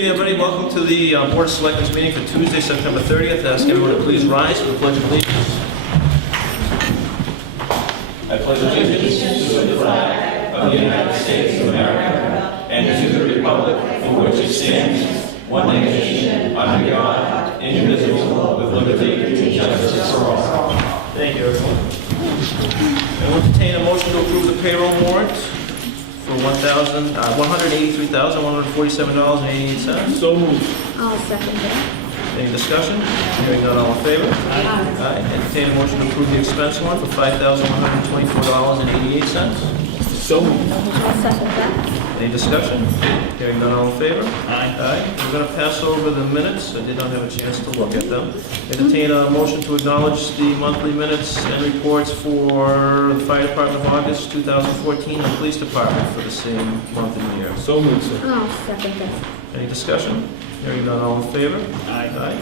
evening, everybody. Welcome to the Board of Selectmen's meeting for Tuesday, September 30th. I ask everyone to please rise for the Pledge of Allegiance. I pledge allegiance to the flag of the United States of America and to the republic for which it stands, one nation, under God, indivisible, with liberty and justice for all. Thank you, everyone. I will entertain a motion to approve the payroll warrant for $183,147.88. So moved. I'll second that. Any discussion? Hearing none, all in favor? Aye. Entertain a motion to approve the expense warrant for $5,124.88. So moved. I'll second that. Any discussion? Hearing none, all in favor? Aye. Aye. We're going to pass over the minutes. I did not have a chance to look at them. Entertain a motion to acknowledge the monthly minutes and reports for the Fire Department of August 2014 and the Police Department for the same month and year. So moved, sir. I'll second that. Any discussion? Hearing none, all in favor? Aye. Aye.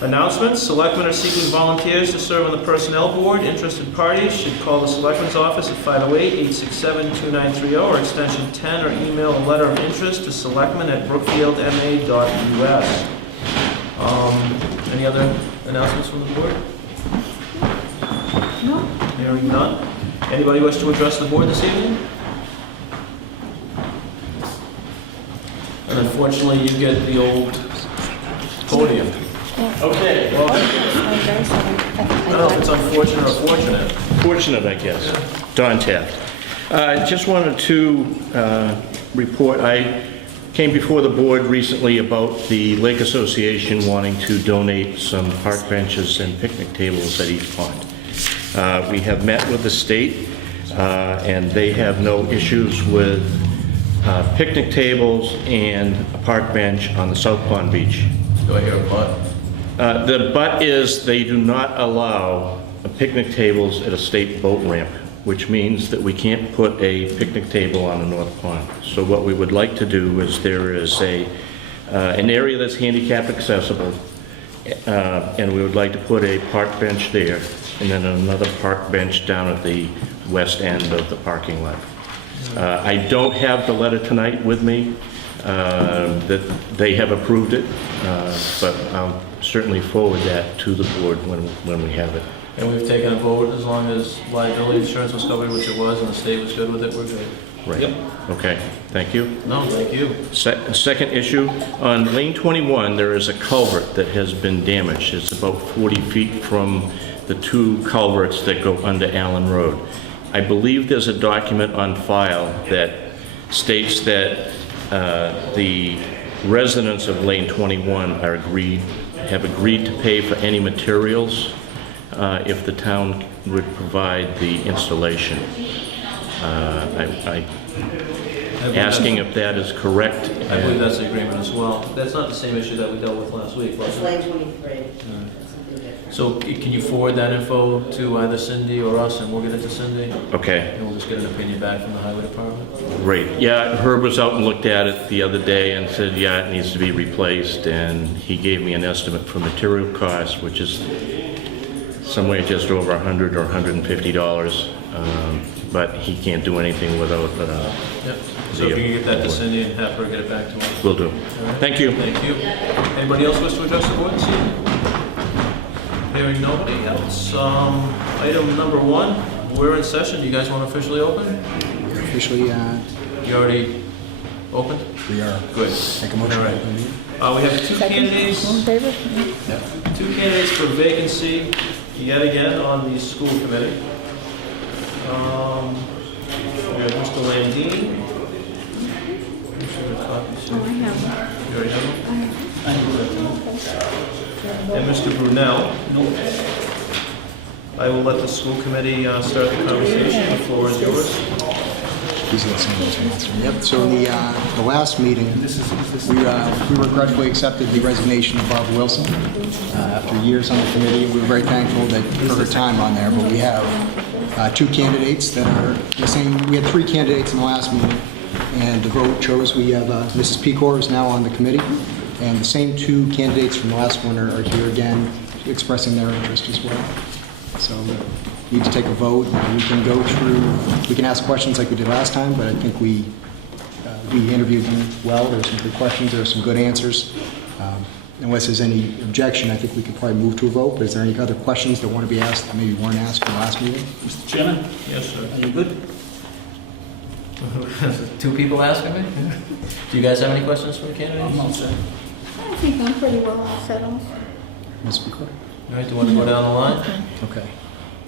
Announcements. Selectmen are seeking volunteers to serve on the Personnel Board. Interested parties should call the Selectmen's office at 508-867-2930 or extension 10 or email a letter of interest to selectmen@brookfieldma.us. Any other announcements from the board? No? Hearing none. Anybody wish to address the board this evening? And unfortunately, you get the old podium. Okay, well, I don't know if it's unfortunate or fortunate. Fortunate, I guess. Don Taft. Just wanted to report, I came before the board recently about the Lake Association wanting to donate some park benches and picnic tables at East Pond. We have met with the state, and they have no issues with picnic tables and a park bench on the South Pond Beach. Do I hear a butt? The but is they do not allow picnic tables at a state boat ramp, which means that we can't put a picnic table on the North Pond. So what we would like to do is there is an area that's handicap accessible, and we would like to put a park bench there, and then another park bench down at the west end of the parking lot. I don't have the letter tonight with me that they have approved it, but I'll certainly forward that to the board when we have it. And we've taken a vote as long as liability insurance was covered, which it was, and the state was good with it, we're good. Right. Yep. Okay, thank you. No, thank you. Second issue, on Lane 21, there is a culvert that has been damaged. It's about 40 feet from the two culverts that go under Allen Road. I believe there's a document on file that states that the residents of Lane 21 have agreed to pay for any materials if the town would provide the installation. Asking if that is correct. I believe that's the agreement as well. That's not the same issue that we dealt with last week, was It's it? Lane 23. That's something different. So can you forward that info to either Cindy or us, and we'll get it to Cindy? Okay, And we'll just get an opinion back from the highway department? great. Yeah, Herb was out and looked at it the other day and said, yeah, it needs to be replaced, and he gave me an estimate for material costs, which is somewhere just over $100 or $150, but he can't do anything without Yep. So if you can get that to Cindy and have her get it back to us. will do. Thank you. Thank you. Anybody else wish to address the board this evening? Hearing nobody else. Item number 1, we're in session. Do you guys want to officially open? We're officially, You already opened? we are. Good. Make a motion. All right. We have two candidates. All in favor? Two candidates for vacancy, yet again, on the school committee. We have Mr. Landini. Oh, I have one. You already have him? And Mr. Brunel. I will let the school committee start the conversation. The floor is yours. He's listening to answer. Yep, so the last meeting, we regretfully accepted the resignation of Bob Wilson. After years on the committee, we were very thankful that for her time on there, but we have two candidates that are the same. We had 3 candidates in the last meeting, and the vote chose, we have Mrs. Pecor is now on the committee, and the same 2 candidates from the last one are here again expressing their interest as well. So we need to take a vote, and we can go through, we can ask questions like we did last time, but I think we we interviewed them well. There were some good questions, there were some good answers. Unless there's any objection, I think we could probably move to a vote. But is there any other questions that want to be asked that maybe weren't asked in the last meeting? Mr. Chairman, Yes, sir. are you good? Two people asking me? Do you guys have any questions for the candidates? I'm all set. I think I'm pretty well all settled. Ms. Speaker? All right, do you want to go down the line? Okay.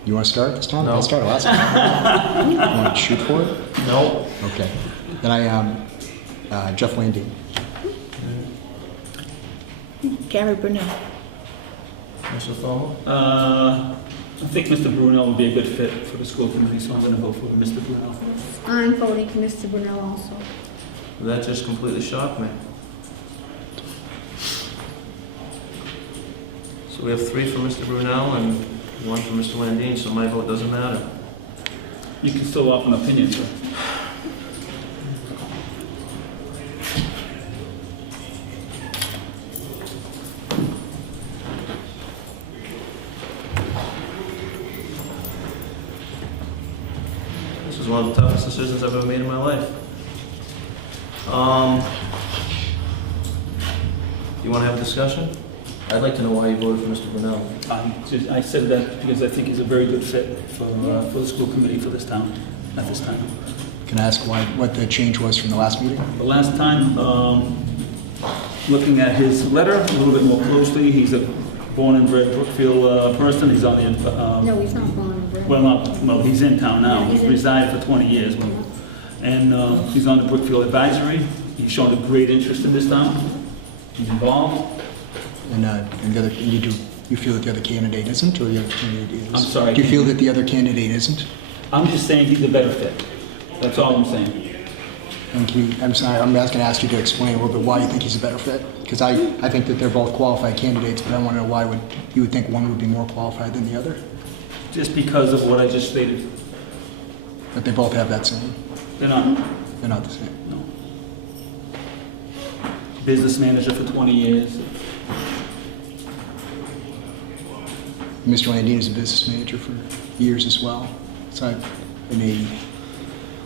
You want to start this time? No. I'll start last time. You want to shoot for it? No. Okay. Then I am Jeff Landine. Gary Brunel. Mr. Thomo? I think Mr. Brunel would be a good fit for the school committee, so I'm going to vote for Mr. Brunel. I'm voting for Mr. Brunel also. That just completely shocked me. So we have 3 for Mr. Brunel and 1 for Mr. Landine, so my vote doesn't matter. You can still offer an opinion, sir. This is one of the toughest decisions I've ever made in my life. You want to have a discussion? I'd like to know why you voted for Mr. Brunel. I said that because I think he's a very good fit for the school committee for this town, at this time. Can I ask what the change was from the last meeting? The last time, looking at his letter a little bit more closely, he's a born and bred Brookfield person. He's on the, No, he's not born and bred. well, he's in town now. Yeah, he's He's in- resided for 20 years. And he's on the Brookfield Advisory. He's shown a great interest in this town. He's involved. And the other, you feel that the other candidate isn't, or the other candidate is? I'm sorry. Do you feel that the other candidate isn't? I'm just saying he's a better fit. That's all I'm saying. And I'm sorry, I'm going to ask you to explain a little bit why you think he's a better fit. Because I think that they're both qualified candidates, but I want to know why you would think one would be more qualified than the other? Just because of what I just stated. But they both have that same, They're not, they're not the same. no. Business manager for 20 years. Mr. Landine is a business manager for years as well. So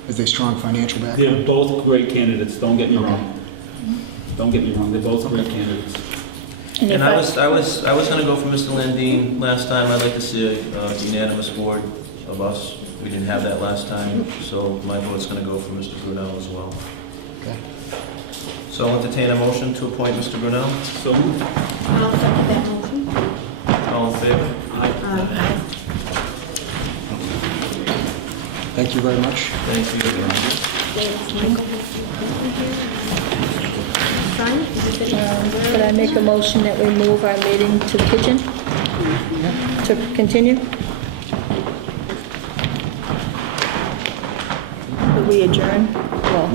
has a strong financial They're background. both great candidates, don't get me wrong. Don't get me wrong, they're both great candidates. And if And I was going to go for Mr. Landine last time. I'd like to see a unanimous board of us. We didn't have that last time, so my vote's going to go for Mr. Brunel as well. Okay. So I'll entertain a motion to appoint Mr. Brunel. So moved. I'll second that motion. All in favor? Aye. Thank you very much. Thank you. Sign? Could I make a motion that we move our meeting to the kitchen? To continue? Could we adjourn? Well,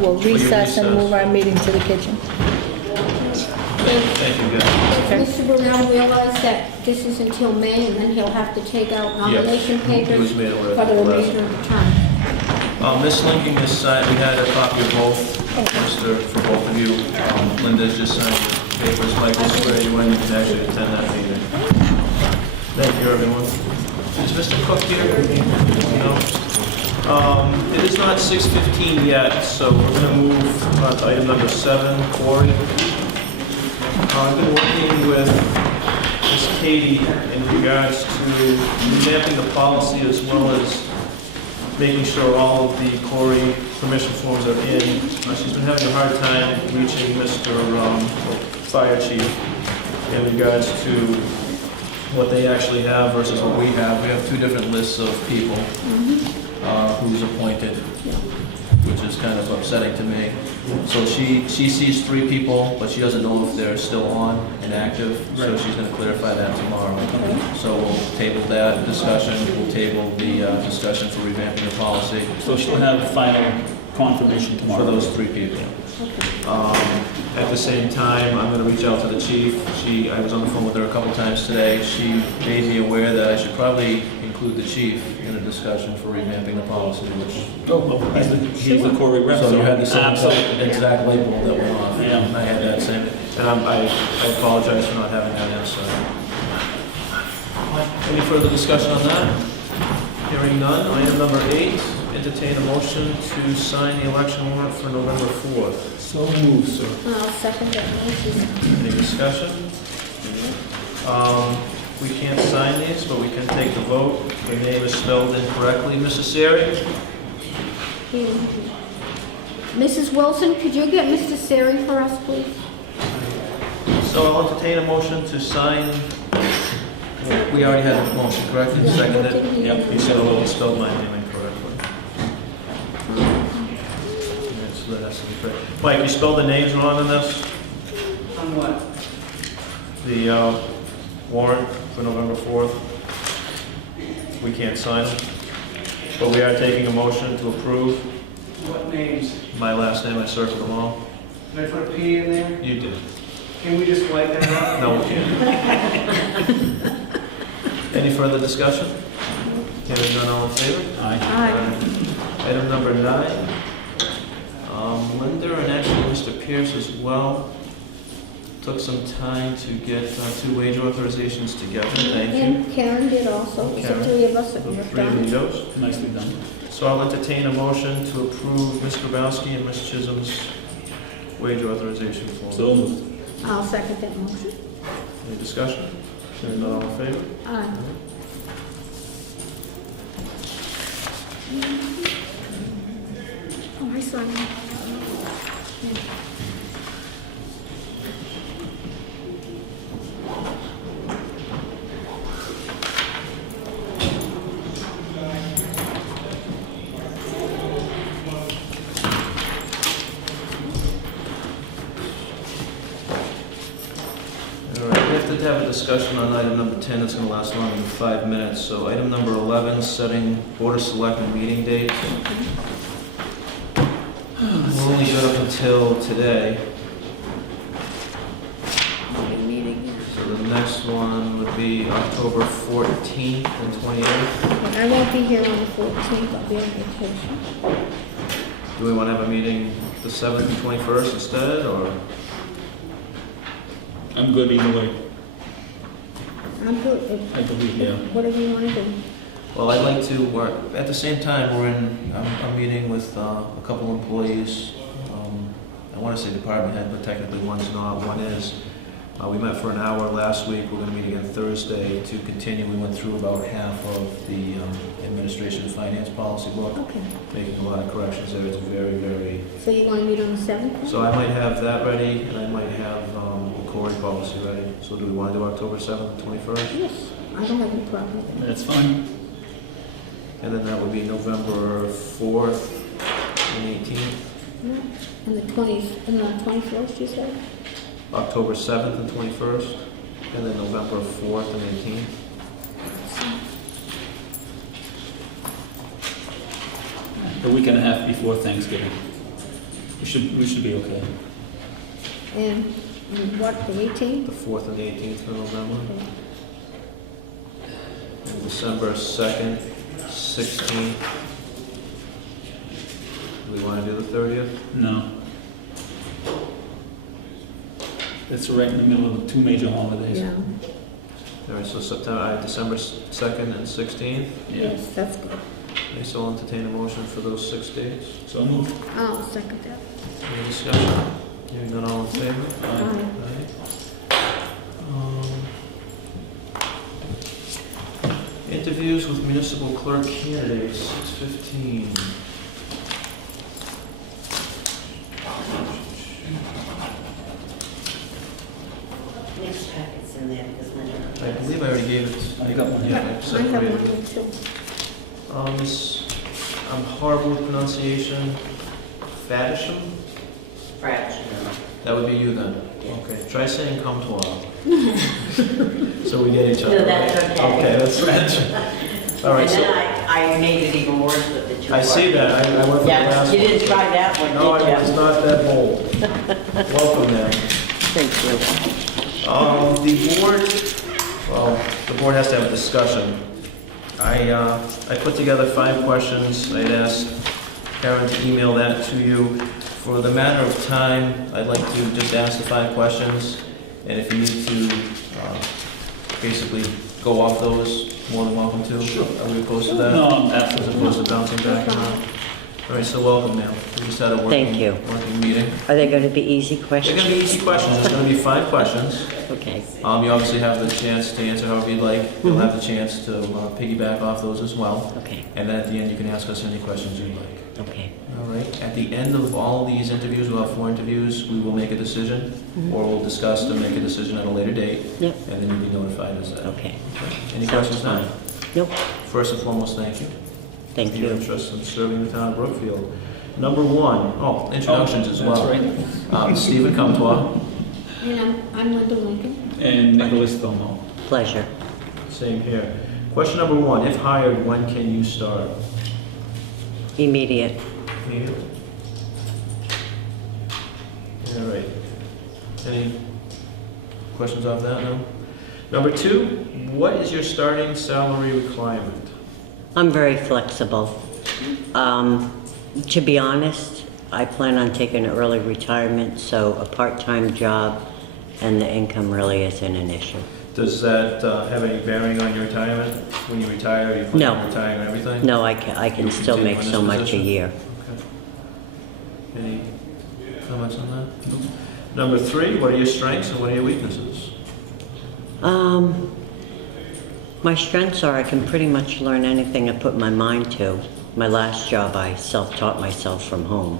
we'll recess and move our meeting to the kitchen. Thank you, guys. Okay. Mr. Brunel realized that this is until May, and then he'll have to take out nomination He papers was made aware of for the that. remainder of the term. Miss Lincoln just signed, we had a copy of both, for both of you. Linda's just signed the papers. Michael, swear you in, you can actually attend that meeting. Thank you, everyone. Is Mr. Cook here? No? It is not 6:15 yet, so we're going to move on to item number 7, Corey. I've been working with Ms. Katie in regards to revamping the policy as well as making sure all of the Corey permission forms are in. She's been having a hard time reaching Mr. Fire Chief in regards to what they actually have versus what we have. We have 2 different lists of people who's appointed, which is kind of upsetting to me. So she sees 3 people, but she doesn't know if they're still on and active, so she's going to clarify that tomorrow. So we'll table that discussion, we'll table the discussion for revamping the policy So she'll have final confirmation for tomorrow. those 3 people. At the same time, I'm going to reach out to the chief. I was on the phone with her a couple times today. She made me aware that I should probably include the chief in a discussion for revamping the policy, which... He's the Corey rep. So you had the same Absolutely. exact label that went off. Yeah. And I had that same, and I apologize for not having that inside. Any further discussion on that? Hearing none. Item number 8 entertain a motion to sign the election warrant for November 4th. So moved, sir. I'll second that motion. Any discussion? We can't sign these, but we can take the vote. The name is spelled incorrectly. Mrs. Seri? Here. Mrs. Wilson, could you get Mr. Seri for us, please? So I'll entertain a motion to sign. We already had a motion, correct? You seconded it? Yep. You said he spelled my name incorrectly. So that has to be correct. Mike, you spelled the names wrong on this? On what? The warrant for November 4th. We can't sign them. But we are taking a motion to approve. What names? My last name, I circled them all. Did I put a P in there? You did. Can we just wipe that out? No, we can't. Any further discussion? Hearing none, all in favor? Aye. Aye. Item number 9. Linda and actually Mr. Pierce as well took some time to get 2 wage authorizations together. Thank you. And Karen did also. It was the Karen. 3 of us that The worked 3 on of it. those. Nicely done. So I'll entertain a motion to approve Ms. Grabowski and Ms. Chisholm's wage authorization form. So moved. I'll second that motion. Any discussion? Hearing none, all in favor? Aye. Oh, I saw that. All right, we have to have a discussion on item number 10. It's going to last longer than 5 minutes. So item number 11, setting Board of Selectmen meeting dates. We're only good up until today. So the next one would be October 14th and 28th. But I won't be here on the 14th. I'll be on vacation. Do we want to have a meeting the 7th and 21st instead, or? I'm good either way. I'm good. I believe, yeah. Whatever you want to do. Well, I'd like to, at the same time, I'm meeting with a couple employees. I want to say department head, but technically one's not, one is. We met for an hour last week. We're going to meet again Thursday to continue. We went through about half of the administration and finance policy book, Okay. making a lot of corrections there. It's very, very... So you want to meet on the 7th? So I might have that ready, and I might have the Corey policy ready. So do we want to do October 7th and 21st? Yes. I don't have any problem with that. That's fine. And then that would be November 4th and 18th. No. And the 20th, and the 21st, you said? October 7th and 21st, and then November 4th and 18th. A week and a half before Thanksgiving. We should be okay. And what, the 18th? The 4th and 18th of November. And December 2nd, 16th. Do we want to do the 30th? No. It's right in the middle of the 2 major holidays. Yeah. All right, so December 2nd and 16th. Yeah. Yes, that's good. Okay, so I'll entertain a motion for those 6 dates. So moved. I'll second that. Any discussion? Hearing none, all in favor? Aye. Interviews with municipal clerk candidates, 6:15. Next packet's in there, because Linda. I believe I already gave it. I got one. Yeah, I I have separated. one too. I'm horrible with pronunciation. Fattisham? Fraction. That would be you then? Yeah. Okay, try saying comptoir. So we get each other. No, that's right? okay. Okay, that's, all right, And so, then I made it even worse with the 2. I see that, I went for the Yeah, last you one. didn't try that one, No, did I was you? not that bold. Welcome then. Thank you. The board, well, the board has to have a discussion. I put together 5 questions. I'd asked Karen to email that to you. For the matter of time, I'd like to just ask the 5 questions, and if you need to basically go off those, more than welcome to. Sure. Are we opposed to that? No, I'm As absolutely opposed not. to bouncing back and forth? All right, so welcome, ma'am. We just had a Thank you. working meeting. Are they gonna be easy They're questions? gonna be easy questions. It's gonna be 5 questions. Okay. You obviously have the chance to answer however you'd like. You'll have the chance to piggyback off those as well. Okay, And then at the end, you can ask us any questions you'd like. okay. All right. At the end of all these interviews, we'll have 4 interviews. We will make a decision, or we'll discuss to make a decision at a later date. Yep. And then you'll be notified as that. Okay. Any Sounds questions now? fine. Nope, First and foremost, thank you. thank For your you. interest in serving the town of Brookfield. Number 1, introductions as well. That's right. Stephen Comtois, And I'm Linda Lincoln. And Nicholas Thomo. Pleasure. same here. Question number 1, if hired, when can you start? Immediate. Immediately. All right. Any questions off that, no? Number 2, what is your starting salary requirement? I'm very flexible. To be honest, I plan on taking an early retirement, so a part-time job and the income really isn't an issue. Does that have any bearing on your retirement? When you retire, are you planning No. on retiring and everything? No, I can still make so much a year. Okay. Any comments on that? Number 3, what are your strengths and what are your weaknesses? My strengths are I can pretty much learn anything I put my mind to. My last job, I self-taught myself from home.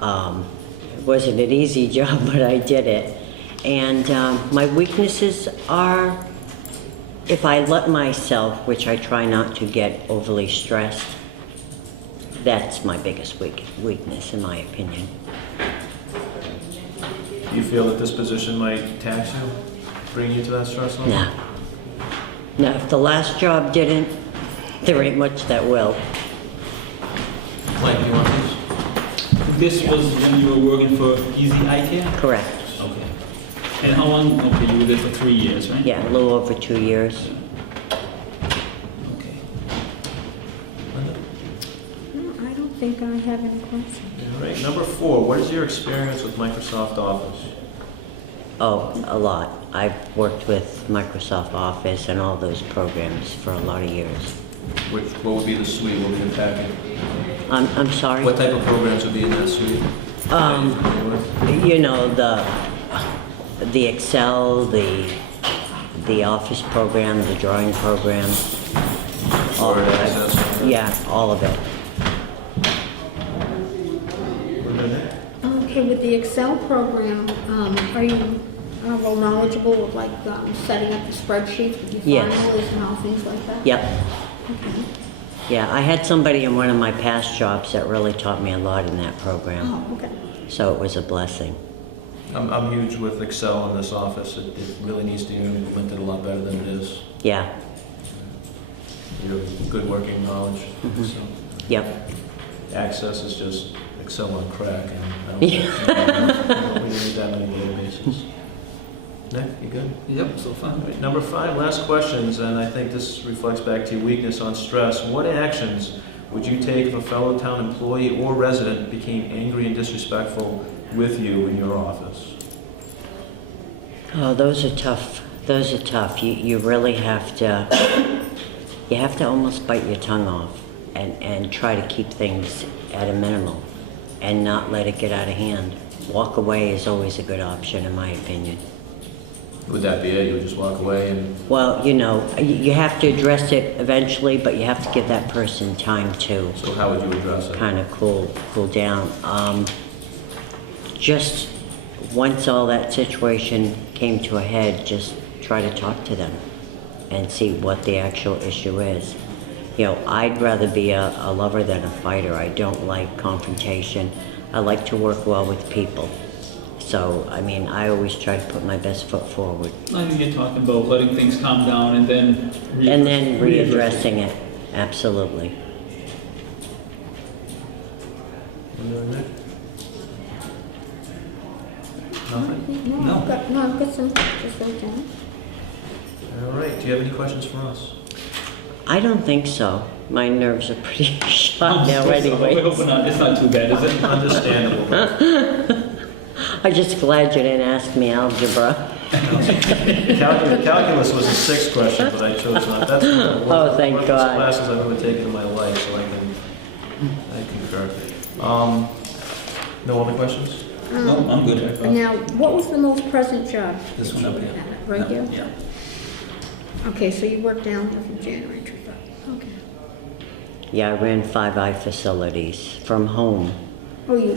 It wasn't an easy job, but I did it. And my weaknesses are if I let myself, which I try not to get overly stressed, that's my biggest weakness, in my opinion. Do you feel that this position might tax you, bring you to that stress level? No. No, if the last job didn't, there ain't much that will. Mike, you want these? This was when you were working for Easy Eye Care? Correct. Okay. And how long? Okay, you were there for 3 years, right? Yeah, a little over 2 years. Okay. Linda? No, I don't think I have any questions. All right. Number 4, what is your experience with Microsoft Office? Oh, a lot. I've worked with Microsoft Office and all those programs for a lot of years. What would be the suite? What would be the package? I'm sorry? What type of programs would be in that suite? You know, the Excel, the Office program, the drawing program. All Word, of it. Access. Yeah, all of it. Okay, with the Excel program, are you well knowledgeable of like setting up the spreadsheets with your Yes. formulas and all things like that? Yep. Okay. Yeah, I had somebody in one of my past jobs that really taught me a lot in that program. Oh, okay. So it was a blessing. I'm huge with Excel in this office. It really needs to be implemented a lot better than it is. Yeah, You have good working knowledge. So yep. Access is just Excel on crack, and I don't Yeah. think we need that many databases. Nick, you good? Yep, so far. All right, number 5, last questions, and I think this reflects back to your weakness on stress. What actions would you take if a fellow town employee or resident became angry and disrespectful with you in your office? Oh, those are tough. Those are tough. You really have to, you have to almost bite your tongue off and try to keep things at a minimum and not let it get out of hand. Walk away is always a good option, in my opinion. Would that be it? You would just walk away and... Well, you know, you have to address it eventually, but you have to give that person time to So how would you address it? kind of cool down. Just once all that situation came to a head, just try to talk to them and see what the actual issue is. You know, I'd rather be a lover than a fighter. I don't like confrontation. I like to work well with people. So, I mean, I always try to put my best foot forward. I think you're talking about letting things calm down and then... And then readdressing it, absolutely. Nothing? No, I've got some just right down. All right, do you have any questions for us? I don't think so. My nerves are pretty shot I'm now so sorry. anyway. We're hoping not. It's not too bad, is it? Understandable. I'm just glad you didn't ask me algebra. Calculus was the sixth question, but I chose not. That's Oh, thank one of the God. classes I've ever taken in my life, so I concur. No other questions? No, I'm good. Now, what was the most present job? This one up here. Right here? Yeah. Okay, so you worked down here from January to February. Okay. Yeah, I ran 5I facilities from home Oh, you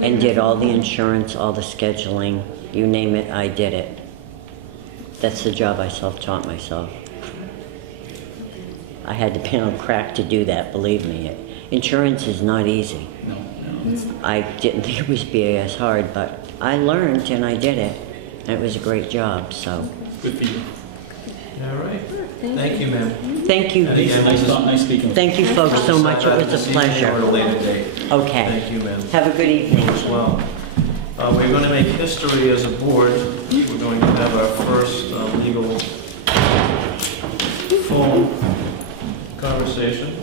and did all the insurance, all the scheduling, you name it, I did it. That's the job I self-taught myself. I had to be on crack to do that, believe me. Insurance is not easy. No. I didn't think it was be as hard, but I learned and I did it. And it was a great job, so. Good for you. All right. Thank you, ma'am. Thank you. Nice speaking. Thank you folks so much, it was a Or at a pleasure. later date. Okay. Thank you, ma'am. Have a good evening. As well. We're going to make history as a board. We're going to have our first legal phone conversation.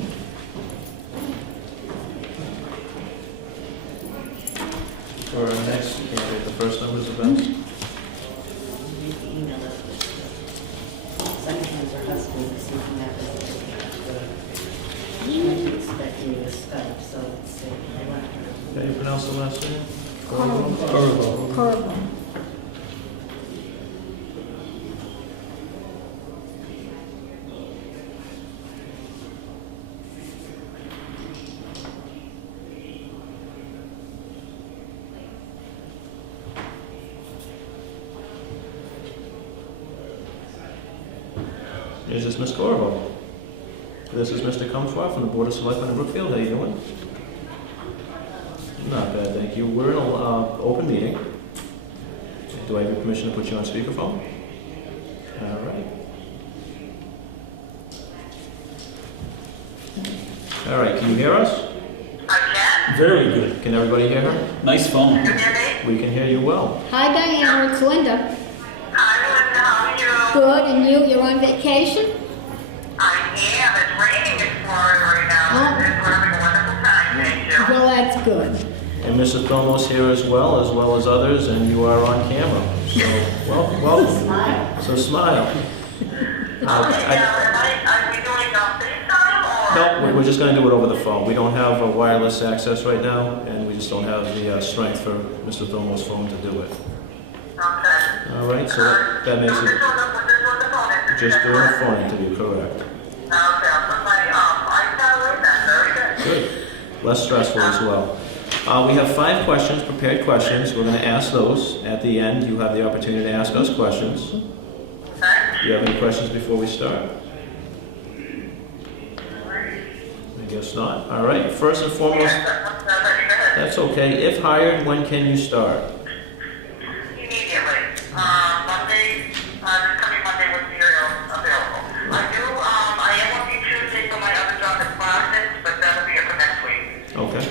For our next candidate, the first numbers events. Sometimes her husband is looking at us. She's expecting me to Skype, so let's see. How do you pronounce the last name? Horrible. Is this Ms. Corvo? This is Mr. Comtois from the Board of Selectmen of Brookfield. How you doing? Not bad, thank you. We're in an open meeting. Do I have your permission to put you on speakerphone? All right. All right, can you hear us? Very good. Can everybody hear her? Nice phone. We can hear you well. Hi, Diana, it's Linda. Hi, Linda, how are you? Good, and you? You're on vacation? I am. It's raining in Florida right now. It's having a wonderful time. Thank you. Well, that's good. And Mr. Thomas here as well as others, and you are on camera. So, welcome. Smile. So smile. Okay, now, are we doing FaceTime or? No, we're just going to do it over the phone. We don't have a wireless access right now, and we just don't have the strength for Mr. Thomas' phone to do it. Okay. All right, so that makes it just doing a phone interview, correct? Okay, I'll put my iPad away then. Very good. Good. Less stressful as well. We have 5 questions, prepared questions. We're going to ask those. At the end, you have the opportunity to ask us questions. Okay. Do you have any questions before we start? I guess not. All right. First and foremost, that's okay. If hired, when can you start? Immediately. Monday, this coming Monday would be available. I am working Tuesday for my other job at Plastics, but that'll be it for next week. Okay.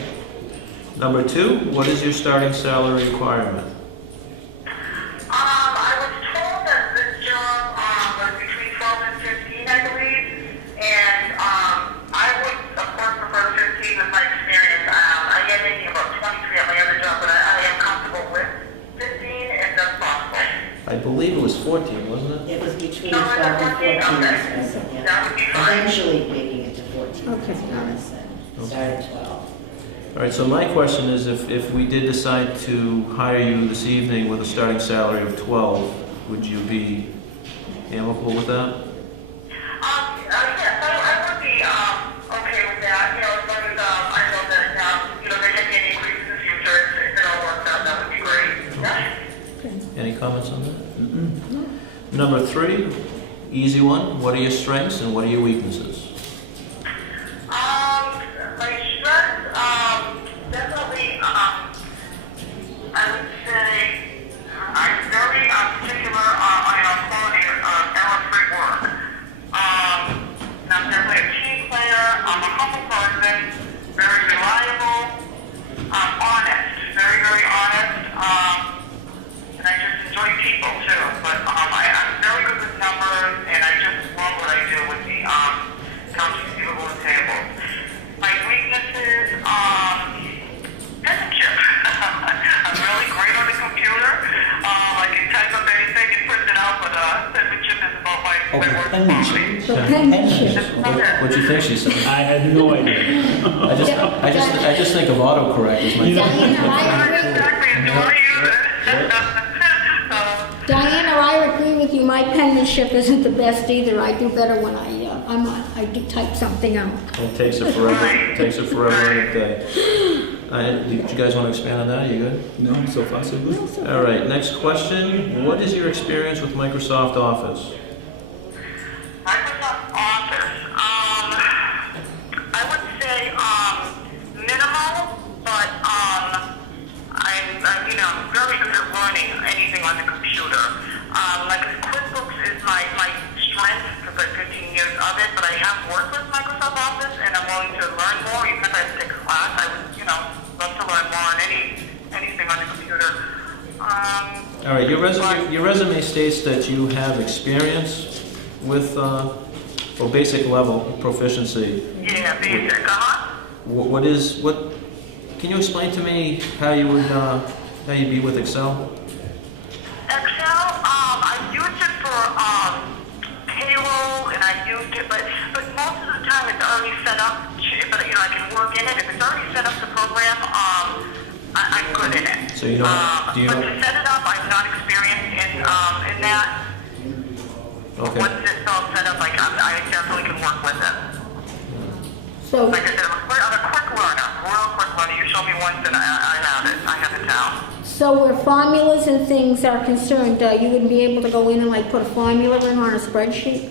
Number 2, what is your starting salary requirement? I was told that this job was between 12 and 15, I believe, and I would, of course, prefer 15 with my experience. I am making about 23 at my other job, but I am comfortable with 15 if that's possible. I believe it was 14, wasn't it? It was between No, 12 and 14, okay. as I said, yeah. That would be fine. Eventually making it to 14. Okay. As I said. Start at 12. All right, so my question is, if we did decide to hire you this evening with a starting salary of 12, would you be amicable with that? Yes, I would be okay with that. You know, as long as I know that there may be any increase in the future, if it all works out, that would be great. Yeah. Any comments on that? Number 3, easy one. What are your strengths and what are your weaknesses? My strengths, definitely, I would say I'm very particular on quality of error-free work. I'm definitely a team player. I'm a humble person, very reliable, honest, very, very honest, and I just enjoy people too. But I'm very good with numbers, and I just love what I do with the penmanship. What'd you think she said? I had no idea. I just think of autocorrect as my. Diana, I agree with you. My penmanship isn't the best either. I do better when I do type something out. It takes her forever. It takes her forever in a day. Did you guys want to expand on that? Are you good? No, so far so good. All right. Next question. What is your experience with Microsoft Office? Microsoft Office. I would say minimal, but I'm very good at learning anything on the computer. Like QuickBooks is my strength because I have 15 years of it, but I have worked with Microsoft Office and I'm willing to learn more. Even if I have to take a class, I would love to learn more on anything on the computer. All right. Your resume states that you have experience with basic level proficiency. Yeah, basic. What? Can you explain to me how you'd be with Excel? Excel, I've used it for payroll, and I've used it, but most of the time it's already set up. But I can work in it. If it's already set up the program, I'm good in it. So you don't. But to set it up, I'm not experienced in that. Okay. Once it's all set up, I definitely can work with it. So, Like I said, I'm a quick learner, real quick learner. You show me once, and I have it. I have it down. so where formulas and things are concerned, you wouldn't be able to go in and like put a formula in on a spreadsheet?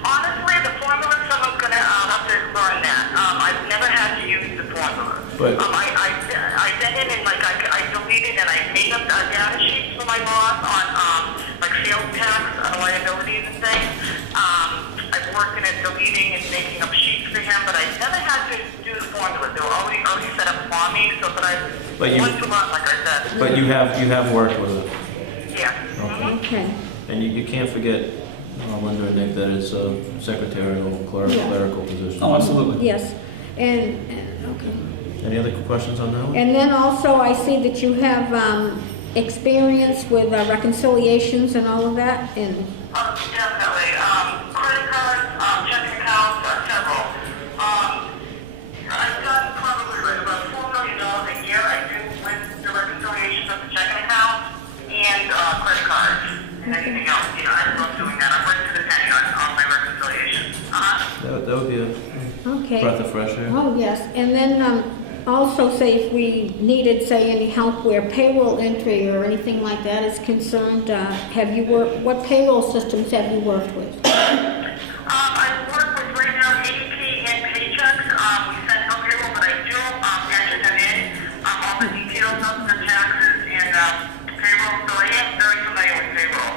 Honestly, the formula, someone's gonna have to learn that. I've never had to use the formula. But- I did it and I deleted and I made up data sheets for my boss on like sales tax, liabilities and things. I've worked in it deleting and making up sheets for him, but I never had to do the formula. They were already set up for me. So, But you- once a month, like I said. But you have worked with it, Yeah. Okay. and you can't forget, Linda and Nick, that it's a secretarial, Yeah. clerical position. Oh, absolutely. Yes, and okay. Any other questions on that one? And then also I see that you have experience with reconciliations and all of that, and Definitely. Credit cards, checking accounts, several. I've done probably about $4 million a year. I do with the reconciliations of the checking accounts and credit cards and anything else. I love doing that. I'm right to the penny on my reconciliations. That would be a okay. breath of fresh air. Oh, yes, and then also say if we needed, say, any help where payroll entry or anything like that is concerned, what payroll systems have you worked with? I work with right now ADP and Paychecks. We send no payroll, but I do enter them in, all the details of the taxes and payroll, so I am very familiar with payroll.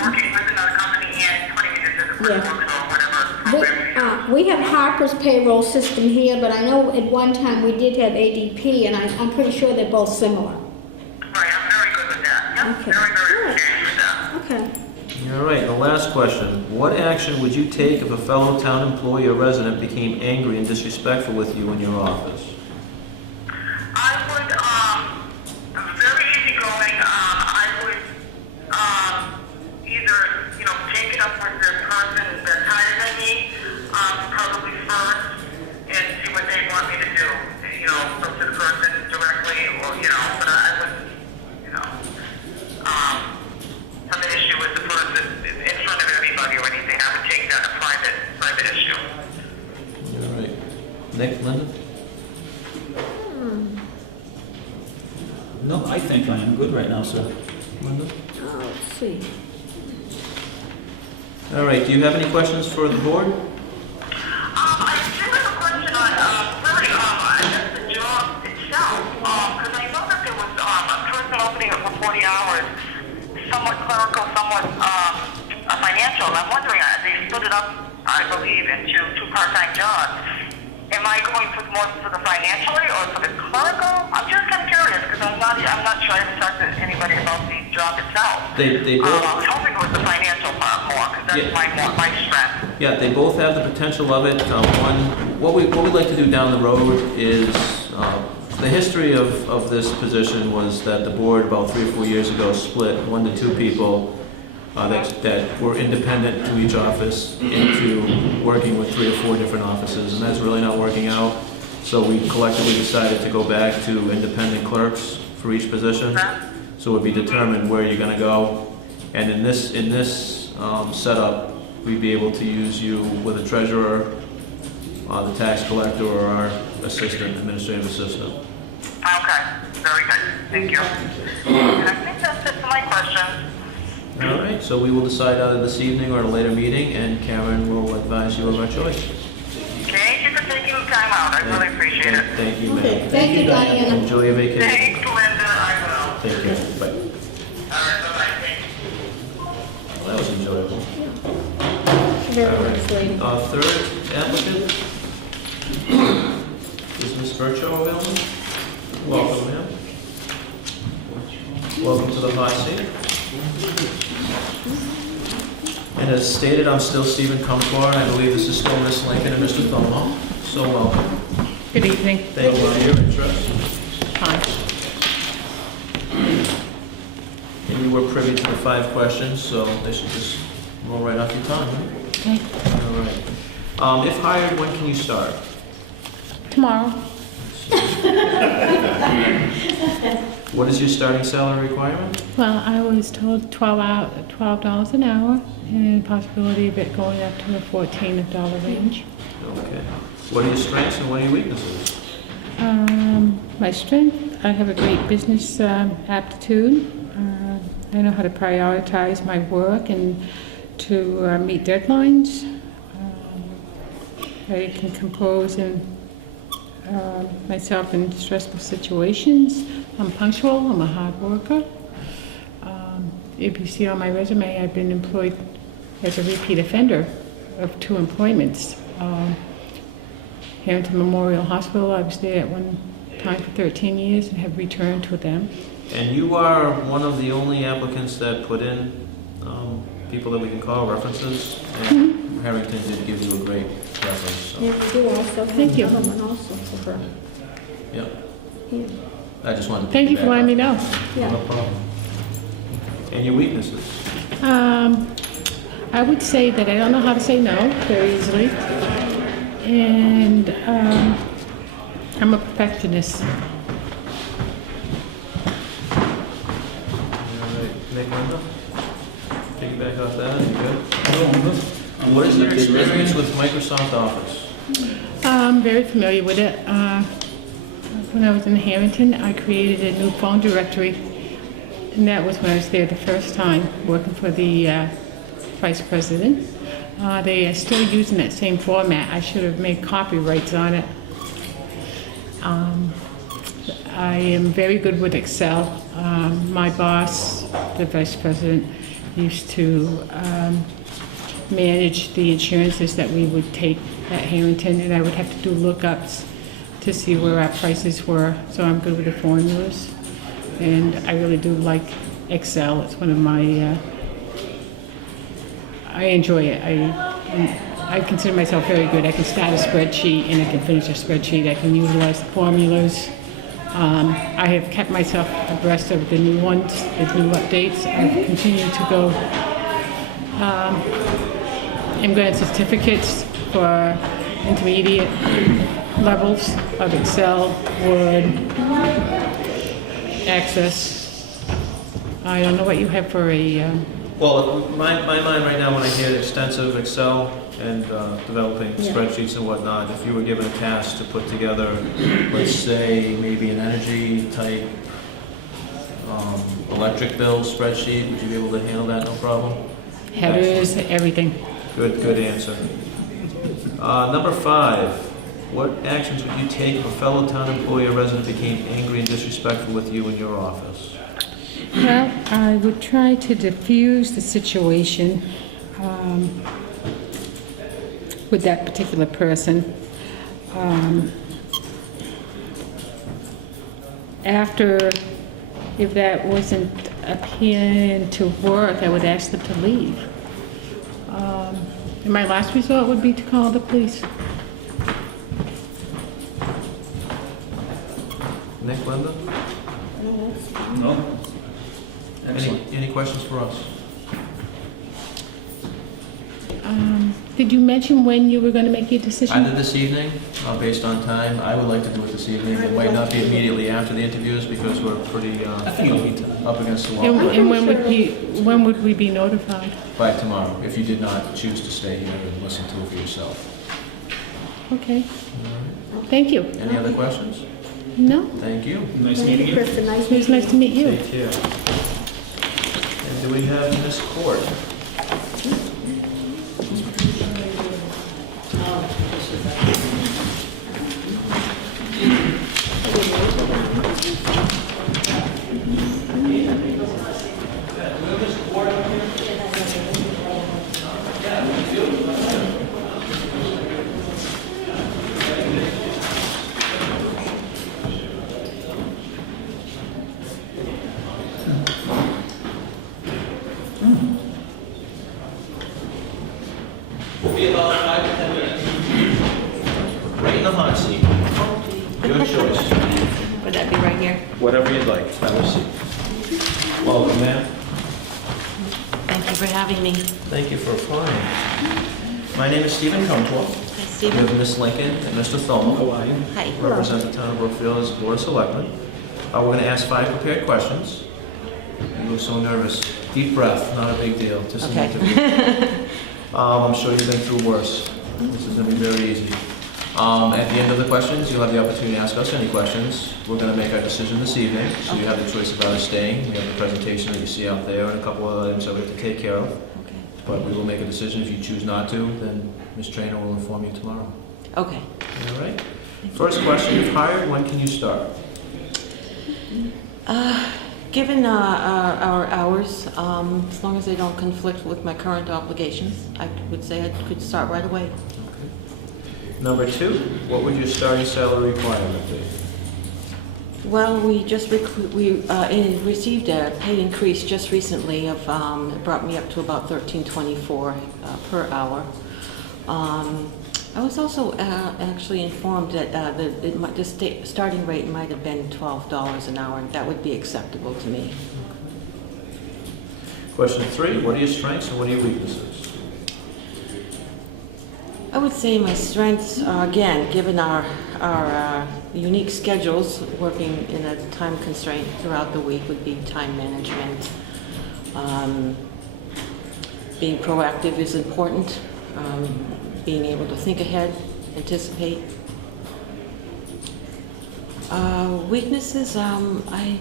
Working with another company and putting it into the QuickBooks or whatever program. We have Harper's payroll system here, but I know at one time we did have ADP, and I'm pretty sure they're both similar. Right, I'm very good with that. Yep, Okay. very experienced with that. Okay. All right, the last question. What action would you take if a fellow town employee or resident became angry and disrespectful with you in your office? I would, very easygoing, I would, either, take it up with the person that's higher than me, probably first, and see what they want me to do. Go to the person directly, or, but I would, have an issue with the person in front of everybody or anything. I would take that a private issue. All right. Nick, Linda? No, I think I am good right now, sir. Linda? Let's see. All right, do you have any questions for the board? I do have a question on, really, I guess the job itself, because I know that there was a person opening it for 40 hours, somewhat clerical, somewhat financial. I'm wondering, they split it up, I believe, into two part-time jobs. Am I going more for the financially or for the clerical? I'm just kind of curious because I'm not sure I haven't talked to anybody about the job itself. They both. I was hoping it was the financial part more because that's my strength. Yeah, they both have the potential of it. What we'd like to do down the road is, the history of this position was that the board about 3 or 4 years ago split 1 to 2 people that were independent to each office into working with 3 or 4 different offices, and that's really not working out. So we collectively decided to go back to independent clerks for each position. So it would be determined where you're gonna go. And in this setup, we'd be able to use you with a treasurer, the tax collector, or our assistant, administrative assistant. Okay, very good. Thank you. And I think that's it for my questions. All right, so we will decide either this evening or at a later meeting, and Karen will advise you of our choice. Thank you for taking the time out. I really appreciate it. Thank you, Okay, ma'am. thank you, Diana. Enjoy your vacation. Thanks, Linda. I will. Take care. Bye. All right, bye-bye. Thanks. Well, that was enjoyable. Very All right. nice lady. Third applicant is Ms. Birchow available? Welcome, ma'am. Welcome to the hot seat. And as stated, I'm still Stephen Cumquar. I believe this is still Ms. Lincoln and Mr. Thomo. So welcome. Good evening. Thank you for your interest. Hi. And you were privy to the 5 questions, so they should just roll right off your tongue. Right? Okay. All right. If hired, when can you start? Tomorrow, What is your starting salary requirement? well, I was told $12 an hour, and possibility of it going up to the $14 range. Okay. What are your strengths and what are your weaknesses? My strength, I have a great business aptitude. I know how to prioritize my work and to meet deadlines. I can compose myself in stressful situations. I'm punctual. I'm a hard worker. If you see on my resume, I've been employed as a repeat offender of 2 employments. Harrington Memorial Hospital, I was there at one time for 13 years and have returned to them. And you are one of the only applicants that put in people that we can call references. And Harrington did give you a great reference. So. Yeah, we do also. Thank you. Another one also for her. Yeah. Yeah. I just wanted to Thank you for letting me know. Yeah. No problem. And your weaknesses? I would say that I don't know how to say no very easily. And I'm a perfectionist. All right. Nick, Linda? Piggyback off that, you good? What is your experience with Microsoft Office? I'm very familiar with it. When I was in Harrington, I created a new phone directory, and that was when I was there the first time, working for the vice president. They are still using that same format. I should have made copyrights on it. I am very good with Excel. My boss, the vice president, used to manage the insurances that we would take at Harrington, and I would have to do lookups to see where our prices were. So I'm good with the formulas, and I really do like Excel. It's one of my, I enjoy it. I consider myself very good. I can start a spreadsheet and I can finish a spreadsheet. I can utilize the formulas. I have kept myself abreast of the new ones, the new updates. I've continued to go and grant certificates for intermediate levels of Excel, Word, Access. I don't know what you have for a... Well, my mind right now, when I hear extensive Excel and developing spreadsheets and whatnot, if you were given a task to put together, let's say, maybe an energy type electric bill spreadsheet, would you be able to handle that no problem? headers, everything. Good answer. Number 5, what actions would you take if a fellow town employee or resident became angry and disrespectful with you in your office? Well, I would try to diffuse the situation with that particular person. After, if that wasn't appearing to work, I would ask them to leave. And my last resort would be to call the police. Nick, Linda? No? Excellent. Any questions for us? Did you mention when you were going to make your decision? Either this evening, based on time, I would like to do it this evening. It might not be immediately after the interviews because we're pretty I think it'll be time. up against the wall. And when would we be notified? By tomorrow, if you did not choose to stay here and listen to it for yourself. Okay. Thank you. Any other questions? No? Thank you. Nice meeting you. Krista, nice It was nice to meet you. Take care. And do we have Ms. Court? Be about 5 to 10 minutes. Right in the hot seat. Your choice. Would that be right here? Whatever you'd like. Have a seat. Welcome, ma'am. Thank you for having me. Thank you for applying. My name is Stephen Comtois. Hi, We Stephen. have Ms. Lincoln and Mr. Thomo. How are you? Hi. Represent the town of Brookfield as Board of Selectmen. We're going to ask 5 prepared questions. You look so nervous. Deep breath, not a big deal. Just an Okay. interview. I'm sure you've been through worse. This is going to be very easy. At the end of the questions, you'll have the opportunity to ask us any questions. We're going to make our decision this evening, so you have the choice of either staying. We have the presentation that you see out there and a couple of items that we have to take care of. Okay. But we will make a decision. If you choose not to, then Ms. Trainer will inform you tomorrow. Okay. All right? First question, if hired, when can you start? Given our hours, as long as they don't conflict with my current obligations, I would say I could start right away. Number 2, what would your starting salary requirement be? Well, we just received a pay increase just recently of, it brought me up to about $13.24 per hour. I was also actually informed that the starting rate might have been $12 an hour, and that would be acceptable to me. Question 3, what are your strengths and what are your weaknesses? I would say my strengths, again, given our unique schedules, working in a time constraint throughout the week, would be time management. Being proactive is important. Being able to think ahead, anticipate. Weaknesses, I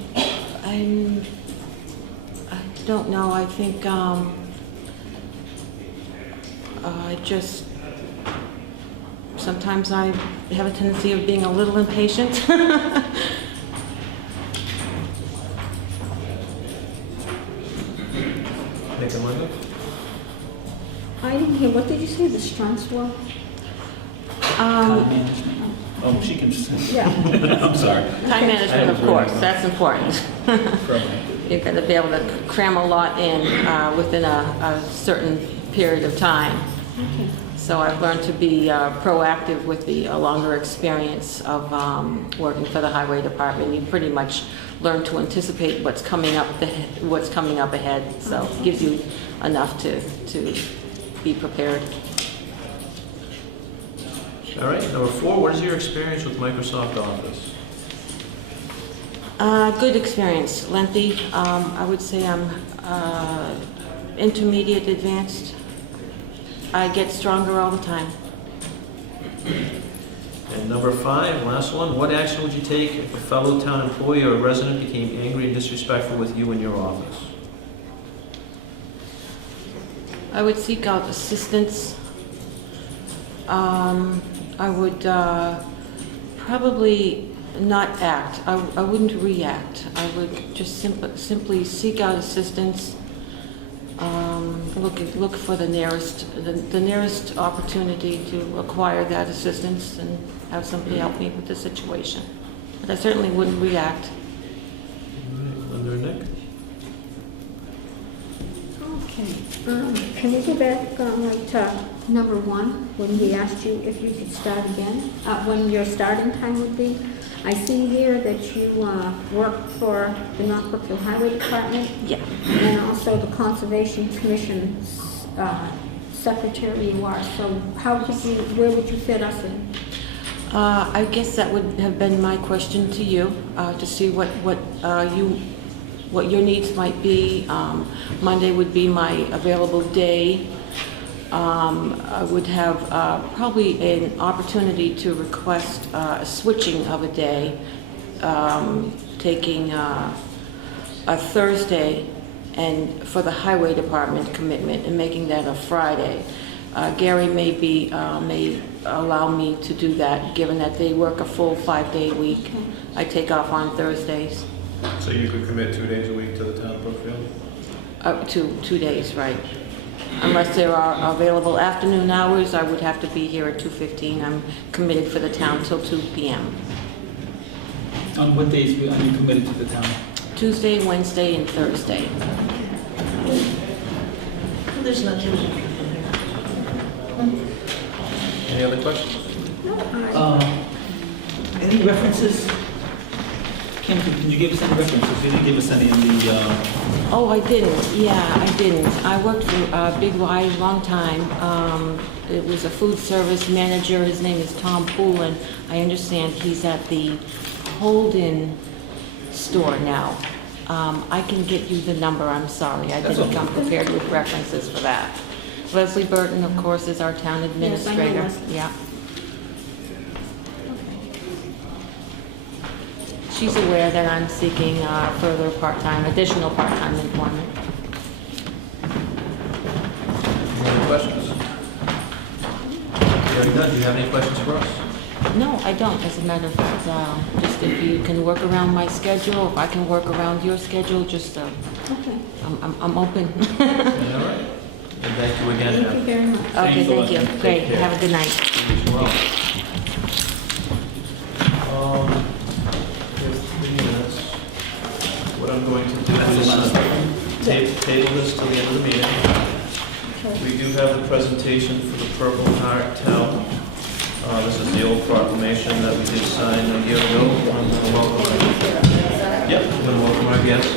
don't know. I think sometimes I have a tendency of being a little impatient. Nick and Linda? I didn't hear, what did you say the strengths were? Time management. Oh, she can just. Yeah. I'm sorry. Time management, of course, that's important. You've got to be able to cram a lot in within a certain period of time. Okay. So I've learned to be proactive with the longer experience of working for the highway department. You pretty much learn to anticipate what's coming up ahead. So it gives you enough to be prepared. All right, number 4, what is your experience with Microsoft Office? Good experience, lengthy. I would say I'm intermediate advanced. I get stronger all the time. And number 5, last one, what action would you take if a fellow town employee or a resident became angry and disrespectful with you in your office? I would seek out assistance. I would probably not act. I wouldn't react. I would just simply seek out assistance. Look for the nearest opportunity to acquire that assistance and have somebody help me with the situation. But I certainly wouldn't react. Linda or Nick? Okay. Can we go back to number 1, when we asked you if you could start again, when your starting time would be? I see here that you work for the North Brookfield Highway Department. Yeah. And also the Conservation Commission secretary you are, so where would you fit us in? I guess that would have been my question to you, to see what your needs might be. Monday would be my available day. I would have probably an opportunity to request a switching of a day, taking a Thursday and for the highway department commitment and making that a Friday. Gary may allow me to do that, given that they work a full 5-day week. I take off on Thursdays. So you could commit 2 days a week to the town of Brookfield? Two days, right. Unless there are available afternoon hours, I would have to be here at 2:15. I'm committed for the town till 2 p.m. On what days are you committed to the town? Tuesday, Wednesday, and Thursday. There's nothing. Any other questions? Any references? Kim, can you give us any references? You didn't give us any in the... Oh, I didn't. Yeah, I didn't. I worked for Big Y a long time. It was a food service manager. His name is Tom Poulin. I understand he's at the Holden store now. I can get you the number. I'm sorry. I didn't come prepared with references for that. Leslie Burton, of course, is our town administrator. Yes, I know. Yeah. She's aware that I'm seeking further additional part-time employment. Any questions? Hearing none, do you have any questions for us? No, I don't. As a matter of fact, just if you can work around my schedule, if I can work around your schedule, just Okay. I'm open. All right. And thank you again. Thank you very much. Okay, thank you. Great. care. Have a good night. Here's 3 minutes. What I'm going to do is table this till the end of the meeting. We do have the presentation for the Purple Heart Towel. This is the old proclamation that we did sign a year ago. I'm going to welcome our guests.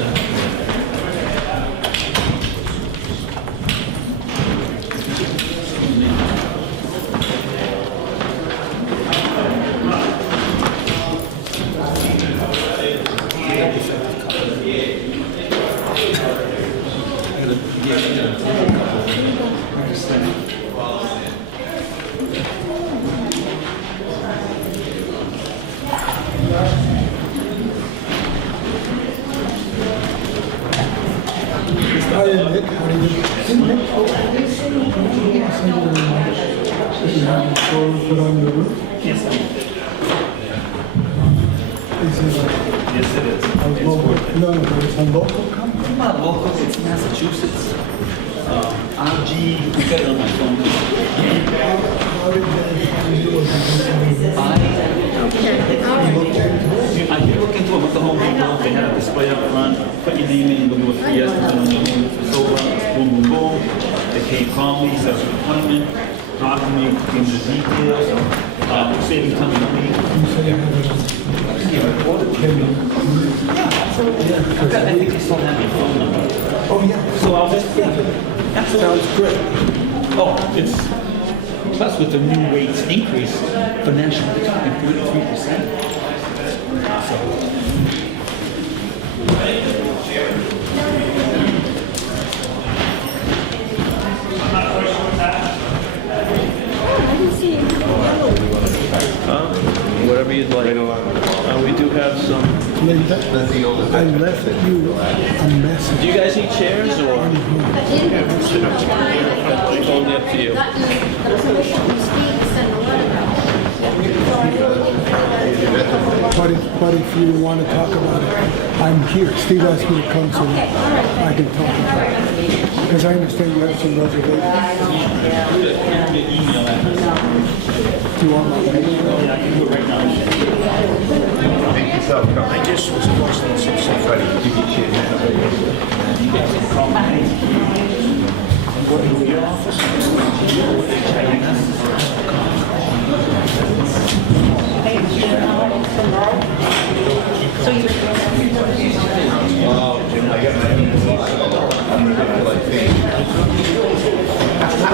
Yes, it is. No, it's a local company. It's not local, it's Massachusetts. RG, we got it on my phone. How did they find you as a I did look into it with the Home Depot. They had a display up front, put your name in, we'll do a free estimate on your home. It's over, boom, boom, boom. They came, called me, set up an appointment, talked to me, gave me the details, saving time and money. I think they still have your phone number. Oh, yeah. So I'll just, that sounds great. Oh, it's, plus with the new rates increase for national, they're talking 33%. Whatever you'd like. We do have some. Linda, I left you a message. Do you guys need chairs or? It's totally up to you. But if you want to talk about it, I'm here. Steve asked me to come so I can talk about it. Because I understand you have some reservations. Do you want my email? Yeah, I can do it right now. I just was watching some stuff ready to give you I got my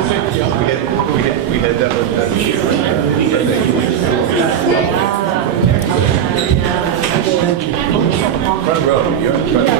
We had that front row. You're in front row.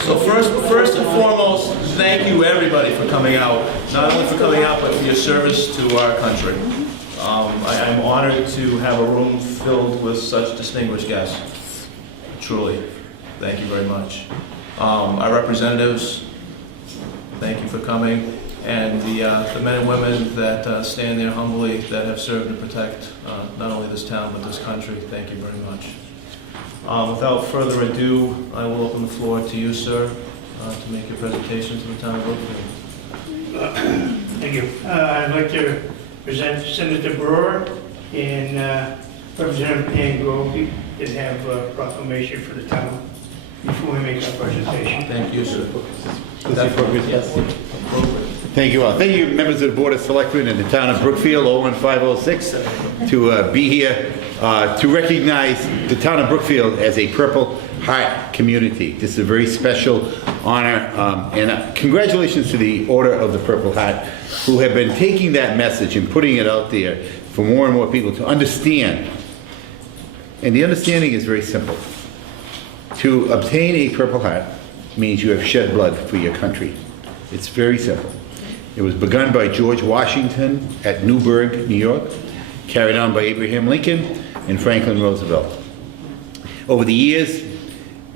So first and foremost, thank you everybody for coming out. Not only for coming out, but for your service to our country. I'm honored to have a room filled with such distinguished guests. Truly, thank you very much. Our representatives, thank you for coming. And the men and women that stand there humbly, that have served to protect not only this town, but this country, thank you very much. Without further ado, I will open the floor to you, sir, to make your presentation to the town of Brookfield. Thank you. I'd like to present Senator Brewer and Representative Pam Grove that have a proclamation for the town before we make our presentation. Thank you, sir. Thank you all. Thank you, members of the Board of Selectmen in the town of Brookfield, 01506, to be here to recognize the town of Brookfield as a Purple Heart community. This is a very special honor, and congratulations to the Order of the Purple Heart, who have been taking that message and putting it out there for more and more people to understand. And the understanding is very simple. To obtain a Purple Heart means you have shed blood for your country. It's very simple. It was begun by George Washington at Newburgh, New York, carried on by Abraham Lincoln and Franklin Roosevelt. Over the years,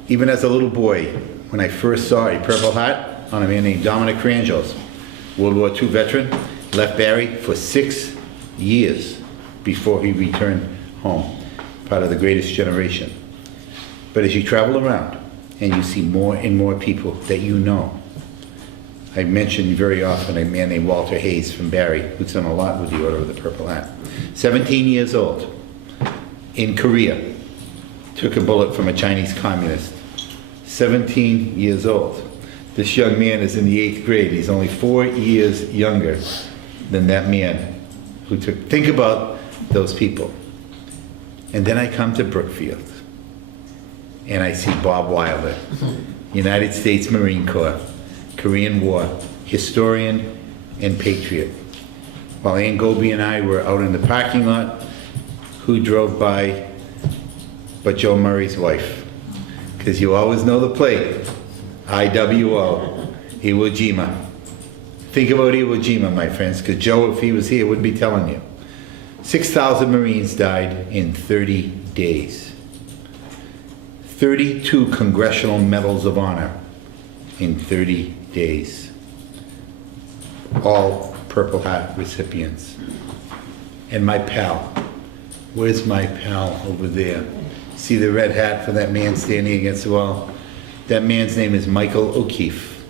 even as a little boy, when I first saw a Purple Heart on a man named Dominic Crangels, World War II veteran, left Barrie for 6 years before he returned home, part of the greatest generation. But as you travel around and you see more and more people that you know, I mention very often a man named Walter Hayes from Barrie, who's done a lot with the Order of the Purple Heart. 17 years old, in Korea, took a bullet from a Chinese communist. 17 years old. This young man is in the 8th grade. He's only 4 years younger than that man who took, think about those people. And then I come to Brookfield, and I see Bob Wilder, United States Marine Corps, Korean War, historian and patriot. While Ann Goby and I were out in the parking lot, who drove by but Joe Murray's wife? Because you always know the plate, IWO, Iwo Jima. Think about Iwo Jima, my friends, because Joe, if he was here, would be telling you. 6,000 Marines died in 30 days. 32 Congressional Medals of Honor in 30 days. All Purple Heart recipients. And my pal, where's my pal over there? See the red hat for that man standing against the wall? That man's name is Michael O'Keefe.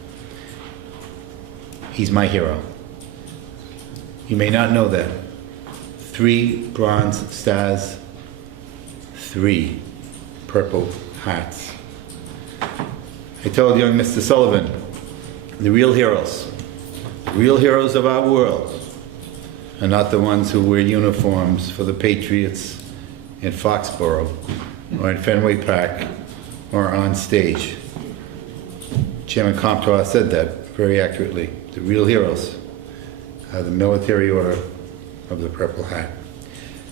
He's my hero. You may not know that. 3 Bronze Stars, 3 Purple Hearts. I told young Mr. Sullivan, the real heroes of our world are not the ones who wear uniforms for the Patriots in Foxborough or in Fenway Park or on stage. Chairman Comtois said that very accurately. The real heroes are the military order of the Purple Heart.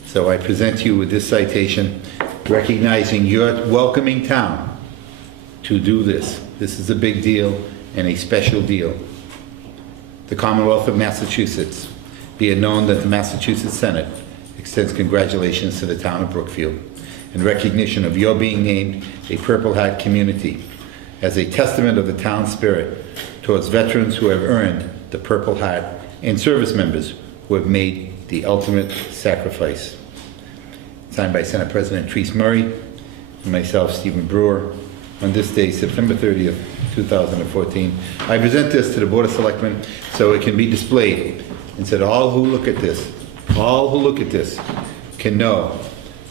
So I present you with this citation recognizing your welcoming town to do this. This is a big deal and a special deal. The Commonwealth of Massachusetts, be it known that the Massachusetts Senate extends congratulations to the town of Brookfield in recognition of your being named a Purple Heart community as a testament of the town's spirit towards veterans who have earned the Purple Heart and service members who have made the ultimate sacrifice. Signed by Senate President Treese Murray and myself, Stephen Brewer, on this day, September 30th, 2014. I present this to the Board of Selectmen so it can be displayed and so that all who look at this can know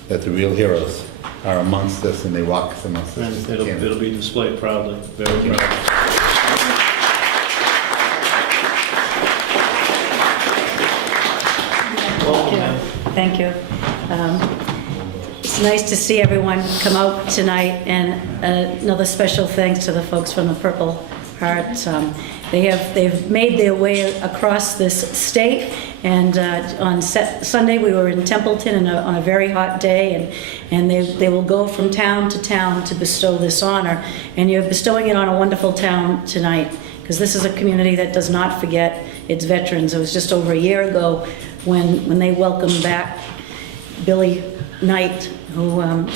that the real heroes are amongst us and they walk amongst us. And it'll be displayed proudly, very proudly. thank you. It's nice to see everyone come out tonight, and another special thanks to the folks from the Purple Heart. They've made their way across this state, and on Sunday we were in Templeton on a very hot day, and they will go from town to town to bestow this honor, and you're bestowing it on a wonderful town tonight, because this is a community that does not forget its veterans. It was just over a year ago when they welcomed back Billy Knight, who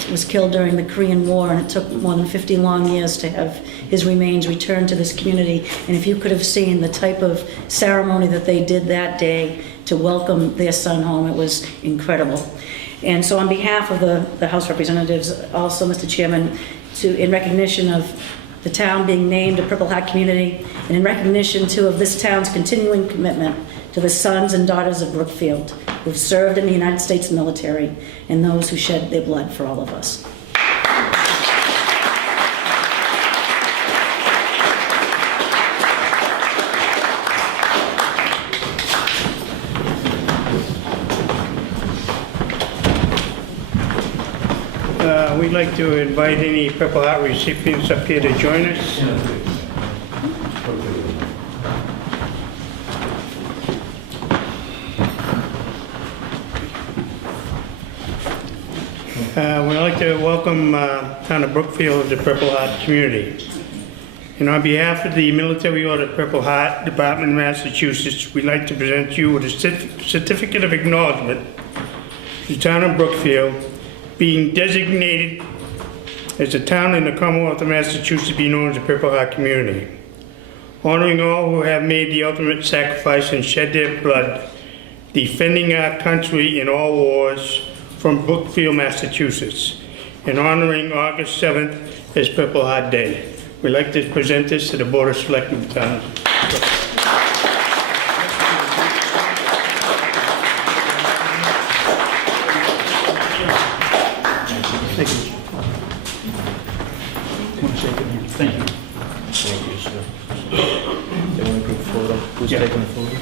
was killed during the Korean War, and it took more than 50 long years to have his remains returned to this community. And if you could have seen the type of ceremony that they did that day to welcome their son home, it was incredible. And so on behalf of the House Representatives, also, Mr. Chairman, in recognition of the town being named a Purple Heart community, and in recognition, too, of this town's continuing commitment to the sons and daughters of Brookfield, who've served in the United States military, and those who shed their blood for all of us. We'd like to invite any Purple Heart recipients up here to join us. We'd like to welcome town of Brookfield to the Purple Heart community. And on behalf of the Military Order Purple Heart Department of Massachusetts, we'd like to present you with a certificate of acknowledgement to the town of Brookfield being designated as a town in the Commonwealth of Massachusetts being known as a Purple Heart community, honoring all who have made the ultimate sacrifice and shed their blood, defending our country in all wars from Brookfield, Massachusetts, and honoring August 7th as Purple Heart Day. We'd like to present this to the Board of Selectmen of the town. Thank you. Thank you. Thank you, sir. They want a group photo? Who's taking the photo?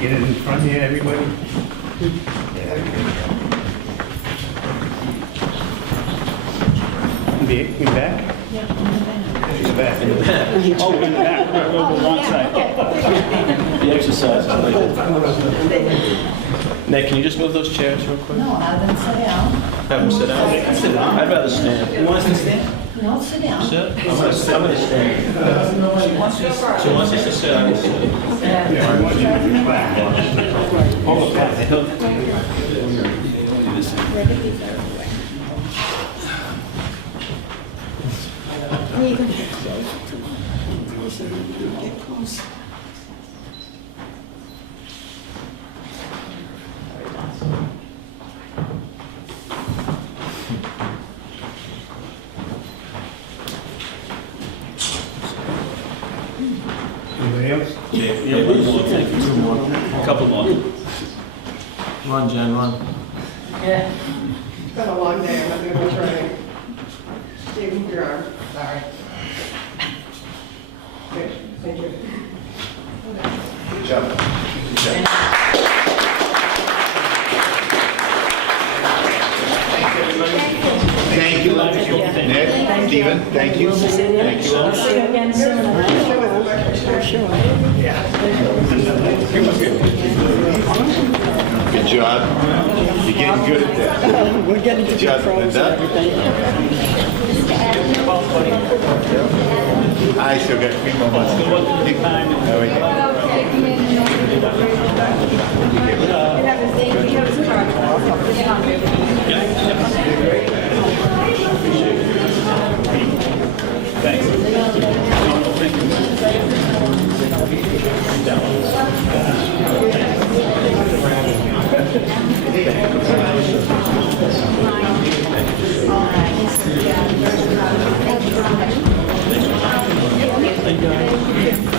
Get it in front here, everybody. In back? Yeah, in the back. In the back. Oh, in the back, we're over the wrong side. The exercise. Nick, can you just move those chairs real quick? No, have them sit down. Have them sit down? Sit down. I'd rather stand. You want us to stand? No, sit down. Sit? I'm gonna stand. She wants us to sit. I can sit. Hold the flag. Anybody else? Yeah, one more. Thank you. Two more. A couple more. Run, Jen, run. Yeah. It's been a long day, I'm not gonna go trying. Steve, move your arm. Sorry. Okay, thank you. Good job. Good job. Thank you. Nick, Stephen, thank you. Thank you all. See you again soon. Good job. You're getting good at that. We're getting to Good be job, pros and Linda. everything. I still got 3 more months. There we go.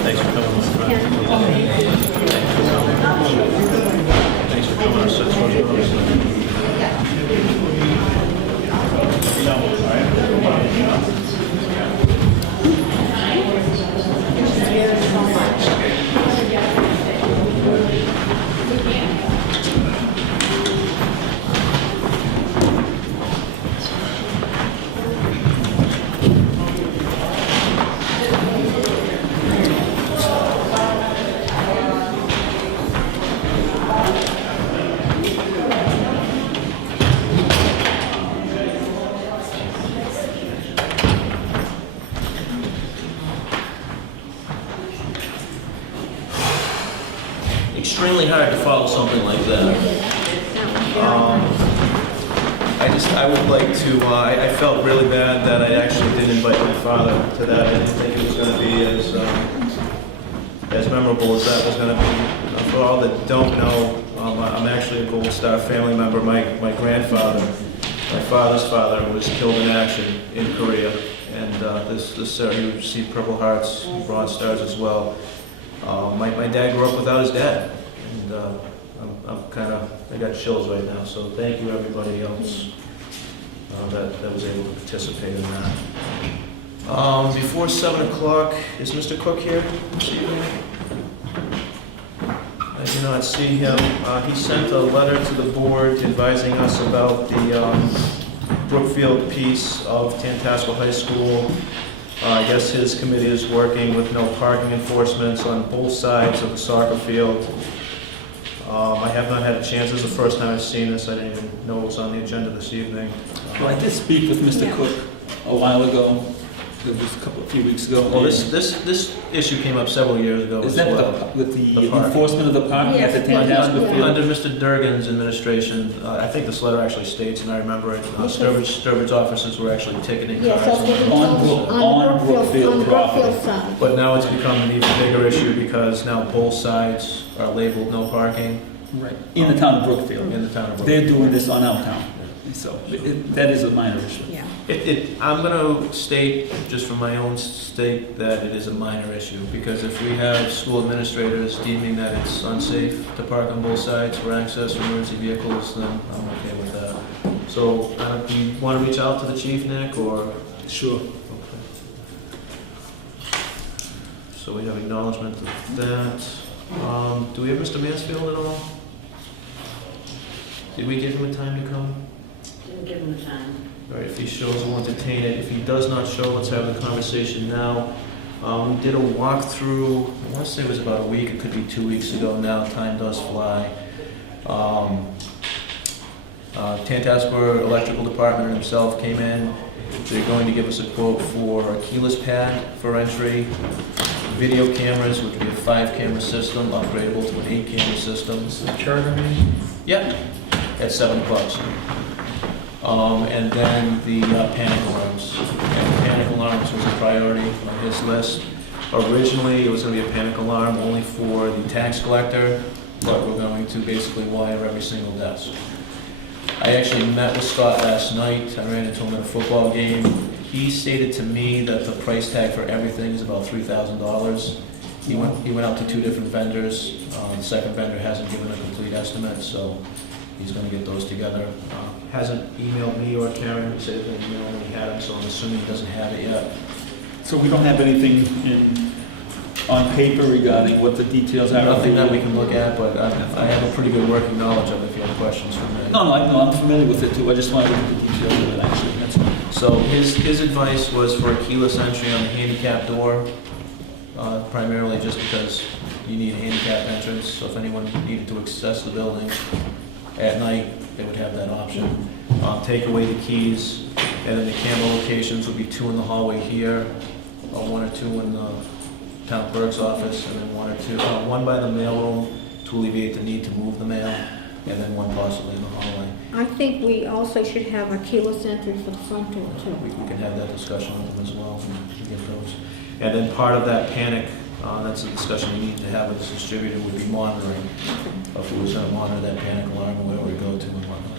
Thanks for coming. Thanks I would like to, I felt really bad that I actually didn't invite my father to that. I didn't think it was going to be as memorable as that was going to be. For all that don't know, I'm actually a Gold Star family member. My grandfather, my father's father, was killed in action in Korea, and he received Purple Hearts, Bronze Stars as well. My dad grew up without his dad, and I got chills right now. So thank you everybody else that was able to participate in that. Before 7 o'clock, is Mr. Cook here this evening? I do not see him. He sent a letter to the board advising us about the Brookfield piece of Tantasco High School. I guess his committee is working with no parking enforcements on both sides of the soccer field. I have not had a chance. This is the first time I've seen this. I didn't even know it was on the agenda this evening. Well, I did speak with Mr. Cook a while ago. It was a few weeks ago. Well, this issue came up several years ago Is as that well. with the enforcement of the parking at the Tantasco field? Under Mr. Durgan's administration, I think this letter actually states, and I remember it, Sturbridge's offices were actually ticketing Yes, cars. that's what on Brookfield property. side. But now it's become an even bigger issue because now both sides are labeled no parking. Right. In the town of Brookfield. In the town of Brookfield. They're doing this on our town. So that is a minor issue. Yeah. I'm going to state, just for my own sake, that it is a minor issue, because if we have school administrators deeming that it's unsafe to park on both sides for access for emergency vehicles, then I'm okay with that. So, do you want to reach out to the chief, Nick, or? Sure. Okay. So we have acknowledgement of that. Do we have Mr. Mansfield at all? Did we give him a time to come? Didn't give him time. All right, if he shows, we'll entertain it. If he does not show, let's have the conversation now. We did a walkthrough, I want to say it was about a week, it could be 2 weeks ago now, time does fly. Tantasco Electrical Department himself came in. They're going to give us a quote for a keyless pad for entry, video cameras, which would be a 5-camera system, upgradable to an 8-camera system. Charter meeting? Yeah, at 7 o'clock. And then the panic alarms. And the panic alarms was a priority on his list. Originally, it was going to be a panic alarm only for the tax collector, but we're going to basically wire every single desk. I actually met with Scott last night. I ran into him at a football game. He stated to me that the price tag for everything is about $3,000. He went out to 2 different vendors. The second vendor hasn't given a complete estimate, so he's going to get those together. Hasn't emailed me or Karen. He said that email when he had them, so I'm assuming he doesn't have it yet. So we don't have anything on paper regarding what the details are? Nothing that we can look at, but I have a pretty good working knowledge of it if you have questions for me. No, I'm familiar with it too. I just wanted to look at the details of it actually. That's all. So his advice was for a keyless entry on the handicap door, primarily just because you need a handicap entrance. So if anyone needed to access the building at night, they would have that option. Take away the keys, and then the camera locations would be 2 in the hallway here, 1 or 2 in the town clerk's office, and then 1 or 2, 1 by the mailroom to alleviate the need to move the mail, and then 1 possibly in the hallway. I think we also should have a keyless entry for the front door too. We can have that discussion with them as well and get those. And then part of that panic, that's a discussion we need to have with this distributor, would be monitoring of who's going to monitor that panic alarm and where we go to and whatnot.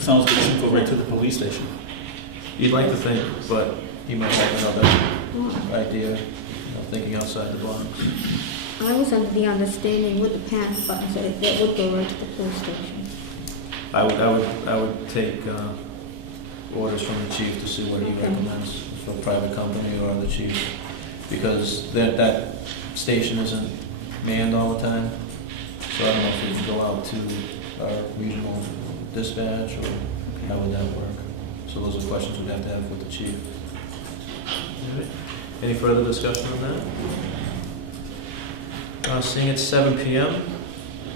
Sounds like it should go right to the police station. You'd like to think, but he might have another idea, thinking outside the box. I was under the understanding with the panic buttons that it would go right to the police station. I would take orders from the chief to see what he recommends for a private company or the chief, because that station isn't manned all the time. So I don't know if we can go out to our regional dispatch, or how would that work? So those are questions we'd have to have with the chief. All right. Any further discussion on that? Seeing it's 7 p.m.,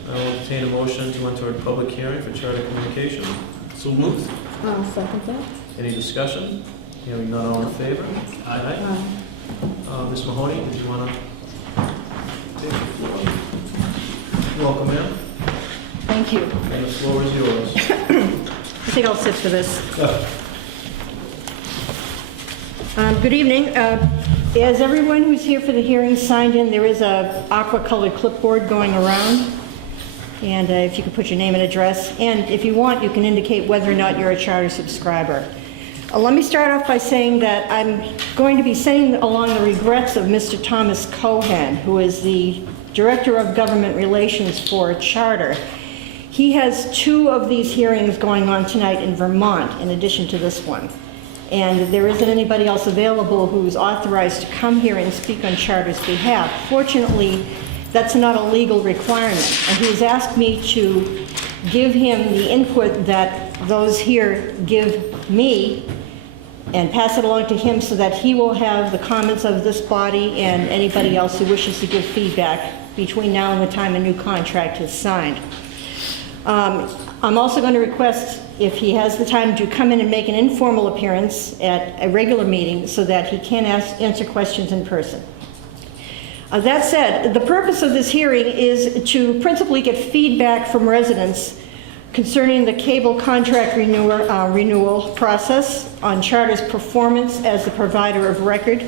I will entertain a motion to enter a public hearing for charter communication. So moved. I'll second that. Any discussion? Hearing none, all in favor? Aye. Ms. Mahoney, did you want to take the floor? Welcome, ma'am. Thank you. And the floor is yours. think I'll sit for this. Good evening. As everyone who's here for the hearing signed in, there is a aqua-colored clipboard going around. And if you could put your name and address, and if you want, you can indicate whether or not you're a charter subscriber. Let me start off by saying that I'm going to be sending along the regrets of Mr. Thomas Cohen, who is the Director of Government Relations for Charter. He has 2 of these hearings going on tonight in Vermont, in addition to this one. And there isn't anybody else available who's authorized to come here and speak on Charter's behalf. Fortunately, that's not a legal requirement. And he's asked me to give him the input that those here give me and pass it along to him so that he will have the comments of this body and anybody else who wishes to give feedback between now and the time a new contract is signed. I'm also going to request, if he has the time, to come in and make an informal appearance at a regular meeting so that he can answer questions in person. That said, the purpose of this hearing is to principally get feedback from residents concerning the cable contract renewal process, on Charter's performance as the provider of record,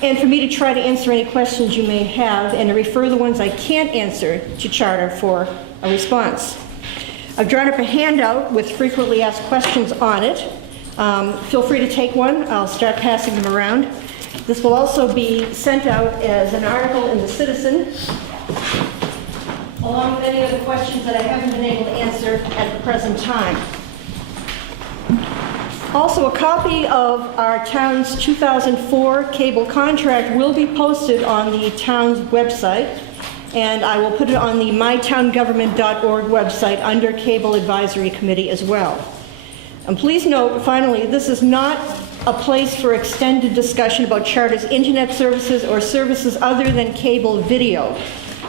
and for me to try to answer any questions you may have and to refer the ones I can't answer to Charter for a response. I've drawn up a handout with frequently asked questions on it. Feel free to take one. I'll start passing them around. This will also be sent out as an article in the Citizen, along with any of the questions that I haven't been able to answer at the present time. Also, a copy of our town's 2004 cable contract will be posted on the town's website, and I will put it on the mytowngovernment.org website under Cable Advisory Committee as well. And please note, finally, this is not a place for extended discussion about Charter's internet services or services other than cable video,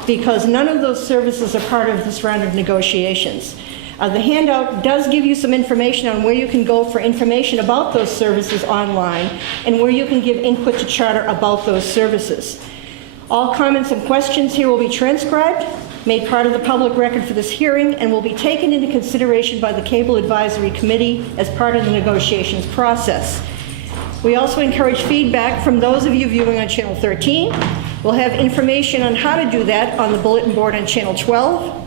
because none of those services are part of this round of negotiations. The handout does give you some information on where you can go for information about those services online and where you can give input to Charter about those services. All comments and questions here will be transcribed, made part of the public record for this hearing, and will be taken into consideration by the Cable Advisory Committee as part of the negotiations process. We also encourage feedback from those of you viewing on Channel 13. We'll have information on how to do that on the bulletin board on Channel 12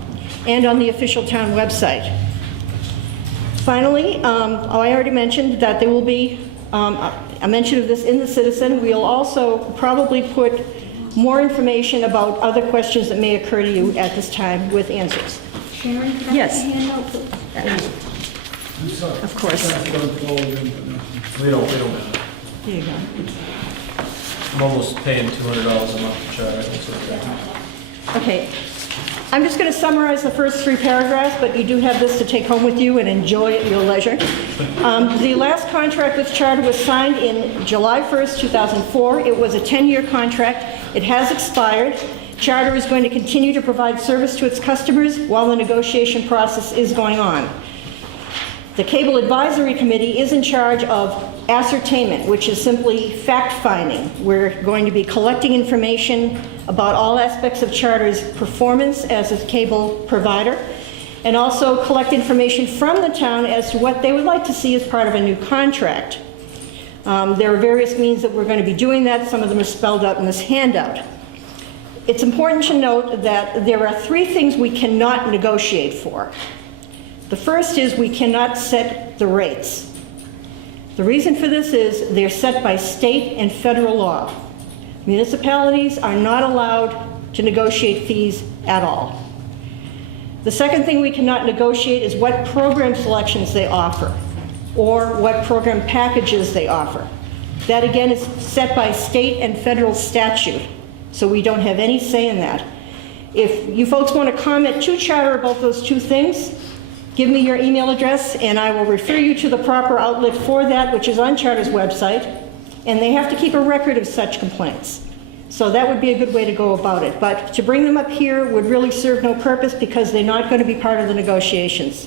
and on the official town website. Finally, I already mentioned that there will be a mention of this in the Citizen. We'll also probably put more information about other questions that may occur to you at this time with answers. Sharon, can I Yes. have a handout, please? Of course. We don't. Here you go. I'm almost paying $200 a month for Charter. That's okay. Okay. I'm just going to summarize the first 3 paragraphs, but you do have this to take home with you and enjoy at your leisure. The last contract with Charter was signed in July 1st, 2004. It was a 10-year contract. It has expired. Charter is going to continue to provide service to its customers while the negotiation process is going on. The Cable Advisory Committee is in charge of ascertainment, which is simply fact-finding. We're going to be collecting information about all aspects of Charter's performance as a cable provider, and also collect information from the town as to what they would like to see as part of a new contract. There are various means that we're going to be doing that. Some of them are spelled out in this handout. It's important to note that there are 3 things we cannot negotiate for. The first is we cannot set the rates. The reason for this is they're set by state and federal law. Municipalities are not allowed to negotiate fees at all. The second thing we cannot negotiate is what program selections they offer or what program packages they offer. That again is set by state and federal statute, so we don't have any say in that. If you folks want to comment to Charter about those 2 things, give me your email address and I will refer you to the proper outlet for that, which is on Charter's website, and they have to keep a record of such complaints. So that would be a good way to go about it. But to bring them up here would really serve no purpose because they're not going to be part of the negotiations.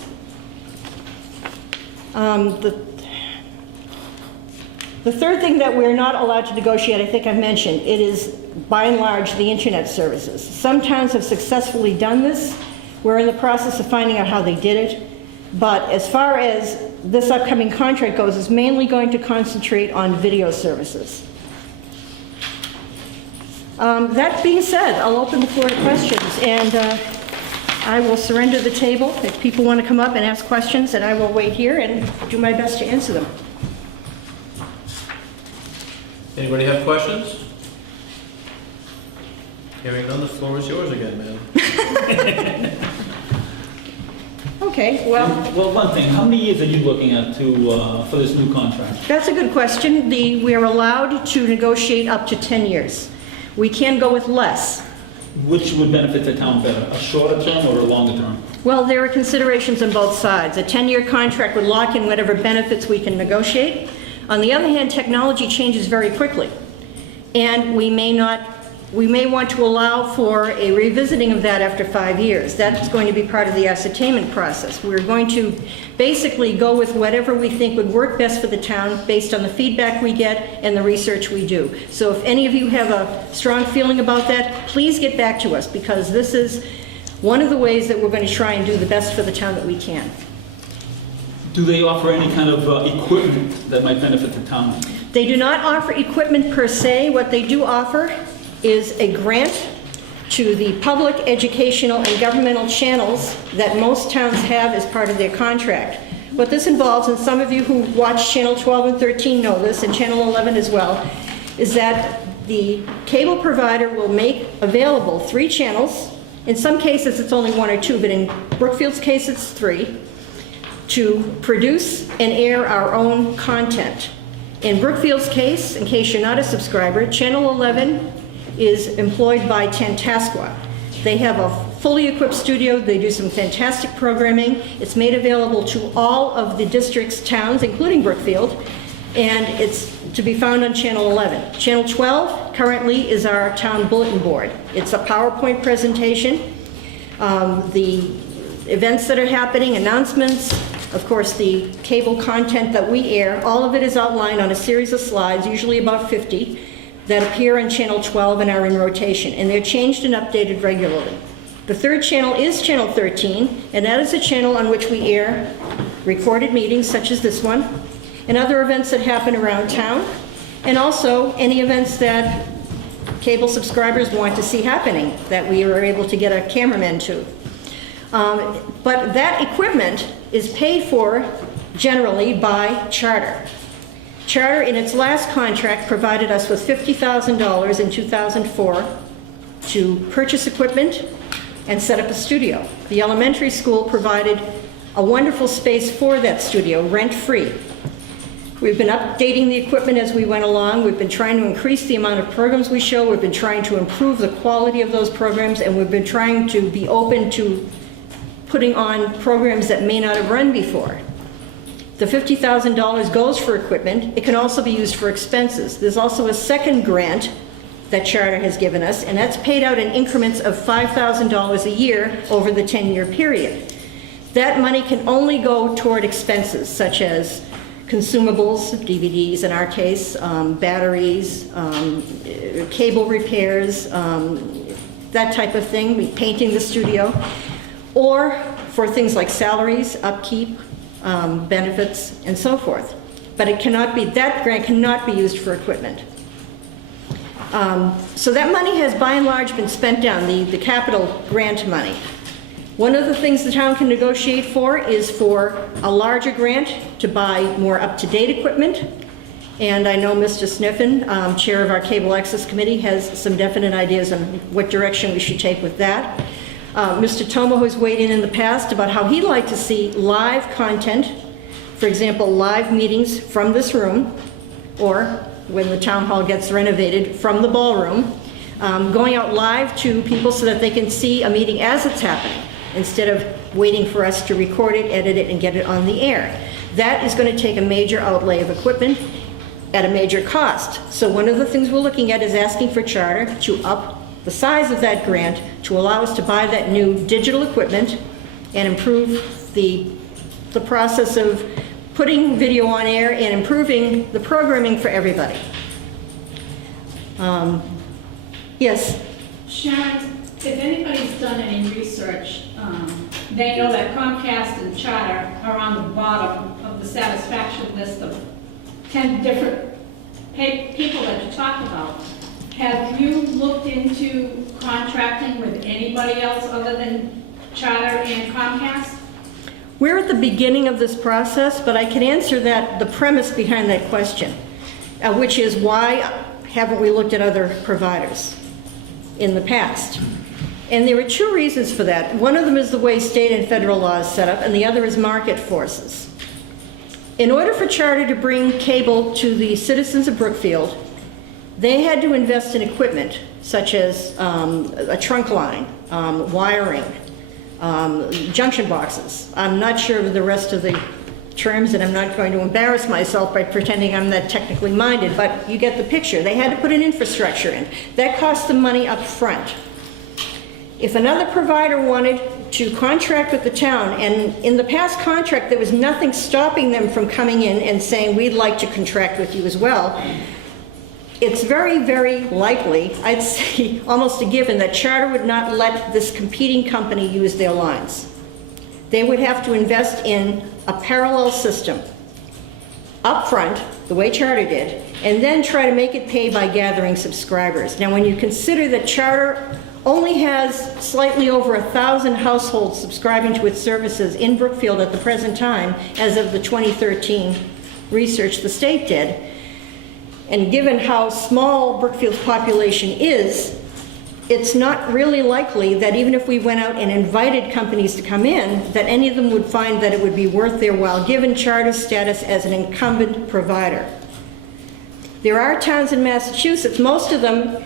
The third thing that we're not allowed to negotiate, I think I've mentioned, it is by and large the internet services. Some towns have successfully done this. We're in the process of finding out how they did it. But as far as this upcoming contract goes, it's mainly going to concentrate on video services. That being said, I'll open the floor to questions, and I will surrender the table if people want to come up and ask questions, and I will wait here and do my best to answer them. Anybody have questions? Hearing none, the floor is yours again, man. Okay, well, Well, one thing, how many years are you looking at for this new contract? that's a good question. We are allowed to negotiate up to 10 years. We can go with less. Which would benefit the town better, a shorter term or a longer term? Well, there are considerations on both sides. A 10-year contract would lock in whatever benefits we can negotiate. On the other hand, technology changes very quickly, and we may want to allow for a revisiting of that after 5 years. That's going to be part of the ascertainment process. We're going to basically go with whatever we think would work best for the town based on the feedback we get and the research we do. So if any of you have a strong feeling about that, please get back to us, because this is one of the ways that we're going to try and do the best for the town that we can. Do they offer any kind of equipment that might benefit the town? They do not offer equipment per se. What they do offer is a grant to the public, educational, and governmental channels that most towns have as part of their contract. What this involves, and some of you who watch Channel 12 and 13 know this, and Channel 11 as well, is that the cable provider will make available 3 channels. In some cases, it's only 1 or 2, but in Brookfield's case, it's 3, to produce and air our own content. In Brookfield's case, in case you're not a subscriber, Channel 11 is employed by Tantasqua. They have a fully equipped studio. They do some fantastic programming. It's made available to all of the district's towns, including Brookfield, and it's to be found on Channel 11. Channel 12 currently is our town bulletin board. It's a PowerPoint presentation. The events that are happening, announcements, of course, the cable content that we air, all of it is outlined on a series of slides, usually about 50, that appear on Channel 12 and are in rotation, and they're changed and updated regularly. The third channel is Channel 13, and that is a channel on which we air recorded meetings such as this one, and other events that happen around town, and also any events that cable subscribers want to see happening that we are able to get a cameraman to. But that equipment is paid for generally by Charter. Charter, in its last contract, provided us with $50,000 in 2004 to purchase equipment and set up a studio. The elementary school provided a wonderful space for that studio, rent-free. We've been updating the equipment as we went along. We've been trying to increase the amount of programs we show. We've been trying to improve the quality of those programs, and we've been trying to be open to putting on programs that may not have run before. The $50,000 goes for equipment. It can also be used for expenses. There's also a second grant that Charter has given us, and that's paid out in increments of $5,000 a year over the 10-year period. That money can only go toward expenses such as consumables, DVDs in our case, batteries, cable repairs, that type of thing, painting the studio, or for things like salaries, upkeep, benefits, and so forth. But it cannot be, that grant cannot be used for equipment. So that money has by and large been spent down, the capital grant money. One of the things the town can negotiate for is for a larger grant to buy more up-to-date equipment. And I know Mr. Sniffen, chair of our Cable Access Committee, has some definite ideas on what direction we should take with that. Mr. Tomo has weighed in the past about how he'd like to see live content, for example, live meetings from this room, or when the town hall gets renovated, from the ballroom, going out live to people so that they can see a meeting as it's happening, instead of waiting for us to record it, edit it, and get it on the air. That is going to take a major outlay of equipment at a major cost. So one of the things we're looking at is asking for Charter to up the size of that grant to allow us to buy that new digital equipment and improve the process of putting video on air and improving the programming for everybody. Yes? Sharon, if anybody's done any research they know that Comcast and Charter are on the bottom of the satisfaction list of 10 different people that you talked about. Have you looked into contracting with anybody else other than Charter and Comcast? We're at the beginning of this process, but I can answer the premise behind that question, which is why haven't we looked at other providers in the past? And there are two reasons for that. One of them is the way state and federal law is set up, and the other is market forces. In order for Charter to bring cable to the citizens of Brookfield, they had to invest in equipment such as a trunk line, wiring, junction boxes. I'm not sure of the rest of the terms, and I'm not going to embarrass myself by pretending I'm that technically minded, but you get the picture. They had to put an infrastructure in. That cost them money up front. If another provider wanted to contract with the town, and in the past contract there was nothing stopping them from coming in and saying, we'd like to contract with you as well, it's very, very likely, I'd say almost a given, that Charter would not let this competing company use their lines. They would have to invest in a parallel system up front, the way Charter did, and then try to make it pay by gathering subscribers. Now, when you consider that Charter only has slightly over 1,000 households subscribing to its services in Brookfield at the present time, as of the 2013 research the state did, and given how small Brookfield's population is, it's not really likely that even if we went out and invited companies to come in, that any of them would find that it would be worth their while, given Charter's status as an incumbent provider. There are towns in Massachusetts, most of them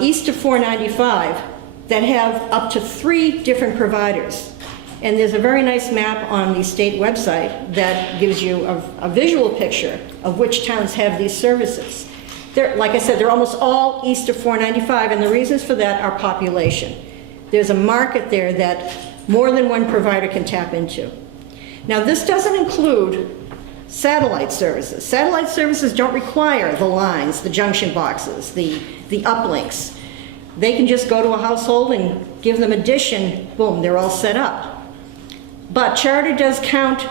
east of 495, that have up to 3 different providers. And there's a very nice map on the state website that gives you a visual picture of which towns have these services. Like I said, they're almost all east of 495, and the reasons for that are population. There's a market there that more than one provider can tap into. Now, this doesn't include satellite services. Satellite services don't require the lines, the junction boxes, the uplinks. They can just go to a household and give them a dish and boom, they're all set up. But Charter does count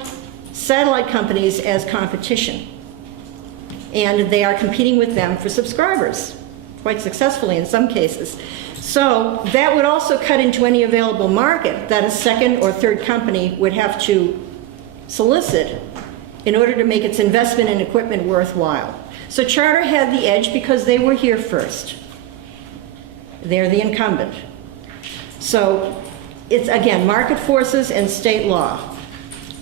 satellite companies as competition, and they are competing with them for subscribers, quite successfully in some cases. So that would also cut into any available market that a second or third company would have to solicit in order to make its investment in equipment worthwhile. So Charter had the edge because they were here first. They're the incumbent. So it's, again, market forces and state law.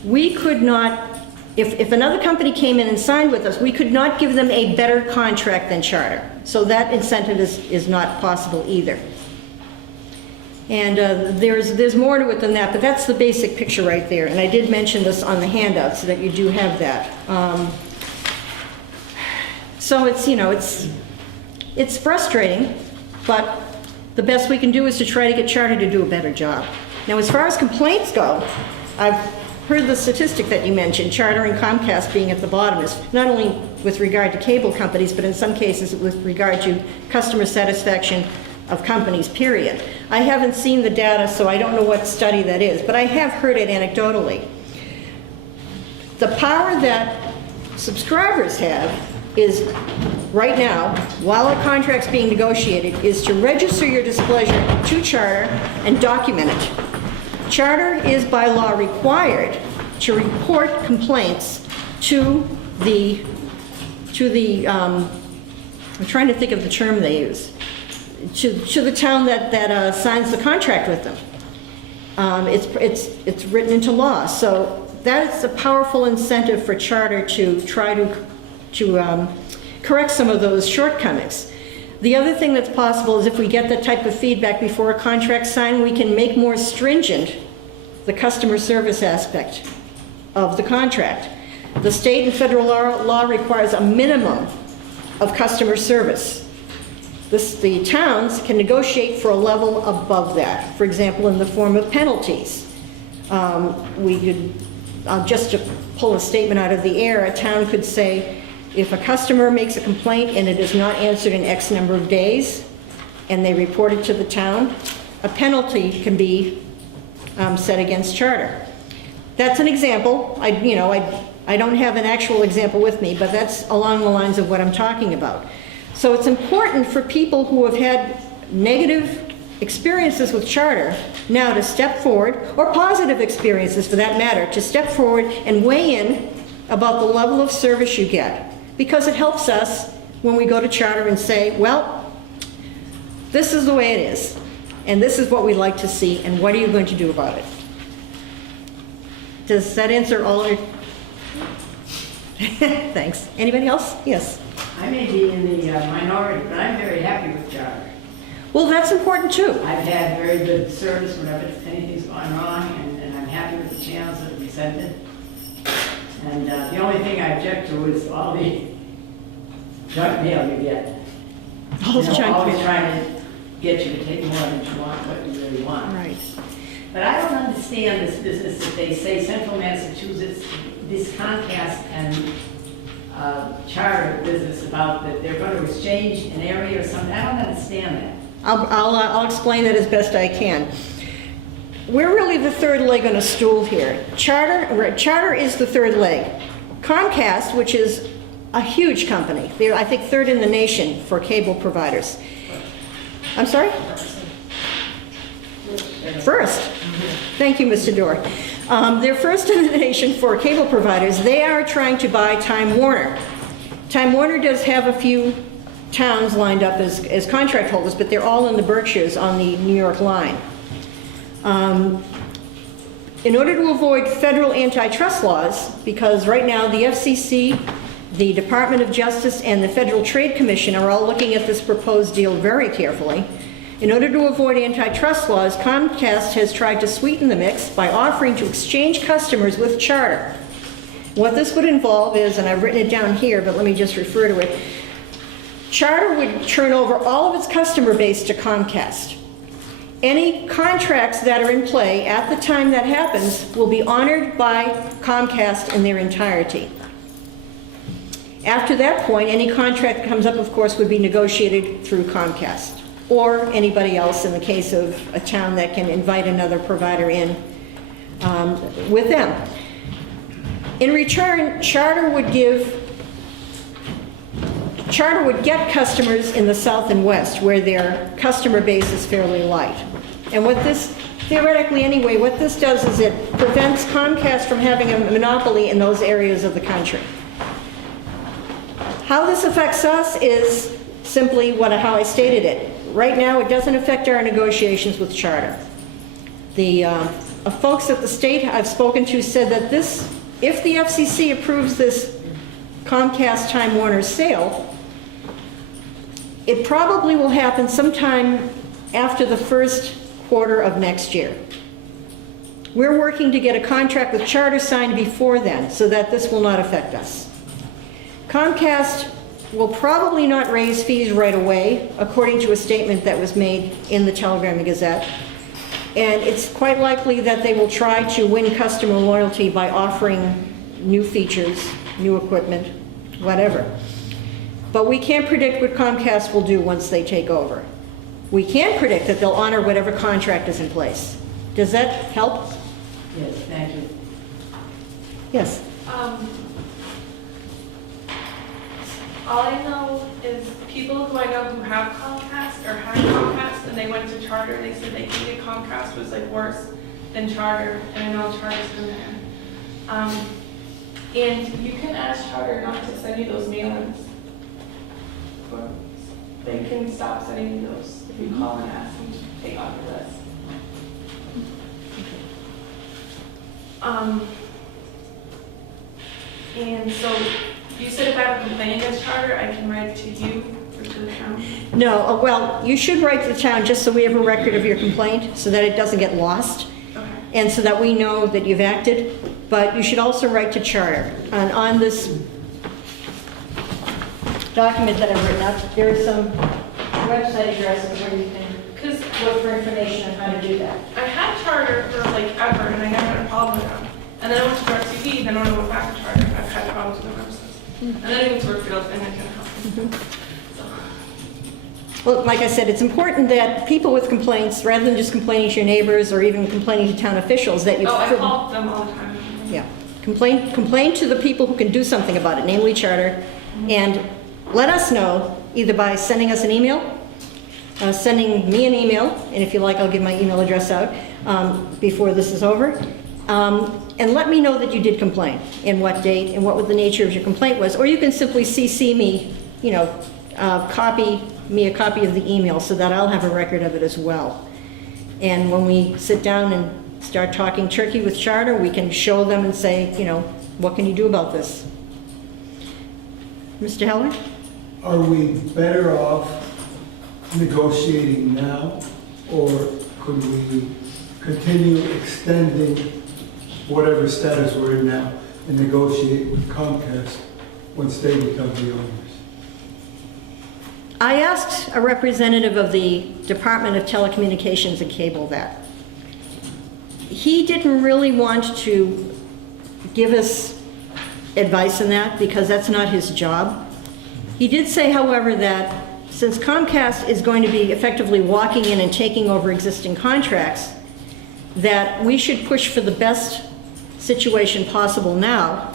We could not, if another company came in and signed with us, we could not give them a better contract than Charter. So that incentive is not possible either. And there's more to it than that, but that's the basic picture right there. And I did mention this on the handout so that you do have that. So it's, you know, it's frustrating, but the best we can do is to try to get Charter to do a better job. Now, as far as complaints go, I've heard the statistic that you mentioned, Charter and Comcast being at the bottom, is not only with regard to cable companies, but in some cases with regard to customer satisfaction of companies, period. I haven't seen the data, so I don't know what study that is, but I have heard it anecdotally. The power that subscribers have is, right now, while a contract's being negotiated, is to register your displeasure to Charter and document it. Charter is by law required to report complaints to the I'm trying to think of the term they use, to the town that signs the contract with them. It's written into law, so that's a powerful incentive for Charter to try to correct some of those shortcomings. The other thing that's possible is if we get that type of feedback before a contract's signed, we can make more stringent the customer service aspect of the contract. The state and federal law requires a minimum of customer service. The towns can negotiate for a level above that, for example, in the form of penalties. Just to pull a statement out of the air, a town could say, if a customer makes a complaint and it is not answered in X number of days, and they report it to the town, a penalty can be set against charter. That's an example. I don't have an actual example with me, but that's along the lines of what I'm talking about. So it's important for people who have had negative experiences with charter now to step forward, or positive experiences for that matter, to step forward and weigh in about the level of service you get. Because it helps us when we go to charter and say, well, this is the way it is, and this is what we'd like to see, and what are you going to do about it? Does that answer all your... Thanks. Anybody else? Yes. I may be in the minority, but I'm very happy with charter. Well, that's important too. I've had very good service whenever anything's gone wrong, and I'm happy with the channels that we sent it. And the only thing I object to is all the junk mail you get. Always trying to get you to take more than you want, what you really want. Right. But I don't understand this business that they say Central Massachusetts, this Comcast and charter business about that they're going to exchange an area or something. I don't understand that. I'll explain that as best I can. We're really the third leg on a stool here. Charter is the third leg. Comcast, which is a huge company, they're I think third in the nation for cable providers. I'm sorry? First. Thank you, Mr. Dorr. They're first in the nation for cable providers. They are trying to buy Time Warner. Time Warner does have a few towns lined up as contract holders, but they're all in the Berkshires on the New York line. In order to avoid federal antitrust laws, because right now the FCC, the Department of Justice, and the Federal Trade Commission are all looking at this proposed deal very carefully. In order to avoid antitrust laws, Comcast has tried to sweeten the mix by offering to exchange customers with Charter. What this would involve is, and I've written it down here, but let me just refer to it, Charter would turn over all of its customer base to Comcast. Any contracts that are in play at the time that happens will be honored by Comcast in their entirety. After that point, any contract that comes up, of course, would be negotiated through Comcast, or anybody else in the case of a town that can invite another provider in with them. In return, Charter would get customers in the South and West, where their customer base is fairly light. And what this, theoretically anyway, what this does is it prevents Comcast from having a monopoly in those areas of the country. How this affects us is simply how I stated it. Right now, it doesn't affect our negotiations with Charter. The folks at the state I've spoken to said that if the FCC approves this Comcast Time Warner sale, it probably will happen sometime after the first quarter of next year. We're working to get a contract with Charter signed before then so that this will not affect us. Comcast will probably not raise fees right away, according to a statement that was made in the Telegram and Gazette. And it's quite likely that they will try to win customer loyalty by offering new features, new equipment, whatever. But we can't predict what Comcast will do once they take over. We can predict that they'll honor whatever contract is in place. Does that help? Yes, thank you. Yes. All I know is people who I know who have Comcast or had Comcast and they went to Charter, they said they hated Comcast was like worse than Charter, and I know Charter's come in. And you can ask Charter not to send you those mailings. They can stop sending you those if you call and ask them to take off your list. And so you said if I have a complaint against Charter, I can write to you or to the town? No, well, you should write to the town just so we have a record of your complaint, so that it doesn't get lost. Okay. And so that we know that you've acted. But you should also write to Charter. And on this document that I've written up, there are some website addresses where you can look for information on how to do that. I had Charter for like ever, and I never had a problem with them. And then I went to DirecTV, then when I went back to Charter, I've had problems with them ever since. And then I went to Brookfield, and I couldn't help them. Well, like I said, it's important that people with complaints, rather than just complaining to your neighbors or even complaining to town officials, that you... Oh, I call them all the time. Yeah. Complain to the people who can do something about it, namely Charter, and let us know either by sending us an email, sending me an email, and if you like, I'll give my email address out before this is over, and let me know that you did complain, and what date, and what the nature of your complaint was, or you can simply CC me, copy me a copy of the email so that I'll have a record of it as well. And when we sit down and start talking turkey with Charter, we can show them and say, what can you do about this? Mr. Heller? Are we better off negotiating now, or could we continue extending whatever status we're in now and negotiate with Comcast once they become the owners? I asked a representative of the Department of Telecommunications and Cable that. He didn't really want to give us advice on that because that's not his job. He did say, however, that since Comcast is going to be effectively walking in and taking over existing contracts, that we should push for the best situation possible now,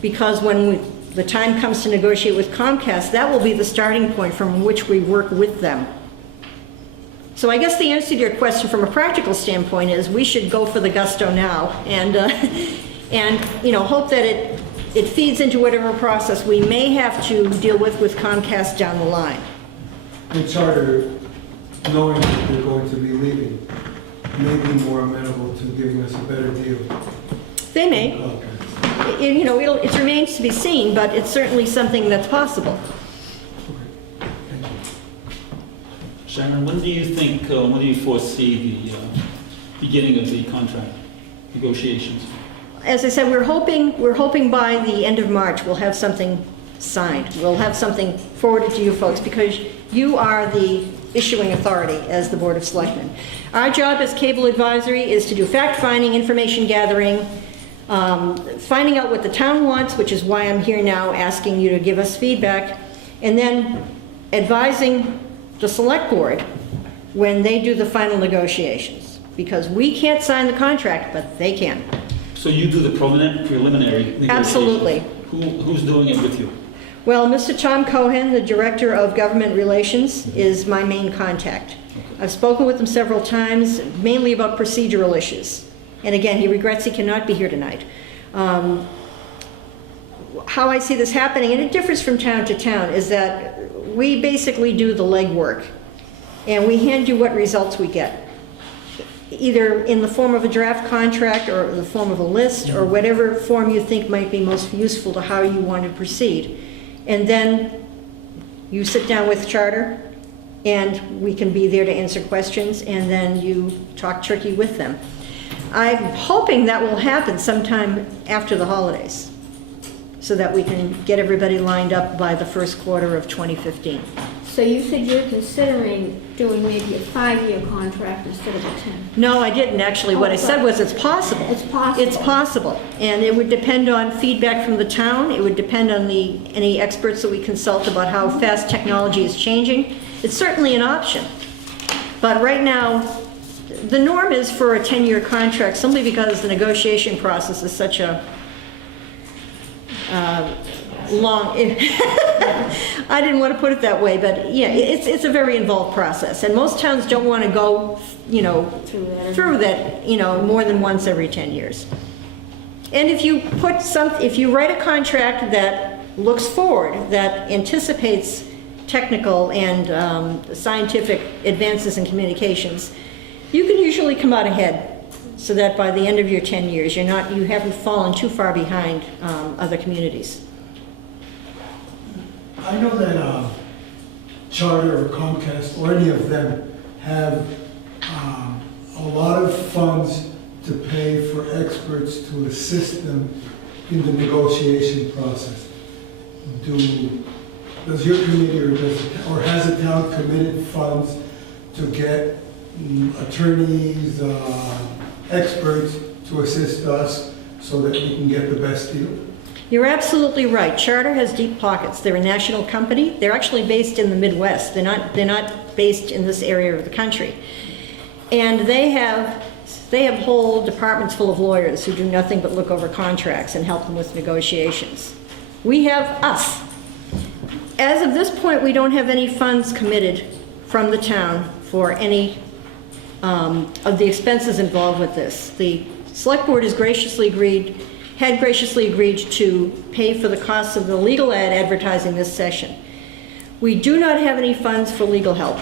because when the time comes to negotiate with Comcast, that will be the starting point from which we work with them. So I guess the answer to your question from a practical standpoint is we should go for the gusto now and hope that it feeds into whatever process we may have to deal with Comcast down the line. And Charter, knowing that they're going to be leaving, may be more amenable to giving us a better deal. They may. It remains to be seen, but it's certainly something that's possible. Sharon, when do you foresee the beginning of the contract negotiations? As I said, we're hoping by the end of March we'll have something signed. We'll have something forwarded to you folks because you are the issuing authority as the Board of Selectmen. Our job as Cable Advisory is to do fact-finding, information gathering, finding out what the town wants, which is why I'm here now asking you to give us feedback, and then advising the Select Board when they do the final negotiations. Because we can't sign the contract, but they can. So you do the preliminary negotiations? Absolutely. Who's doing it with you? Well, Mr. Tom Cohen, the Director of Government Relations, is my main contact. I've spoken with him several times, mainly about procedural issues. And again, he regrets he cannot be here tonight. How I see this happening, and it differs from town to town, is that we basically do the legwork, and we hand you what results we get, either in the form of a draft contract or in the form of a list or whatever form you think might be most useful to how you want to proceed. And then you sit down with Charter, and we can be there to answer questions, and then you talk turkey with them. I'm hoping that will happen sometime after the holidays, so that we can get everybody lined up by the first quarter of 2015. So you said you're considering doing maybe a 5-year contract instead of a 10? No, I didn't actually. What I said was it's possible. It's possible. It's possible. And it would depend on feedback from the town. It would depend on any experts that we consult about how fast technology is changing. It's certainly an option. But right now, the norm is for a 10-year contract simply because the negotiation process is such a long, I didn't want to put it that way, but yeah, it's a very involved process, and most towns don't want to go, through that, more than once every 10 years. And if you write a contract that looks forward, that anticipates technical and scientific advances in communications, you can usually come out ahead, so that by the end of your 10 years, you haven't fallen too far behind other communities. I know that Charter or Comcast or any of them have a lot of funds to pay for experts to assist them in the negotiation process. Does your committee or has the town committed funds to get attorneys, experts to assist us so that we can get the best deal? You're absolutely right. Charter has deep pockets. They're a national company. They're actually based in the Midwest. They're not based in this area of the country. And they have whole departments full of lawyers who do nothing but look over contracts and help them with negotiations. We have us. As of this point, we don't have any funds committed from the town for any of the expenses involved with this. The select board had graciously agreed to pay for the costs of the legal ad advertising this session. We do not have any funds for legal help.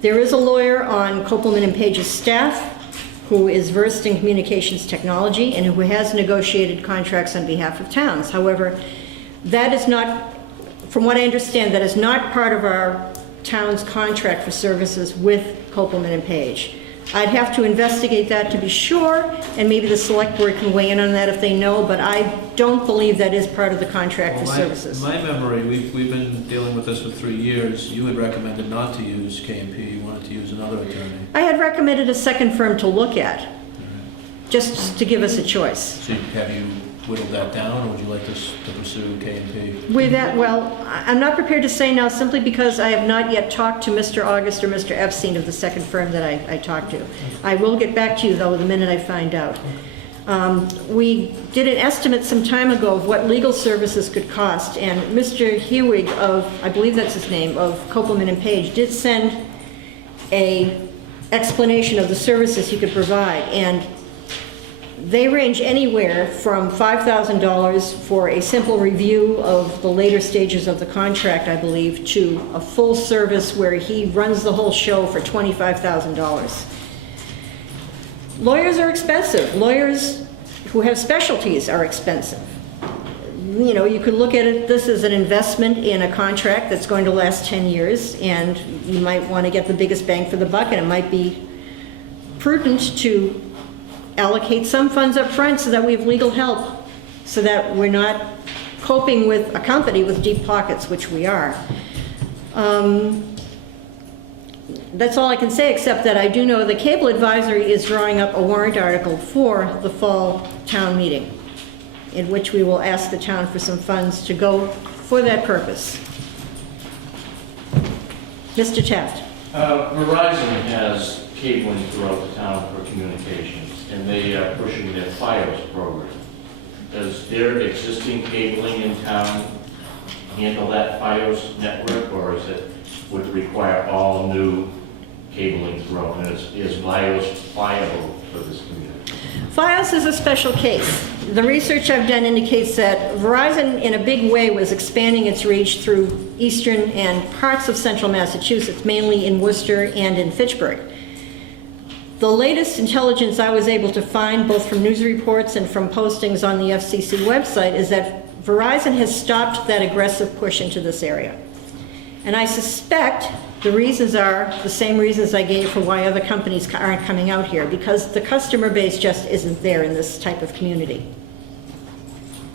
There is a lawyer on Copeland and Page's staff who is versed in communications technology and who has negotiated contracts on behalf of towns. However, that is not, from what I understand, that is not part of our town's contract for services with Copeland and Page. I'd have to investigate that to be sure, and maybe the select board can weigh in on that if they know, but I don't believe that is part of the contract for services. My memory, we've been dealing with this for 3 years. You had recommended not to use K&P, you wanted to use another attorney. I had recommended a second firm to look at, just to give us a choice. So have you whittled that down, or would you like us to pursue K&P? With that, well, I'm not prepared to say now simply because I have not yet talked to Mr. August or Mr. Epstein of the second firm that I talked to. I will get back to you, though, the minute I find out. We did an estimate some time ago of what legal services could cost, and Mr. Hewig of, I believe that's his name, of Copeland and Page, did send a explanation of the services he could provide, and they range anywhere from $5,000 for a simple review of the later stages of the contract, I believe, to a full service where he runs the whole show for $25,000. Lawyers are expensive. Lawyers who have specialties are expensive. You know, you could look at it, this is an investment in a contract that's going to last 10 years, and you might want to get the biggest bang for the buck, and it might be prudent to allocate some funds up front so that we have legal help, so that we're not coping with a company with deep pockets, which we are. That's all I can say, except that I do know the Cable Advisory is drawing up a warrant article for the fall town meeting, in which we will ask the town for some funds to go for that purpose. Mr. Taft. Verizon has cabling throughout the town for communications, and they are pushing their FiOS program. Does their existing cabling in town handle that FiOS network, or is it would require all new cabling throughout? And is FiOS viable for this community? FiOS is a special case. The research I've done indicates that Verizon, in a big way, was expanding its reach through eastern and parts of central Massachusetts, mainly in Worcester and in Fitchburg. The latest intelligence I was able to find, both from news reports and from postings on the FCC website, is that Verizon has stopped that aggressive push into this area. And I suspect the reasons are the same reasons I gave for why other companies aren't coming out here, because the customer base just isn't there in this type of community.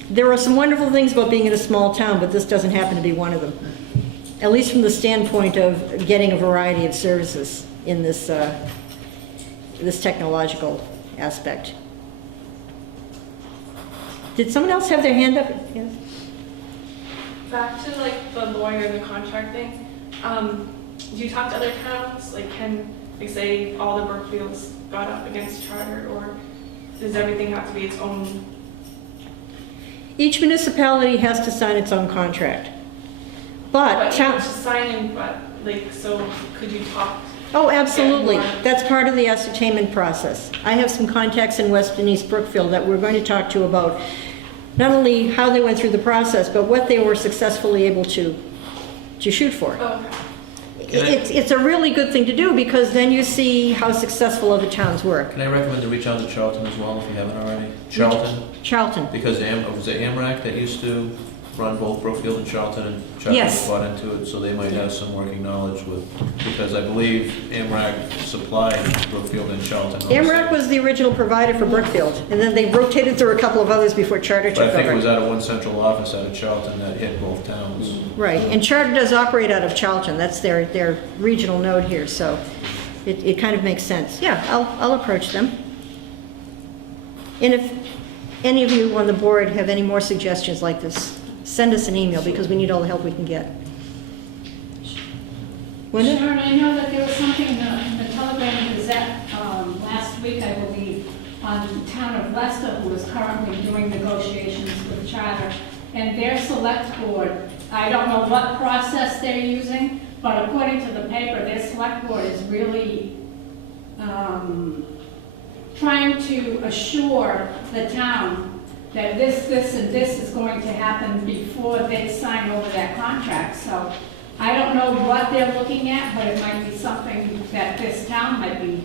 There are some wonderful things about being in a small town, but this doesn't happen to be one of them, at least from the standpoint of getting a variety of services in this, this technological aspect. Did someone else have their hand up? Yes. Back to like the lawyer and the contract thing. Do you talk to other towns? Like, can, like, say all the Brookfields got up against charter, or does everything have to be its own? Each municipality has to sign its own contract. But towns signing, but like, so could you talk? Oh, absolutely. That's part of the ascertainment process. I have some contacts in West and East Brookfield that we're going to talk to about not only how they went through the process, but what they were successfully able to shoot for. Oh, okay. It's a really good thing to do, because then you see how successful other towns were. Can I recommend to reach out to Charlton as well, if you haven't already? Charlton. Because was it AMRAC that used to run both Brookfield and Charlton, and Charlton Yes. bought into it, so they might have some working knowledge with, because I believe AMRAC supplied Brookfield and Charlton. AMRAC was the original provider for Brookfield, and then they rotated through a couple of others before Charter took over. But I think it was out of one central office out of Charlton that hit both towns. Right, and Charter does operate out of Charlton. That's their regional node here, so it kind of makes sense. Yeah, I'll approach them. And any of you on the board have any more suggestions like this, send us an email because we need all the help we can get. Linda? Sharon, I know that there was something in the Telegram and Gazette last week, I believe, on the town of Leicester, who is currently doing negotiations with Charter, and their select board, I don't know what process they're using, but according to the paper, their select board is really trying to assure the town that this, and this is going to happen before they sign over that contract. So I don't know what they're looking at, but it might be something that this town might be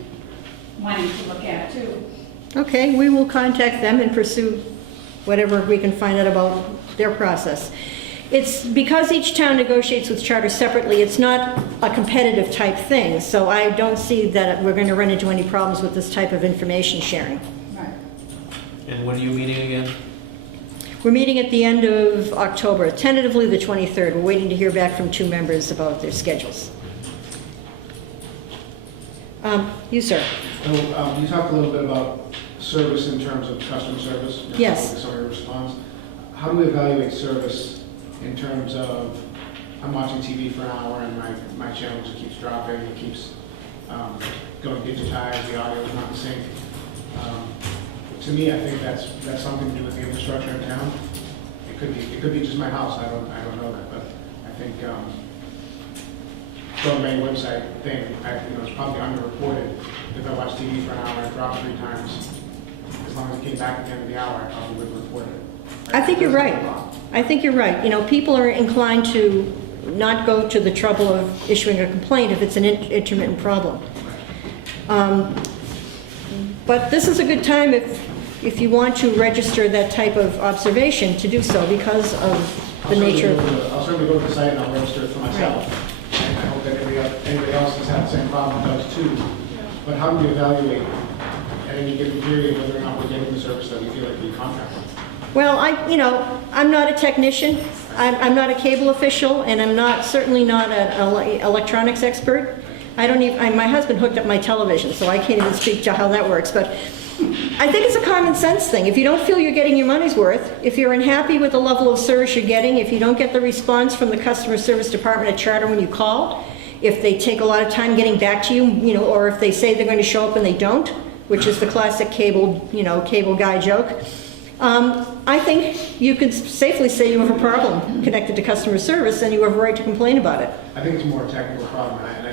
wanting to look at too. Okay, we will contact them and pursue whatever we can find out about their process. It's because each town negotiates with Charter separately, it's not a competitive type thing, so I don't see that we're going to run into any problems with this type of information sharing. And when are you meeting again? We're meeting at the end of October, tentatively the 23rd. We're waiting to hear back from 2 members about their schedules. You, sir. So, you talked a little bit about service in terms of customer service. Yes. Some of your response. How do we evaluate service in terms of, I'm watching TV for an hour and my channel just keeps dropping, it keeps going digitized, the audio is not in sync. To me, I think that's something to do with the infrastructure in town. It could be just my house. I don't know that, but I think going by your website thing, it's probably underreported. If I watch TV for an hour and it drops 3 times, as long as it came back at the end of the hour, I probably would report it. I think you're right. I think you're right. You know, people are inclined to not go to the trouble of issuing a complaint if it's an intermittent problem. But this is a good time if you want to register that type of observation to do so because of the nature of... I'll certainly go to the site and I'll register it for myself. Right. And I hope that anybody else has had the same problem does too. But how do we evaluate at any given period whether or not we're getting the service that we feel like we contract with? Well, I'm not a technician. I'm not a cable official, and I'm certainly not an electronics expert. My husband hooked up my television, so I can't even speak to how that works. But I think it's a common sense thing. If you don't feel you're getting your money's worth, if you're unhappy with the level of service you're getting, if you don't get the response from the customer service department at Charter when you call, if they take a lot of time getting back to you, or if they say they're going to show up and they don't, which is the classic cable guy joke. I think you could safely say you have a problem connected to customer service and you have a right to complain about it. I think it's a more technical problem, and I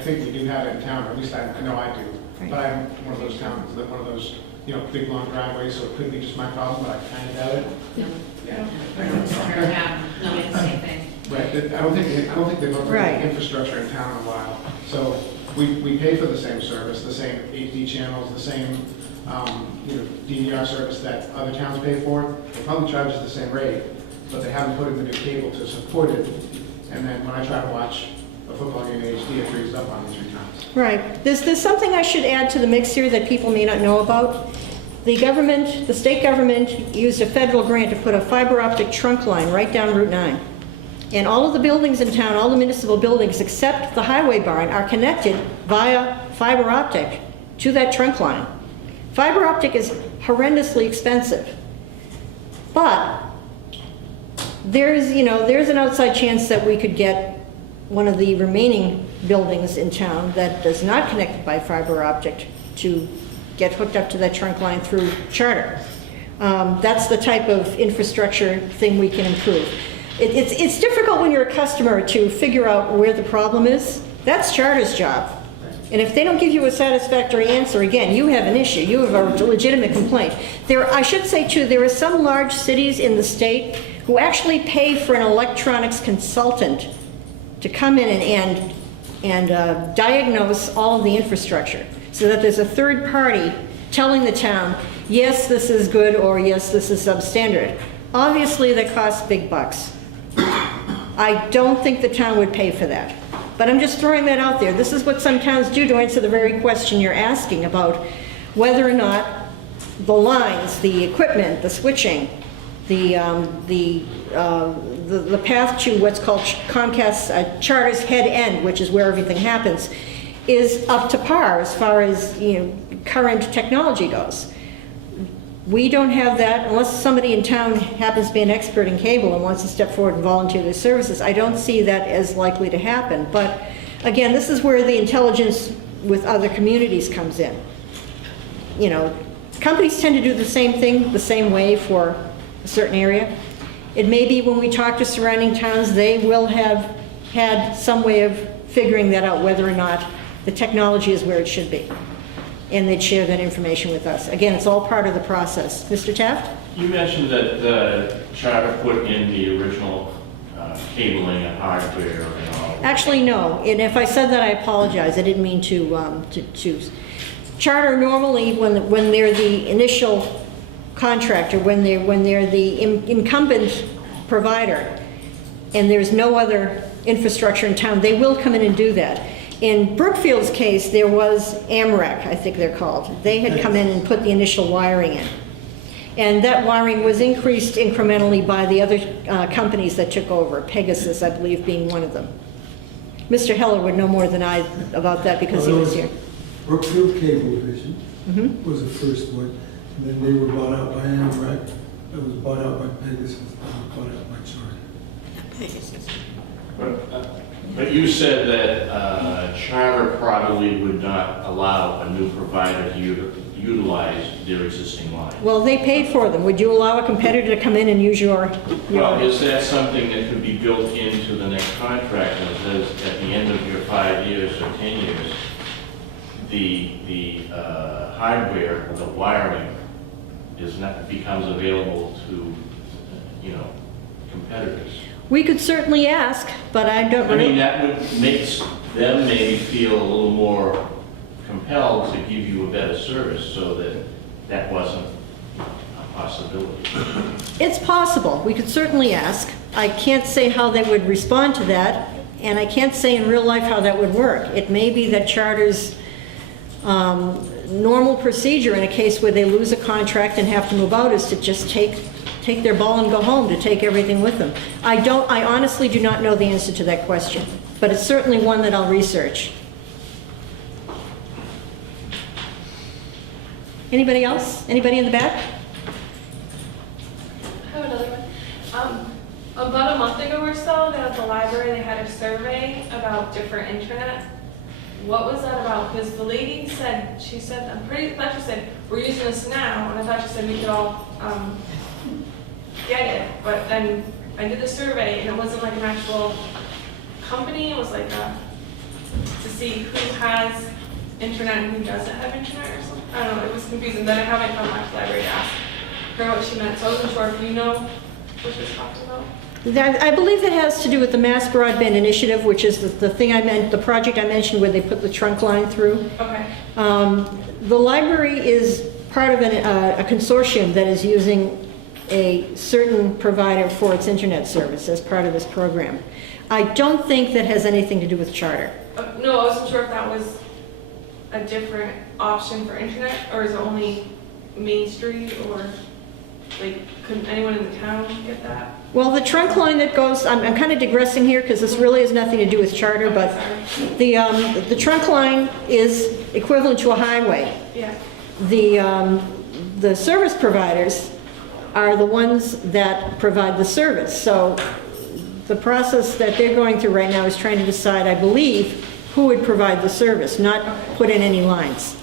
think we do have it in town, or at least I know I do. Right. But I'm one of those towns, one of those big long driveways, so it could be just my problem, but I kind of doubt it. No. Yeah. No, it's the same thing. Right. I don't think they've upgraded the infrastructure in town in a while. So we pay for the same service, the same HD channels, the same DVR service that other towns pay for. They probably charge us the same rate, but they haven't put in the new cable to support it. And then when I try to watch a football game in HD, it freezes up on me 3 times. Right. There's something I should add to the mix here that people may not know about. The state government used a federal grant to put a fiber optic trunk line right down Route 9. And all of the buildings in town, all the municipal buildings except the highway barn, are connected via fiber optic to that trunk line. Fiber optic is horrendously expensive, but there's an outside chance that we could get one of the remaining buildings in town that does not connect by fiber optic to get hooked up to that trunk line through Charter. That's the type of infrastructure thing we can improve. It's difficult when you're a customer to figure out where the problem is. That's Charter's job. And if they don't give you a satisfactory answer, again, you have an issue. You have a legitimate complaint. I should say, too, there are some large cities in the state who actually pay for an electronics consultant to come in and diagnose all of the infrastructure so that there's a third party telling the town, yes, this is good, or yes, this is substandard. Obviously, that costs big bucks. I don't think the town would pay for that. But I'm just throwing that out there. This is what some towns do to answer the very question you're asking about whether or not the lines, the equipment, the switching, the path to what's called Comcast Charter's head end, which is where everything happens, is up to par as far as current technology goes. We don't have that, unless somebody in town happens to be an expert in cable and wants to step forward and volunteer their services. I don't see that as likely to happen. But again, this is where the intelligence with other communities comes in. You know, companies tend to do the same thing the same way for a certain area. It may be when we talk to surrounding towns, they will have had some way of figuring that out, whether or not the technology is where it should be. And they'd share that information with us. Again, it's all part of the process. Mr. Taft? You mentioned that the charter put in the original cabling and hardware and all. Actually, no. And if I said that, I apologize. I didn't mean to choose. Charter normally, when they're the initial contractor, when they're the incumbent provider, and there's no other infrastructure in town, they will come in and do that. In Brookfield's case, there was AMREC, I think they're called. They had come in and put the initial wiring in. And that wiring was increased incrementally by the other companies that took over, Pegasus, I believe, being one of them. Mr. Heller would know more than I about that because he was here. Brookfield Cablevision was the first one, and then they were bought out by AMREC, that was bought out by Pegasus, bought out by Charter. Pegasus. But you said that Charter probably would not allow a new provider to utilize their existing lines. Well, they paid for them. Would you allow a competitor to come in and use your... Well, is that something that could be built into the next contract that says at the end of your 5 years or 10 years, the hardware, the wiring becomes available to, competitors? We could certainly ask, but I don't... I mean, that would make them maybe feel a little more compelled to give you a better service, so that wasn't a possibility. It's possible. We could certainly ask. I can't say how they would respond to that, and I can't say in real life how that would work. It may be that Charter's normal procedure in a case where they lose a contract and have to move out is to just take their ball and go home, to take everything with them. I honestly do not know the answer to that question, but it's certainly one that I'll research. Anybody else? Anybody in the back? I have another one. About a month ago or so, down at the library, they had a survey about different internet. What was that about? Because the lady said, I thought she said, we're using this now, and I thought she said we could all get it. But then I did the survey, and it wasn't like an actual company. It was like to see who has internet and who doesn't have internet or something. I don't know, it was confusing. Then I haven't come back to the library to ask her what she meant, so I wasn't sure if you know what she was talking about. I believe it has to do with the Mass Broadband Initiative, which is the thing the project I mentioned where they put the trunk line through. Okay. The library is part of a consortium that is using a certain provider for its internet service as part of this program. I don't think that has anything to do with Charter. No, I wasn't sure if that was a different option for internet, or is it only Main Street, or like could anyone in the town get that? Well, the trunk line that goes, I'm kind of digressing here because this really has nothing to do with Charter, but the trunk line is equivalent to a highway. Yeah. The service providers are the ones that provide the service. So the process that they're going through right now is trying to decide, I believe, who would provide the service, not put in any lines.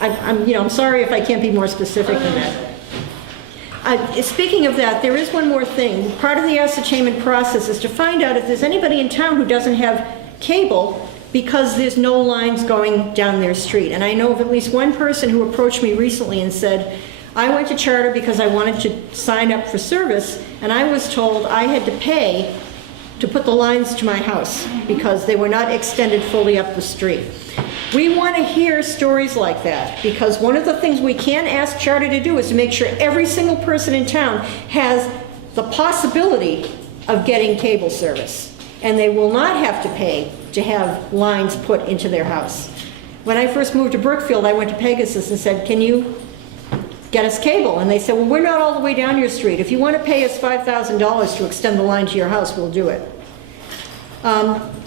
I'm sorry if I can't be more specific than that. Speaking of that, there is one more thing. Part of the ascertainment process is to find out if there's anybody in town who doesn't have cable because there's no lines going down their street. And I know of at least one person who approached me recently and said, I went to Charter because I wanted to sign up for service, and I was told I had to pay to put the lines to my house because they were not extended fully up the street. We want to hear stories like that, because one of the things we can ask Charter to do is to make sure every single person in town has the possibility of getting cable service, and they will not have to pay to have lines put into their house. When I first moved to Brookfield, I went to Pegasus and said, can you get us cable? And they said, well, we're not all the way down your street. If you want to pay us $5,000 to extend the line to your house, we'll do it.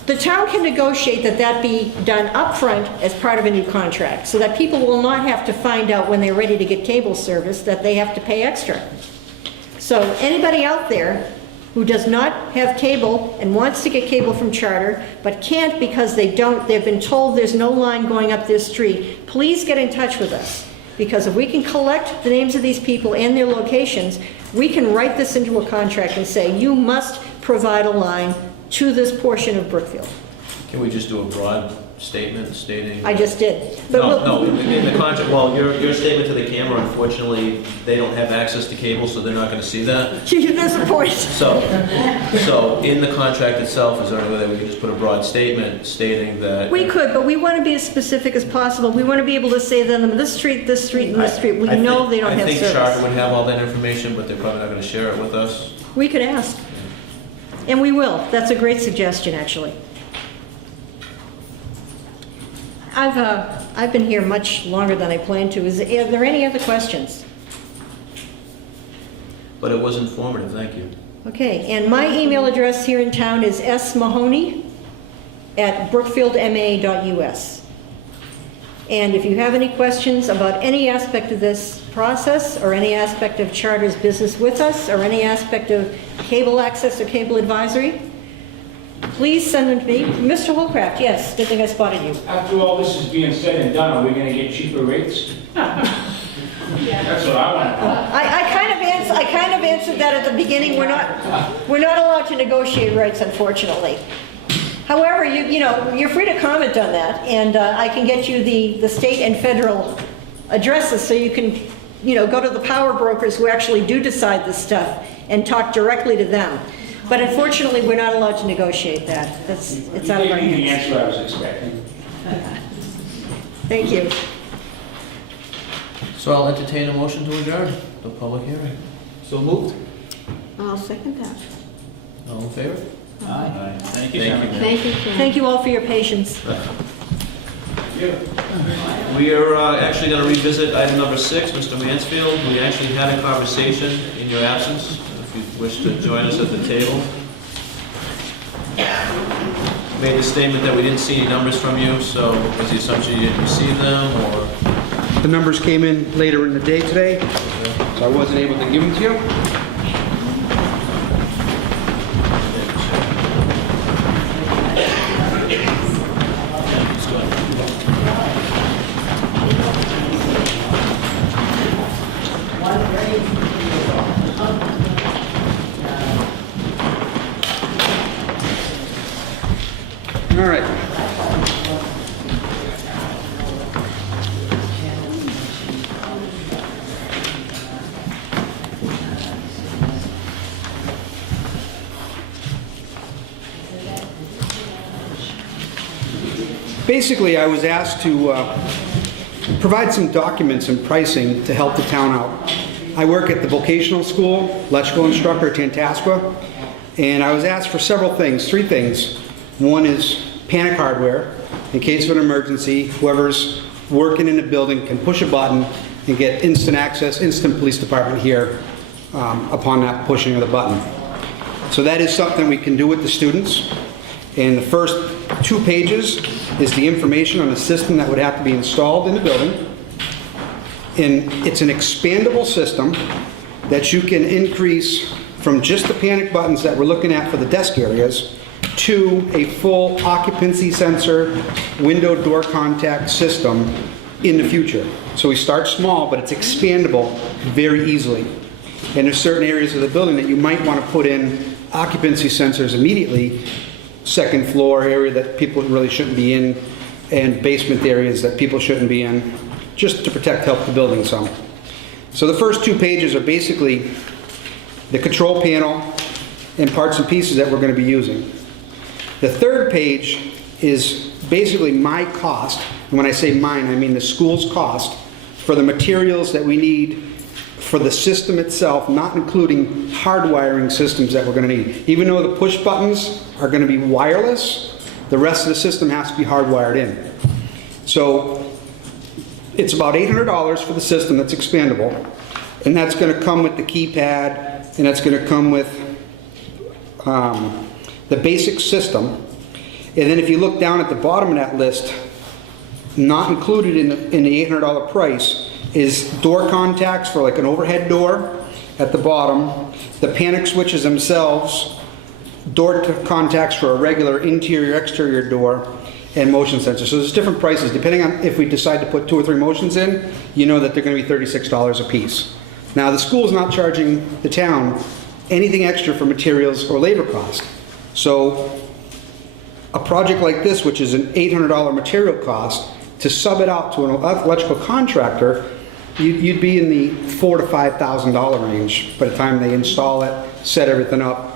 The town can negotiate that that be done upfront as part of a new contract, so that people will not have to find out when they're ready to get cable service that they have to pay extra. So anybody out there who does not have cable and wants to get cable from Charter, but can't because they've been told there's no line going up this street, please get in touch with us. Because if we can collect the names of these people and their locations, we can write this into a contract and say, you must provide a line to this portion of Brookfield. Can we just do a broad statement stating? I just did. But No, in the contract, well, your statement to the camera, unfortunately, they don't have access to cable, so they're not gonna see that. That's the point. So in the contract itself, is there any way that we can just put a broad statement stating that? We could, but we want to be as specific as possible. We want to be able to say to them, this street, and this street. We know they don't have service. I think Charter would have all that information, but they're probably not gonna share it with us. We could ask. And we will. That's a great suggestion, actually. I've been here much longer than I planned to. Are there any other questions? But it was informative, thank you. Okay, and my email address here in town is smahoney@brookfieldma.us. And if you have any questions about any aspect of this process, or any aspect of Charter's business with us, or any aspect of cable access or cable advisory, please send them to me. Mr. Holcraft, yes, good thing I spotted you. After all this is being said and done, are we going to get cheaper rates? That's what I want to know. I kind of answered that at the beginning. We're not allowed to negotiate rates, unfortunately. However, you're free to comment on that, and I can get you the state and federal addresses so you can, go to the power brokers who actually do decide this stuff and talk directly to them. But unfortunately, we're not allowed to negotiate that. It's out of our hands. You gave me the answer I was expecting. Thank you. So I'll entertain a motion to adjourn the public hearing. So moved. I'll second that. All in favor? Aye. Thank you, Thank you. Thank you, Kim. Thank you all for your patience. We are actually going to revisit item number 6, Mr. Mansfield. We actually had a conversation in your absence. If you wish to join us at the table. Made the statement that we didn't see any numbers from you, so was the assumption you didn't receive them, or? The numbers came in later in the day today, so I wasn't able to give them to you. All right. Basically, I was asked to provide some documents and pricing to help the town out. I work at the vocational school, electrical instructor at Tantascwa, and I was asked for several things, 3 things. One is panic hardware. In case of an emergency, whoever's working in the building can push a button and get instant access, instant police department here upon that pushing of the button. So that is something we can do with the students. And the first 2 pages is the information on the system that would have to be installed in the building. And it's an expandable system that you can increase from just the panic buttons that we're looking at for the desk areas to a full occupancy sensor, window door contact system in the future. So we start small, but it's expandable very easily. And there's certain areas of the building that you might want to put in occupancy sensors immediately, second floor area that people really shouldn't be in, and basement areas that people shouldn't be in, just to help the building some. So the first 2 pages are basically the control panel and parts and pieces that we're going to be using. The 3rd page is basically my cost, and when I say mine, I mean the school's cost for the materials that we need for the system itself, not including hardwiring systems that we're going to need. Even though the push buttons are going to be wireless, the rest of the system has to be hardwired in. So it's about $800 for the system that's expandable, and that's going to come with the keypad, and that's going to come with the basic system. And then if you look down at the bottom of that list, not included in the $800 price is door contacts for like an overhead door at the bottom, the panic switches themselves, door contacts for a regular interior-exterior door, and motion sensors. So there's different prices. Depending on if we decide to put 2 or 3 motions in, you know that they're going to be $36 a piece. Now the school's not charging the town anything extra for materials or labor cost. So a project like this, which is an $800 material cost, to sub it out to an electrical contractor, you'd be in the $4,000 to $5,000 range by the time they install it, set everything up,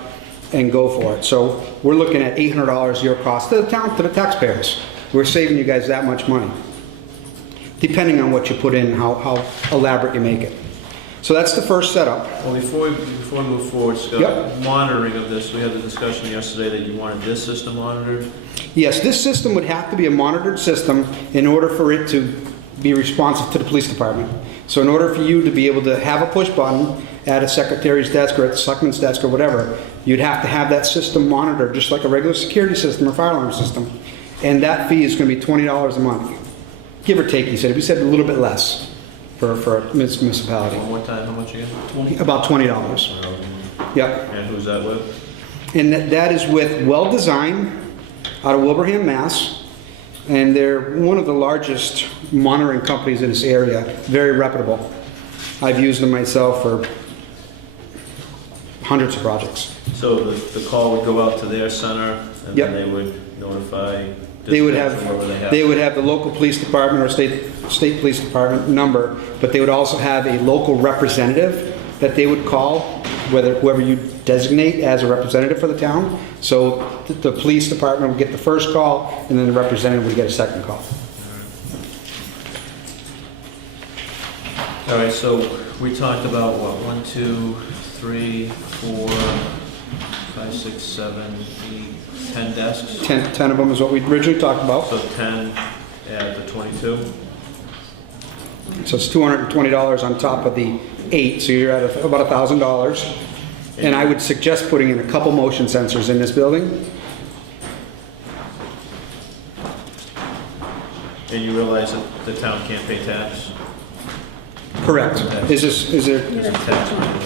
and go for it. So we're looking at $800 your cost to the town, to the taxpayers. We're saving you guys that much money, depending on what you put in, how elaborate you make it. So that's the first setup. Well, before we move forward, Scott, Yep. monitoring of this, we had the discussion yesterday that you wanted this system monitored. Yes, this system would have to be a monitored system in order for it to be responsive to the police department. So in order for you to be able to have a push button at a secretary's desk or at the selectman's desk or whatever, you'd have to have that system monitored just like a regular security system or fire alarm system. And that fee is going to be $20 a month. Give or take, he said. We said a little bit less for a municipality. One more time, how much again? About $20. Yep. And who's that with? And that is with Well Design out of Wilbraham, Mass. And they're one of the largest monitoring companies in this area, very reputable. I've used them myself for hundreds of projects. So the call would go out to their center, and Yep. then they would notify They would dispatch or whatever they would have the local police department or state police department number, but they would also have a local representative that they would call, whoever you designate as a representative for the town. So the police department would get the first call, and then the representative would get a second call. All right, so we talked about what, 1, 2, 3, 4, 5, 6, 7, 8, 10 desks? 10 of them is what we originally talked about. So 10 add the 22. So it's $220 on top of the 8, so you're at about $1,000. And I would suggest putting in a couple motion sensors in this building. And you realize that the town can't pay tax? Correct. Is there? Tax money.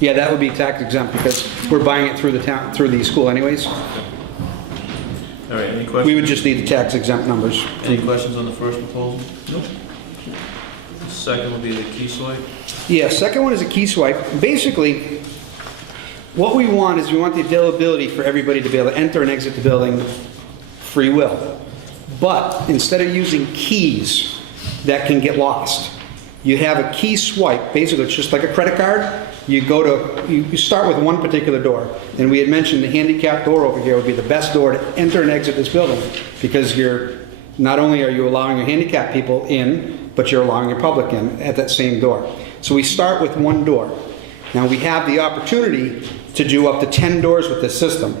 Yeah, that would be tax exempt because we're buying it through the town, through the school anyways. All right, any questions? We would just need the tax exempt numbers. Any questions on the first proposal? Nope. The second would be the key swipe. Yeah, second one is a key swipe. Basically, what we want is we want the availability for everybody to be able to enter and exit the building free will. But instead of using keys that can get lost, you have a key swipe. Basically, it's just like a credit card. You start with one particular door. And we had mentioned the handicap door over here would be the best door to enter and exit this building because not only are you allowing your handicapped people in, but you're allowing your public in at that same door. So we start with one door. Now we have the opportunity to do up to 10 doors with this system.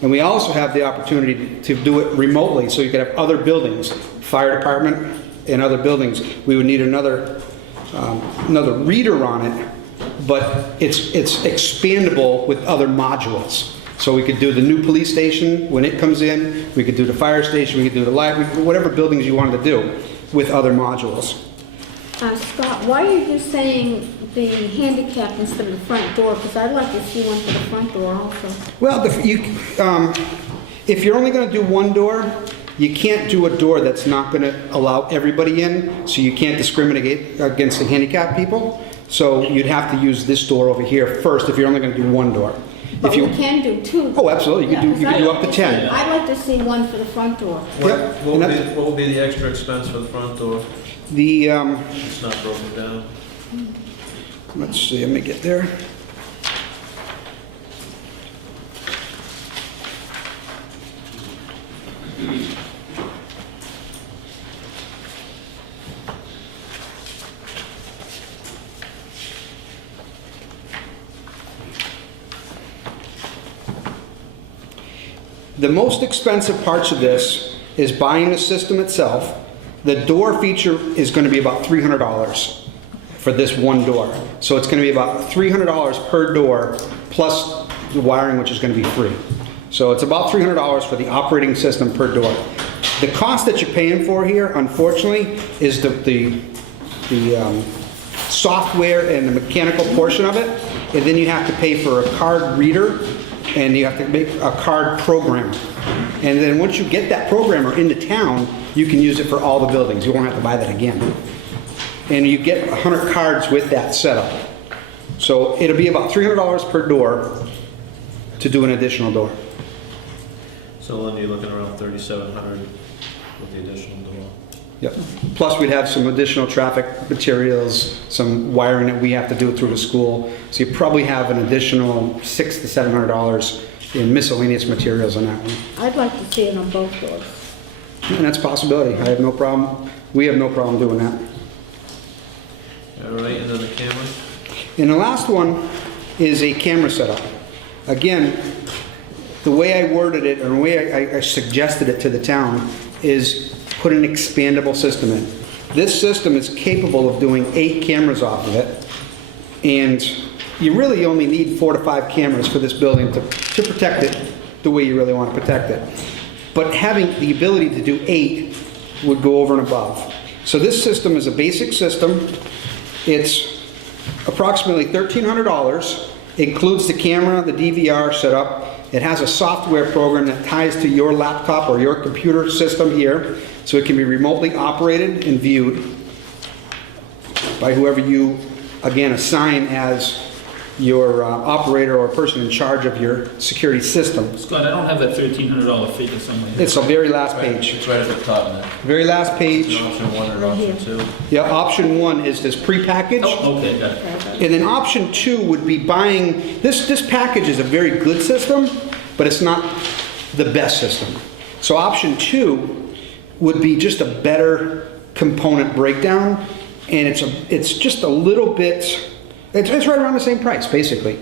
And we also have the opportunity to do it remotely, so you could have other buildings, fire department and other buildings. We would need another reader on it, but it's expandable with other modules. So we could do the new police station when it comes in, we could do the fire station, we could do the library, whatever buildings you wanted to do with other modules. Scott, why are you just saying the handicap instead of the front door? Because I'd like to see one for the front door also. Well, if you're only going to do one door, you can't do a door that's not going to allow everybody in, so you can't discriminate against the handicapped people. So you'd have to use this door over here first if you're only going to do one door. But you can do 2. Oh, absolutely. You can do up to 10. I'd like to see one for the front door. What would be the extra expense for the front door? It's not broken down. Let's see, let me get there. The most expensive parts of this is buying the system itself. The door feature is going to be about $300 for this one door. So it's going to be about $300 per door plus the wiring, which is going to be free. So it's about $300 for the operating system per door. The cost that you're paying for here, unfortunately, is the software and the mechanical portion of it, and then you have to pay for a card reader, and you have to make a card programmer. And then once you get that programmer into town, you can use it for all the buildings. You won't have to buy that again. And you get 100 cards with that setup. So it'll be about $300 per door to do an additional door. So Linda, you're looking around 3,700 with the additional door. Yep. Plus we'd have some additional traffic materials, some wiring that we have to do through the school. So you probably have an additional $600 to $700 in miscellaneous materials on that one. I'd like to see it on both doors. And that's a possibility. I have no problem. We have no problem doing that. All right, and then the cameras? And the last one is a camera setup. Again, the way I worded it, and the way I suggested it to the town, is put an expandable system in. This system is capable of doing 8 cameras off of it, and you really only need 4 to 5 cameras for this building to protect it the way you really want to protect it. But having the ability to do 8 would go over and above. So this system is a basic system. It's approximately $1,300. It includes the camera, the DVR setup. It has a software program that ties to your laptop or your computer system here, so it can be remotely operated and viewed by whoever you, again, assign as your operator or person in charge of your security system. Scott, I don't have that $1,300 figure somewhere. It's the very last page. It's right at the top, man. Very last page. Option 1 and option 2. Yeah, option 1 is this pre-package. Oh, okay, got it. And then option 2 would be buying, this package is a very good system, but it's not the best system. So option 2 would be just a better component breakdown, and it's just a little bit, it's right around the same price, basically.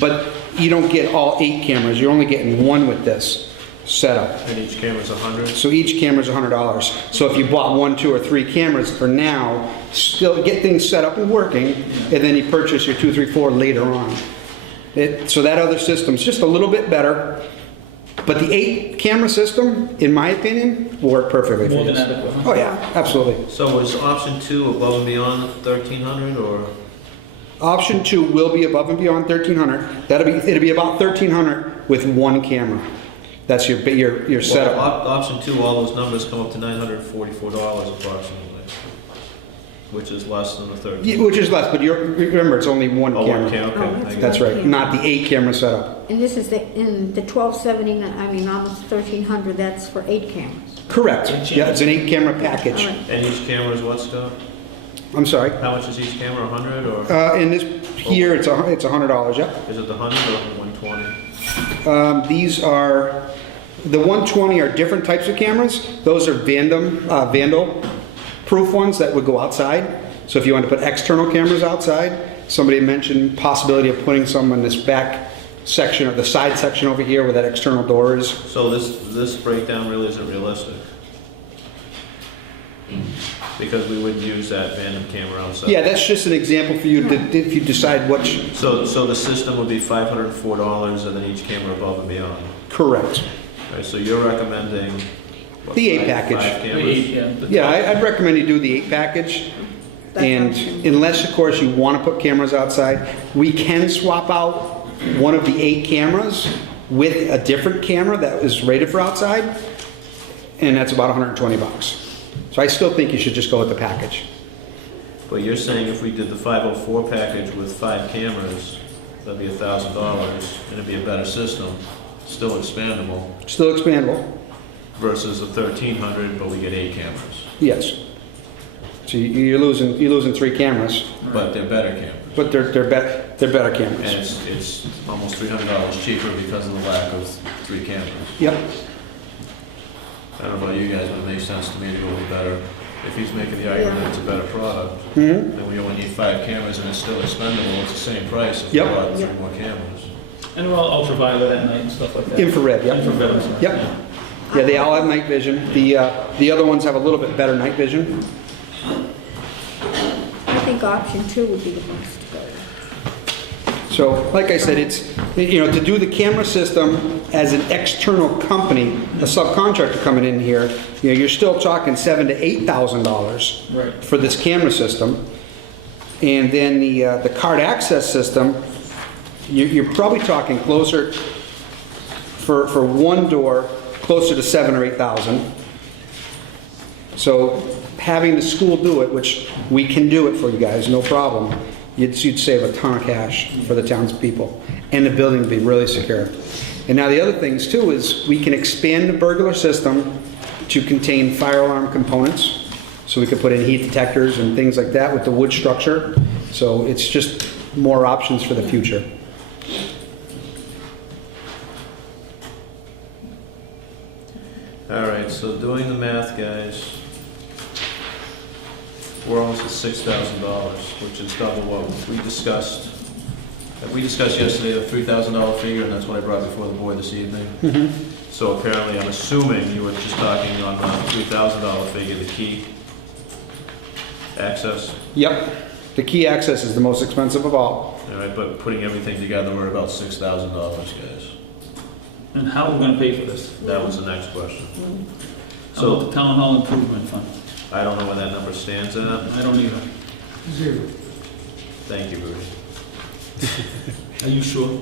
But you don't get all 8 cameras, you're only getting 1 with this setup. And each camera's $100? So each camera's $100. So if you bought 1, 2, or 3 cameras for now, still get things set up and working, and then you purchase your 2, 3, 4 later on. So that other system's just a little bit better, but the 8 camera system, in my opinion, will work perfectly for More this. than adequate. Oh yeah, absolutely. So is option 2 above and beyond 1,300, or? Option 2 will be above and beyond 1,300. It'll be about 1,300 with 1 camera. That's your setup. Well, option 2, all those numbers come up to $944 approximately, which is less than the 13. Yeah, which is less, but remember, it's only 1 camera. Okay. That's right, not the 8 camera setup. And this is in the 1,270, I mean, almost 1,300, that's for 8 cameras. Correct. Yeah, it's an 8 camera package. All right. And each camera is what, Scott? I'm sorry? How much is each camera, 100 or? In this here, it's $100, yep. Is it the 100 or 120? These are, the 120 are different types of cameras. Those are vandal-proof ones that would go outside. So if you want to put external cameras outside, somebody mentioned possibility of putting some in this back section or the side section over here where that external door is. So this breakdown really isn't realistic? Because we wouldn't use that Phantom camera outside. Yeah, that's just an example for you to, if you decide which. So the system would be $504 and then each camera above and beyond? Correct. All right, so you're recommending what, The 8 5 package. cameras? Yeah, I'd recommend you do the 8 package. And unless, of course, you want to put cameras outside, we can swap out one of the 8 cameras with a different camera that is rated for outside, and that's about $120. So I still think you should just go with the package. But you're saying if we did the 504 package with 5 cameras, that'd be $1,000, and it'd be a better system, still expandable. Still expandable. Versus the 1,300, but we get 8 cameras. Yes. So you're losing 3 cameras. But they're better cameras. But they're better cameras. And it's almost $300 cheaper because of the lack of 3 cameras. Yep. I don't know about you guys, but it makes sense to me to go with better. If he's making the argument that it's a better product, then we only need 5 cameras and it's still expendable, it's the same price if we bought 3 more cameras. And they're all ultraviolet at night and stuff like that. Infrared, yep. Infrared, I'm sorry. Yep. Yeah, they all have night vision. The other ones have a little bit better night vision. I think option 2 would be the most to go with. So, like I said, it's, to do the camera system as an external company, a subcontractor coming in here, you're still talking $7,000 to $8,000 Right. for this camera system. And then the card access system, you're probably talking closer, for one door, closer to $7,000 or $8,000. So having the school do it, which we can do it for you guys, no problem, you'd save a ton of cash for the townspeople, and the building would be really secure. And now the other things too is we can expand the burglar system to contain fire alarm components. So we could put in heat detectors and things like that with the wood structure. So it's just more options for the future. All right, so doing the math, guys, we're almost at $6,000, which is double what we discussed. We discussed yesterday a $3,000 figure, and that's what I brought before the board this evening. So apparently, I'm assuming you were just talking on the $3,000 figure, the key access. Yep. The key access is the most expensive of all. All right, but putting everything together, we're about $6,000, guys. And how are we gonna pay for this? That was the next question. How about the town hall improvement fund? I don't know where that number stands at. I don't either. 0. Thank you, Rudy. Are you sure?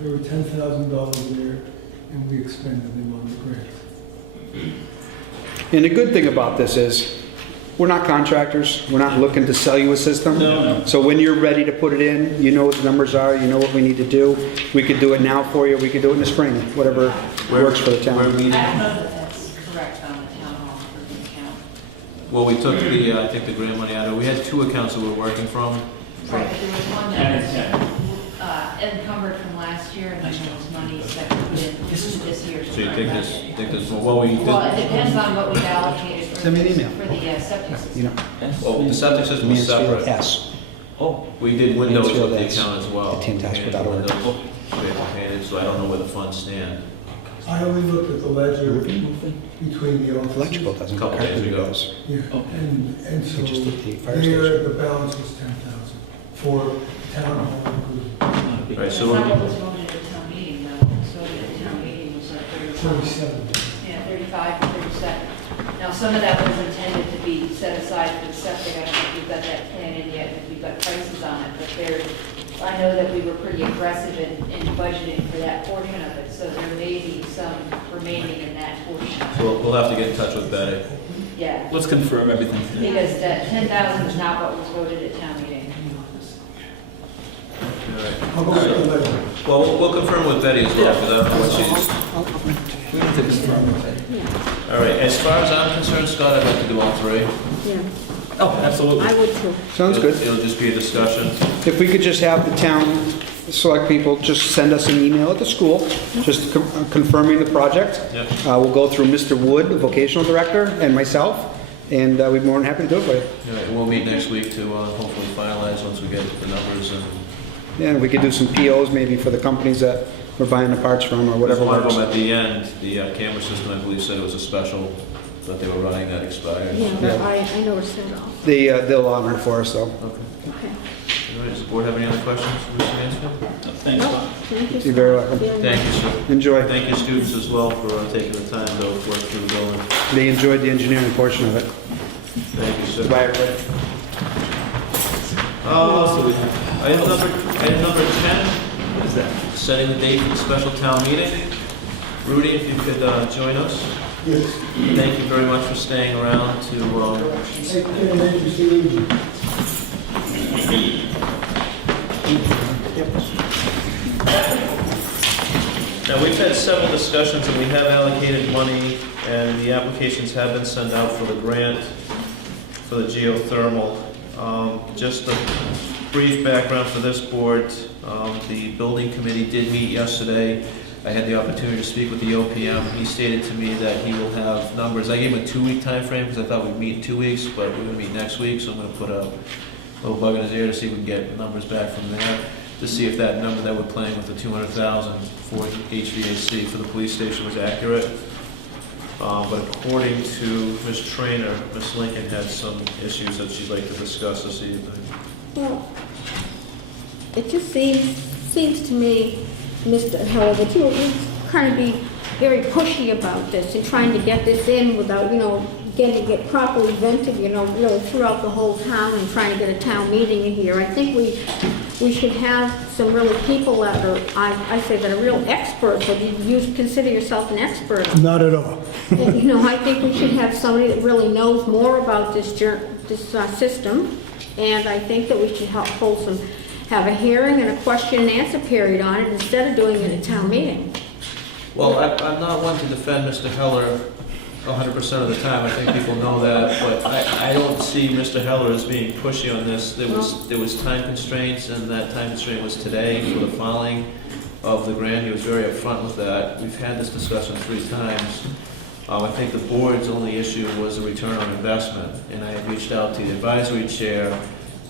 There were $10,000 there, and we expended them on the grant. And the good thing about this is, we're not contractors. We're not looking to sell you a system. No. So when you're ready to put it in, you know what the numbers are, you know what we need to do. We could do it now for you, we could do it in the spring, whatever works for the town. We're meeting. I don't know that that's correct on the town hall improvement account. Well, we took the, I think the grant money out of it. We had 2 accounts that we were working from. Right, but there was one that was encumbered from last year, and then there was money that we put in this year's. So you think this, well, we did. Well, it depends on what we've allocated for Send me an email. for the septic system. Well, the septic system was Mansfield separate. S. Oh. We did windows Mansfield with the S. account as well. At tintask.org. Windows, we had to pay it, so I don't know where the funds stand. I only looked at the ledger between the offices. Electrical doesn't. A couple days carpentry ago. does. Yeah, and so just did the fire there, station. the balance was 10,000 for town hall improvement. Right, That's so not what was voted at town meeting, though. So at town meeting was 37. Yeah, 35 to 37. Now, some of that was intended to be set aside for the septic. I don't think we've got that plan in yet, if we've got prices on it, but there, I know that we were pretty aggressive in budgeting for that portion of it, so there may be some remaining in that portion. So we'll have to get in touch with Betty. Yeah, Let's confirm everything. because that 10,000 is not what was voted at town meeting. All right. How about the ledger? Well, we'll confirm with Betty as well, because I don't know what she's. We need to confirm it. All right, as far as I'm concerned, Scott, I'd like to do all 3. Yeah, Oh, absolutely. I would too. Sounds good. It'll just be a discussion. If we could just have the town select people just send us an email at the school, just confirming the project. Yep. We'll go through Mr. Wood, the vocational director, and myself, and we'd be more than happy to do it for you. All right, we'll meet next week to hopefully finalize once we get the numbers and. Yeah, we could do some POs maybe for the companies that we're buying the parts from or whatever One of works. them at the end, the camera system, I believe, said it was a special that they were running that expired. Yeah, I noticed that all. They'll honor it for us though. Okay. Okay. All right, does the board have any other questions for Mr. Mansfield? Thanks, Bob. Thank you. You're very welcome. Thank you, sir. Enjoy. Thank you, students, as well, for taking the time to work through the building. They enjoyed the engineering portion of it. Thank you, sir. Bye, everybody. Item number 10. What is that? Setting the date for the special town meeting. Rudy, if you could join us. Yes. Thank you very much for staying around to. Now, we've had several discussions and we have allocated money and the applications have been sent out for the grant for the geothermal. Just a brief background for this board. The building committee did meet yesterday. I had the opportunity to speak with the OPM. He stated to me that he will have numbers. I gave him a 2-week time frame because I thought we'd meet in 2 weeks, but we're gonna meet next week, so I'm gonna put a little bug in his ear to see if we can get numbers back from there, to see if that number that we're playing with, the 200,000 for HVAC for the police station, was accurate. But according to Ms. Trainer, Ms. Lincoln had some issues that she'd like to discuss this evening. Well, it just seems to me, Mr. Heller, that you kind of be very pushy about this and trying to get this in without, getting it properly vented, really throughout the whole town and trying to get a town meeting in here. I think we should have some really people that are, I say that are real experts, or you consider yourself an expert on. Not at all. And, I think we should have somebody that really knows more about this system, and I think that we should have a hearing and a question and answer period on it instead of doing it at a town meeting. Well, I'm not one to defend Mr. Heller 100% of the time. I think people know that, but I don't see Mr. Heller as being pushy on this. There was time constraints, and that time constraint was today for the filing of the grant. He was very upfront with that. We've had this discussion 3 times. I think the board's only issue was a return on investment, and I had reached out to the advisory chair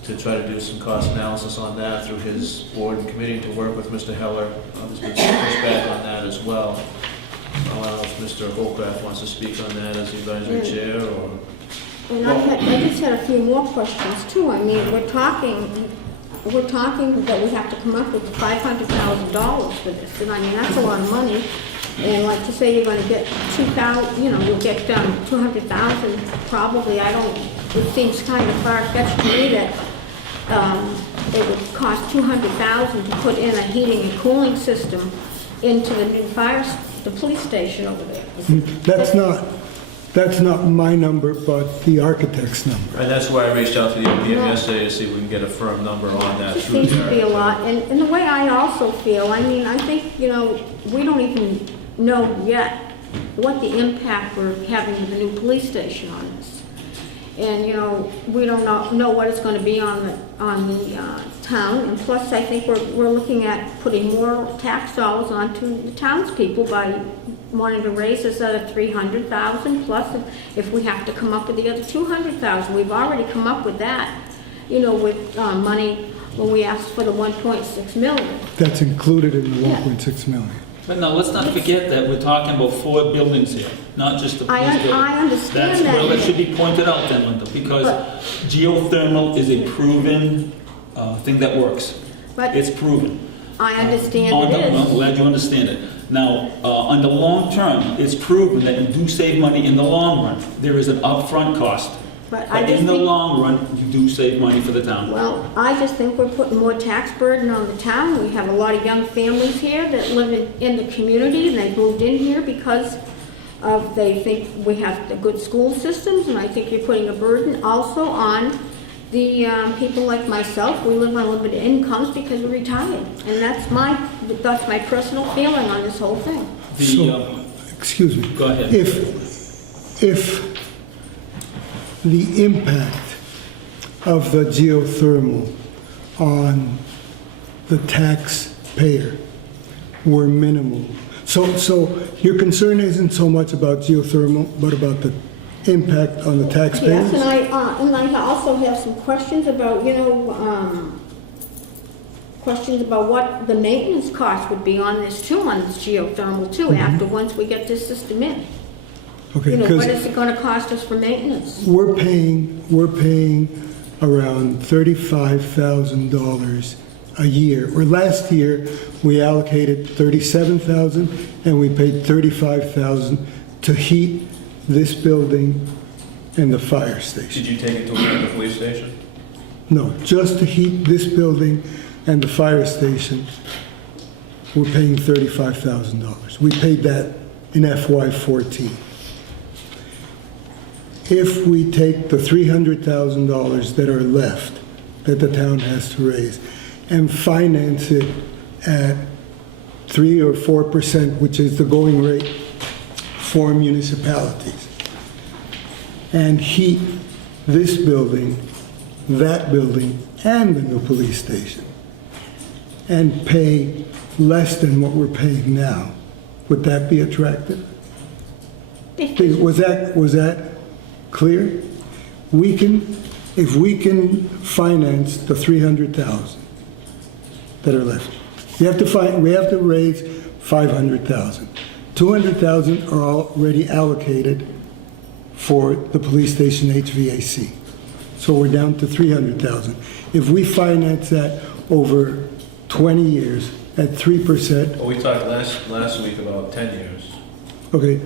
to try to do some cost analysis on that through his board and committee to work with Mr. Heller. There's been some pushback on that as well. I don't know if Mr. Holcraft wants to speak on that as the advisory chair, or... And I just had a few more questions too. I mean, we're talking that we have to come up with $500,000 for this, and I mean, that's a lot of money. And like to say you're gonna get 2,000, you'll get 200,000 probably. It seems kind of far-fetched to me that it would cost 200,000 to put in a heating and cooling system into the new the police station over there. That's not my number, but the architect's number. And that's why I reached out to the OPM yesterday to see if we can get a firm number on that. It seems to be a lot. And the way I also feel, I mean, I think, we don't even know yet what the impact we're having with the new police station on this. And, we don't know what it's going to be on the town. And plus, I think we're looking at putting more tax dollars onto the townspeople by wanting to raise this other 300,000, plus if we have to come up with the other 200,000. We've already come up with that, with money when we asked for the 1.6 million. That's included in the 1.6 million. But now, let's not forget that we're talking about 4 buildings here, not just the police building. I understand that. That's where that should be pointed out then, Linda, because geothermal is a proven thing that works. But it's proven. I understand it is. I'm glad you understand it. Now, on the long term, it's proven that you do save money in the long run. There is an upfront cost. But in the long run, you do save money for the town. Well, I just think we're putting more tax burden on the town. We have a lot of young families here that live in the community, and they moved in here because they think we have the good school systems, and I think you're putting a burden also on the people like myself. We live on limited incomes because we're retired, and that's my personal feeling on this whole thing. Excuse me. Go ahead. If the impact of the geothermal on the taxpayer were minimal. So your concern isn't so much about geothermal, but about the impact on the taxpayers? Yes, and I also have some questions about, what the maintenance cost would be on this too, on this geothermal too, after once we get this system in. Okay, what is it going to cost us for maintenance? We're paying around $35,000 a year. Or last year, we allocated $37,000 and we paid $35,000 to heat this building and the fire station. Did you take it to the police station? No, just to heat this building and the fire station, we're paying $35,000. We paid that in FY14. If we take the $300,000 that are left, that the town has to raise, and finance it at 3 or 4%, which is the going rate for municipalities, and heat this building, that building, and the new police station, and pay less than what we're paying now, would that be attractive? Was that clear? If we can finance the $300,000 that are left, we have to raise $500,000. $200,000 are already allocated for the police station HVAC. So we're down to $300,000. If we finance that over 20 years at 3%. Well, we talked last week about 10 years. Okay,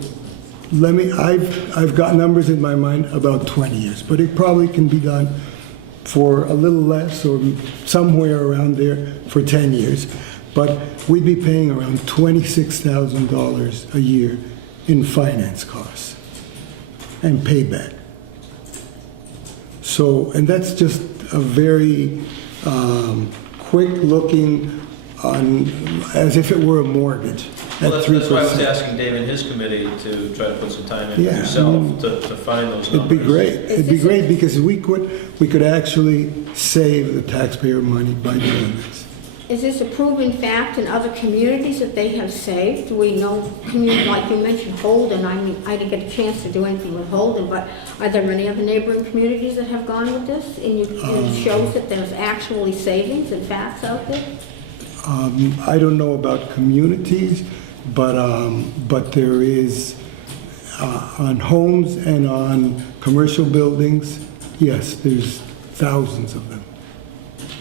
I've got numbers in my mind about 20 years, but it probably can be done for a little less or somewhere around there for 10 years. But we'd be paying around $26,000 a year in finance costs and payback. So, and that's just a very quick looking on, as if it were a mortgage Well, at that's 3%. why I was asking Dave and his committee to try to put some time in Yeah, yourself to find those numbers. It'd be great. It'd be great because we could actually save the taxpayer money by doing this. Is this a proven fact in other communities that they have saved? Do we know, like you mentioned Holden, I mean, I didn't get a chance to do anything with Holden, but are there any other neighboring communities that have gone with this? And it shows that there's actually savings and facts out there? I don't know about communities, but there is, on homes and on commercial buildings, yes, there's thousands of them.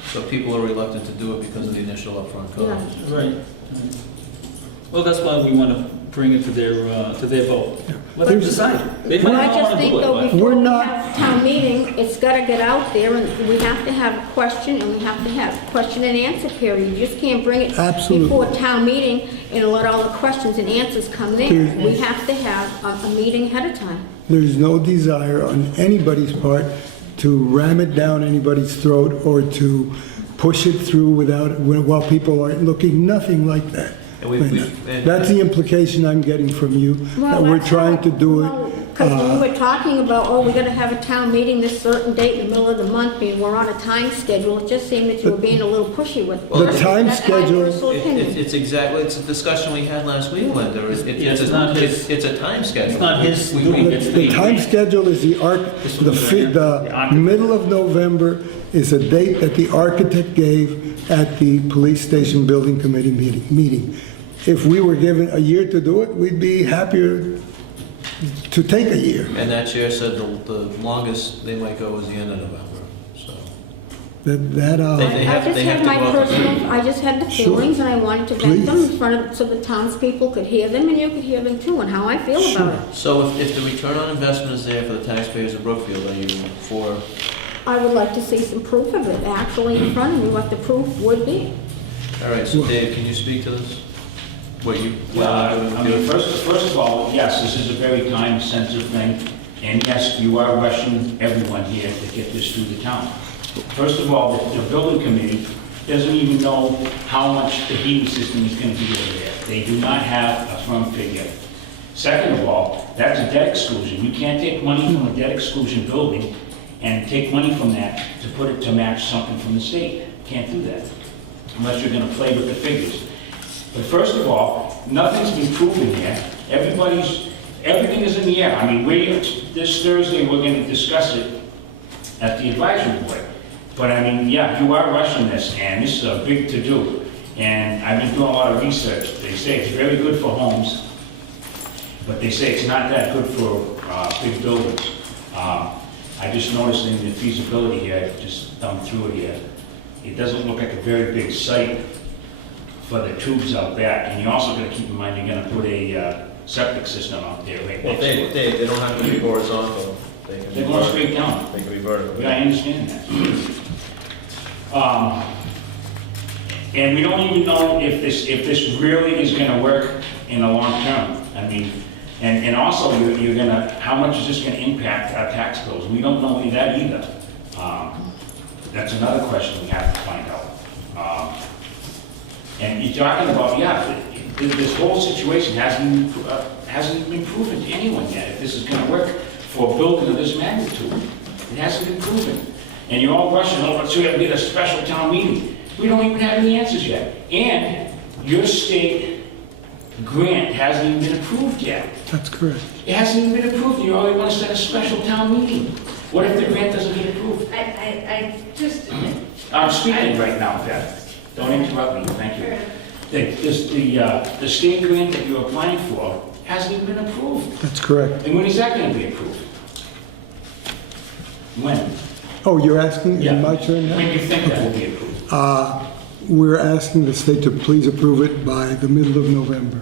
So people are reluctant to do it because of the initial upfront cost. Right. Well, that's why we want to bring it to their vote. Let them decide. They might Well, I not just want to think do it, though, but... before we have town meeting, it's gotta get out there, and we have to have a question, and we have to have question and answer period. You just can't bring it Absolutely. before town meeting and let all the questions and answers come there. We have to have a meeting ahead of time. There's no desire on anybody's part to ram it down anybody's throat or to push it through while people aren't looking, nothing like that. And That's the implication I'm getting from you, that we're trying to do it. Because when we were talking about, we gotta have a town meeting this certain date in the middle of the month, and we're on a time schedule, it just seemed that you were being a little pushy with it. The time schedule- It's a discussion we had last week, Linda. It's a time schedule. It's not his doing, it's The time schedule is the middle of November is a date that the architect gave at the police station building committee meeting. If we were given a year to do it, we'd be happier to take a year. And that chair said the longest they might go is the end of November, so. I just had the feelings, and I wanted to vent them in front of, so the townspeople could hear them, and you could hear them too, and how I feel about it. So if the return on investment is there for the taxpayers of Brookfield, are you for? I would like to see some proof of it, actually in front of me, what the proof would be. All right, so Dave, can you speak to this? I mean, first of all, yes, this is a very time-sensitive thing, and yes, you are rushing everyone here to get this through the town. First of all, the building committee doesn't even know how much the heating system is going to be over there. They do not have a firm figure. Second of all, that's a debt exclusion. You can't take money from a debt exclusion building and take money from that to put it to match something from the state. Can't do that, unless you're going to play with the figures. But first of all, nothing's been proven yet. Everything is in the air. I mean, this Thursday, we're going to discuss it at the advisory board. But I mean, yeah, you are rushing this, and this is a big to-do. And I've been doing a lot of research. They say it's very good for homes, but they say it's not that good for big buildings. I just noticed in the feasibility here, I just thumbed through it here, it doesn't look like a very big site for the tubes out back. And you also got to keep in mind, you're going to put a septic system out there right next to it. They don't have to be horizontal. They're going straight down. They can be vertical. Yeah, I understand that. And we don't even know if this really is going to work in the long term. I mean, and also you're going to, how much is this going to impact our tax bills? We don't know that either. That's another question we have to find out. And you're talking about, yeah, this whole situation hasn't been proven to anyone yet, if this is going to work for a building of this magnitude. It hasn't been proven. And you're all rushing over, so we have to get a special town meeting. We don't even have any answers yet. And your state grant hasn't even been approved yet. That's correct. It hasn't even been approved, and you already want to set a special town meeting. What if the grant doesn't get approved? I'm speaking right now, Beth. Don't interrupt me, thank you. The state grant that you're applying for hasn't even been approved. That's correct. And when is that going to be approved? When? Oh, you're asking, Yeah. in my turn now? When do you think that will be approved? we're asking the state to please approve it by the middle of November.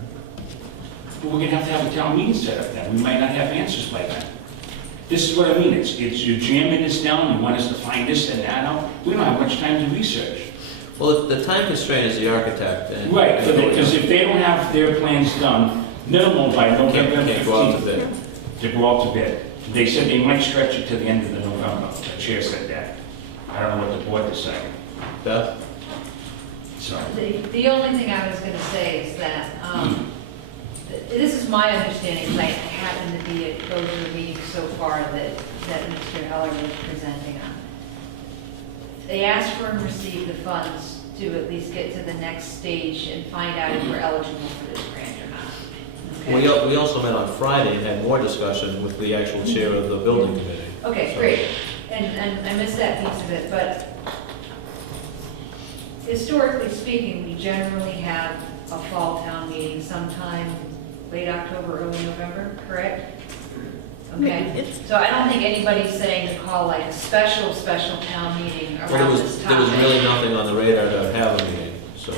But we're gonna have to have a town meeting set up then. We might not have answers by then. This is what I mean, it's you're jamming this down, you want us to find this and that out. We don't have much time to research. Well, the time constraint is the architect. And Right, because if they don't have their plans done, minimal by November Can't go out to 15th, bid. to go out to bid. They said they might stretch it to the end of the November. The chair said that. I don't know what the board decided. Beth? Sorry. The only thing I was going to say is that, this is my understanding, because I happen to be at both of the meetings so far that Mr. Heller was presenting on. They asked for and received the funds to at least get to the next stage and find out if we're eligible for this grant or not. Okay? We also met on Friday and had more discussion with the actual chair of the building committee. Okay, So- great. And I missed that piece of it, but historically speaking, we generally have a fall town meeting sometime late October, early November, correct? Okay, so I don't think anybody's saying to call like a special town meeting Well, around this there was topic. really nothing on the radar to have a meeting, so.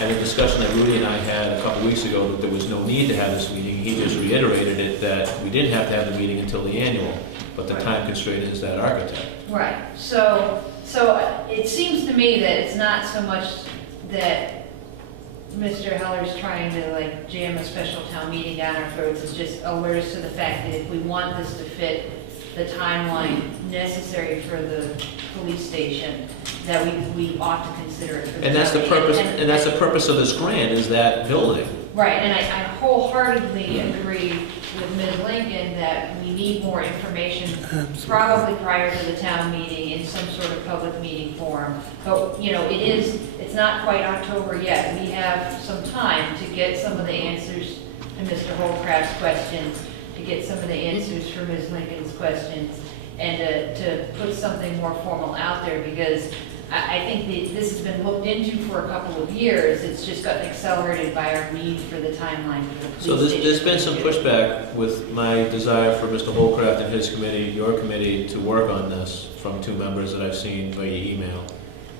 And the discussion that Rudy and I had a couple weeks ago, that there was no need to have this meeting, he just reiterated it, that we didn't have to have the meeting until the annual, but the time constraint is that architect. Right, so it seems to me that it's not so much that Mr. Heller's trying to like jam a special town meeting down our throats, it's just alerts to the fact that if we want this to fit the timeline necessary for the police station, that we ought to consider it for the And that's the town meeting. purpose, and that's the purpose of this grant, is that building. Right, and I wholeheartedly agree with Ms. Lincoln that we need more information, probably prior to the town meeting in some sort of public meeting forum. But, you know, it's not quite October yet. We have some time to get some of the answers to Mr. Holcraft's questions, to get some of the answers for Ms. Lincoln's questions, and to put something more formal out there, because I think this has been looked into for a couple of years. It's just gotten accelerated by our need for the timeline for the police So station. there's been some pushback with my desire for Mr. Holcraft and his committee, your committee, to work on this from two members that I've seen via email.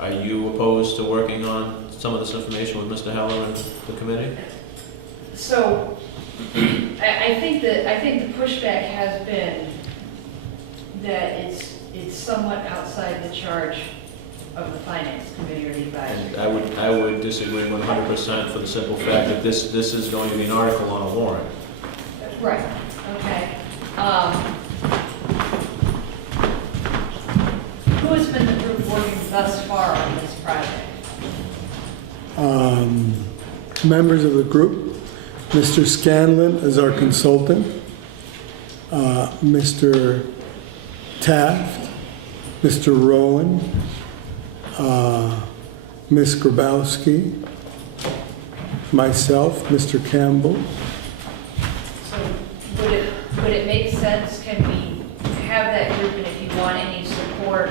Are you opposed to working on some of this information with Mr. Heller and the committee? So, I think the pushback has been that it's somewhat outside the charge of the finance committee or the advisory. And I would disagree 100% for the simple fact that this is going to be an article on a warrant. Right, okay. Who has been the group working thus far on this project? Members of the group, Mr. Scanlon is our consultant, Mr. Taft, Mr. Rowan, Ms. Grabowski, myself, Mr. Campbell. So would it make sense, can we have that group, and if you want any support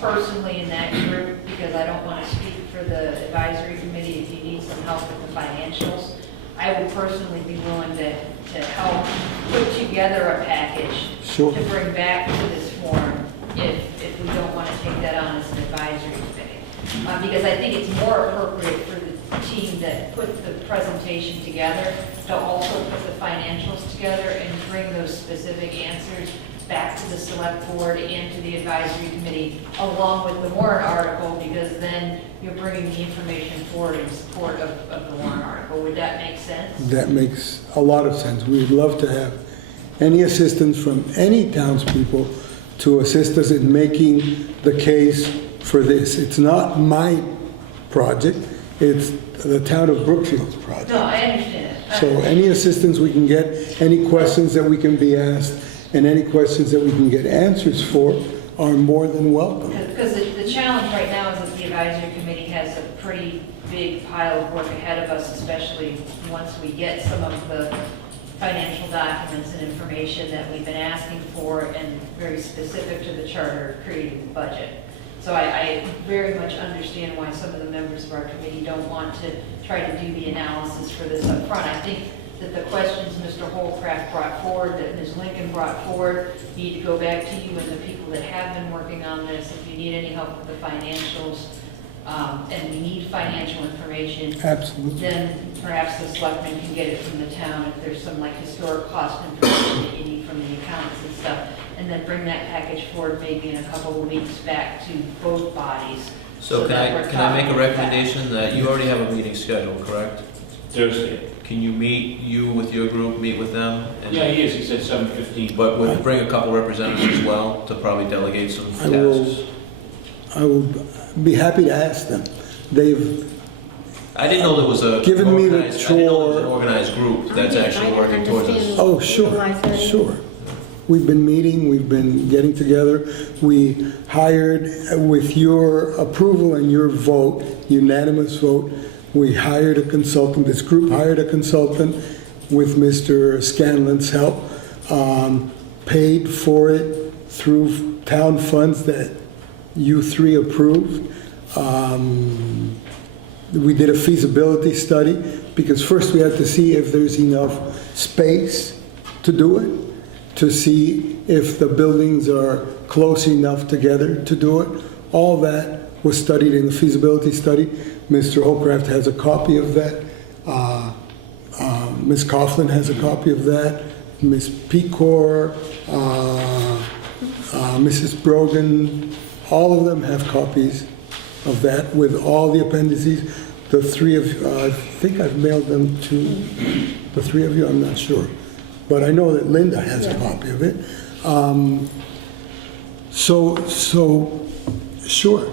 personally in that group, because I don't want to speak for the advisory committee, if you need some help with the financials, I would personally be willing to help put together a package Sure. to bring back to this forum if we don't want to take that on as an advisory committee. Because I think it's more appropriate for the team that put the presentation together to also put the financials together and bring those specific answers back to the select board and to the advisory committee along with the warrant article, because then you're bringing the information forward in support of the warrant article. Would that make sense? That makes a lot of sense. We'd love to have any assistance from any townspeople to assist us in making the case for this. It's not my project, it's the town of Brookfield's project. No, I understand it. So any assistance we can get, any questions that we can be asked, and any questions that we can get answers for are more than welcome. Because the challenge right now is that the advisory committee has a pretty big pile of work ahead of us, especially once we get some of the financial documents and information that we've been asking for, and very specific to the charter, creating the budget. So I very much understand why some of the members of our committee don't want to try to do the analysis for this up front. I think that the questions Mr. Holcraft brought forward, that Ms. Lincoln brought forward, need to go back to you and the people that have been working on this. If you need any help with the financials, and we need financial information. Absolutely. Then perhaps the selectmen can get it from the town if there's some like historic cost information that you need from the accountants and stuff. And then bring that package forward maybe in a couple of weeks back to both bodies. So that we're can I make a talking recommendation that you already have a meeting scheduled, correct? Thursday. Can you you with your group, meet with them? Yeah, he is, he said 7:15. But we'll bring a couple representatives as well to probably delegate some tasks. I will be happy to ask them. They've I didn't know there was a given me the I didn't know there was an chore. organized group that's actually working towards this. Oh, sure. We've been meeting, we've been getting together. We hired, with your approval and your vote, unanimous vote, we hired a consultant. This group hired a consultant with Mr. Scanlon's help, paid for it through town funds that you three approved. We did a feasibility study because first we had to see if there's enough space to do it, to see if the buildings are close enough together to do it. All that was studied in the feasibility study. Mr. Holcraft has a copy of that. Ms. Coughlin has a copy of that. Ms. Pecor, Mrs. Brogan, all of them have copies of that with all the appendices. The three of you, I think I've mailed them to the three of you, I'm not sure. But I know that Linda has a copy of it. Sure,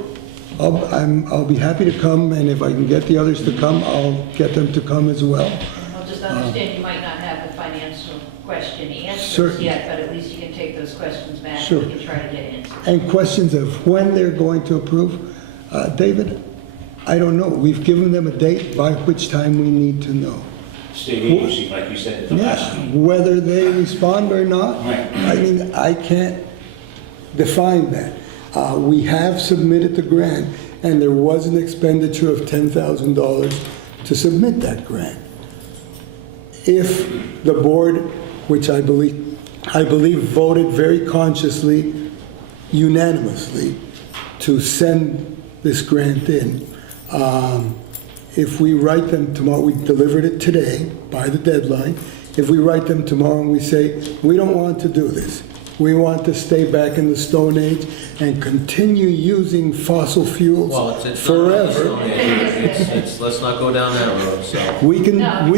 I'll be happy to come, and if I can get the others to come, I'll get them to come as well. I'll just understand you might not have the financial question answered Certainly. yet, but at least you can take those questions back Sure. and we can try to get answers. And questions of when they're going to approve. David, I don't know. We've given them a date by which time we need to know. State agency, like you said at the last meeting. Whether they respond or not, Right. I mean, I can't define that. We have submitted the grant, and there was an expenditure of $10,000 to submit that grant. If the board, which I believe voted very consciously, unanimously, to send this grant in, if we write them tomorrow, we delivered it today by the deadline. If we write them tomorrow and we say, we don't want to do this, we want to stay back in the Stone Age and continue using fossil fuels forever. Let's not go down that road, so. We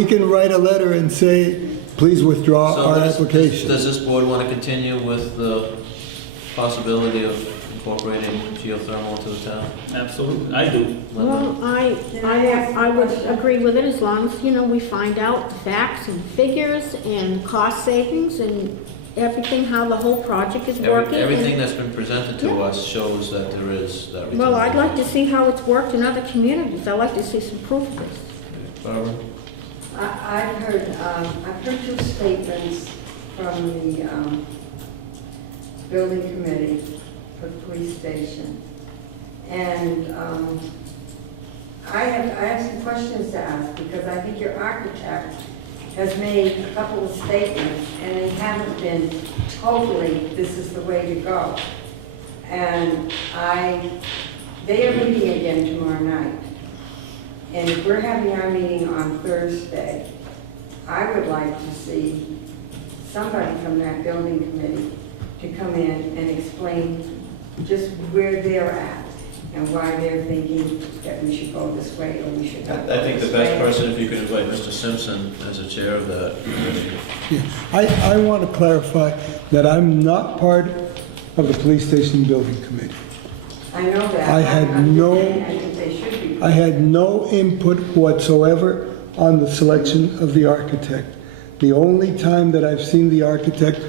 can write a letter and say, please withdraw our application. Does this board want to continue with the possibility of incorporating geothermal into the town? Absolutely, I do. Well, I would agree with it as long as, we find out the facts and figures and cost savings and everything, how the whole project is working. Everything that's been presented to us shows that there is that. Well, I'd like to see how it's worked in other communities. I'd like to see some proof of this. Barbara? I've heard two statements from the building committee for the police station. And I have some questions to ask because I think your architect has made a couple of statements and they haven't been totally, this is the way to go. And they are meeting again tomorrow night. And if we're having our meeting on Thursday, I would like to see somebody from that building committee to come in and explain just where they're at and why they're thinking that we should go this way or we should not go I think the this best way. person, if you could invite Mr. Simpson as a chair of that. Yeah. I want to clarify that I'm not part of the police station building committee. I know that. I had I'm no- just saying I think they should be. I had no input whatsoever on the selection of the architect. The only time that I've seen the architect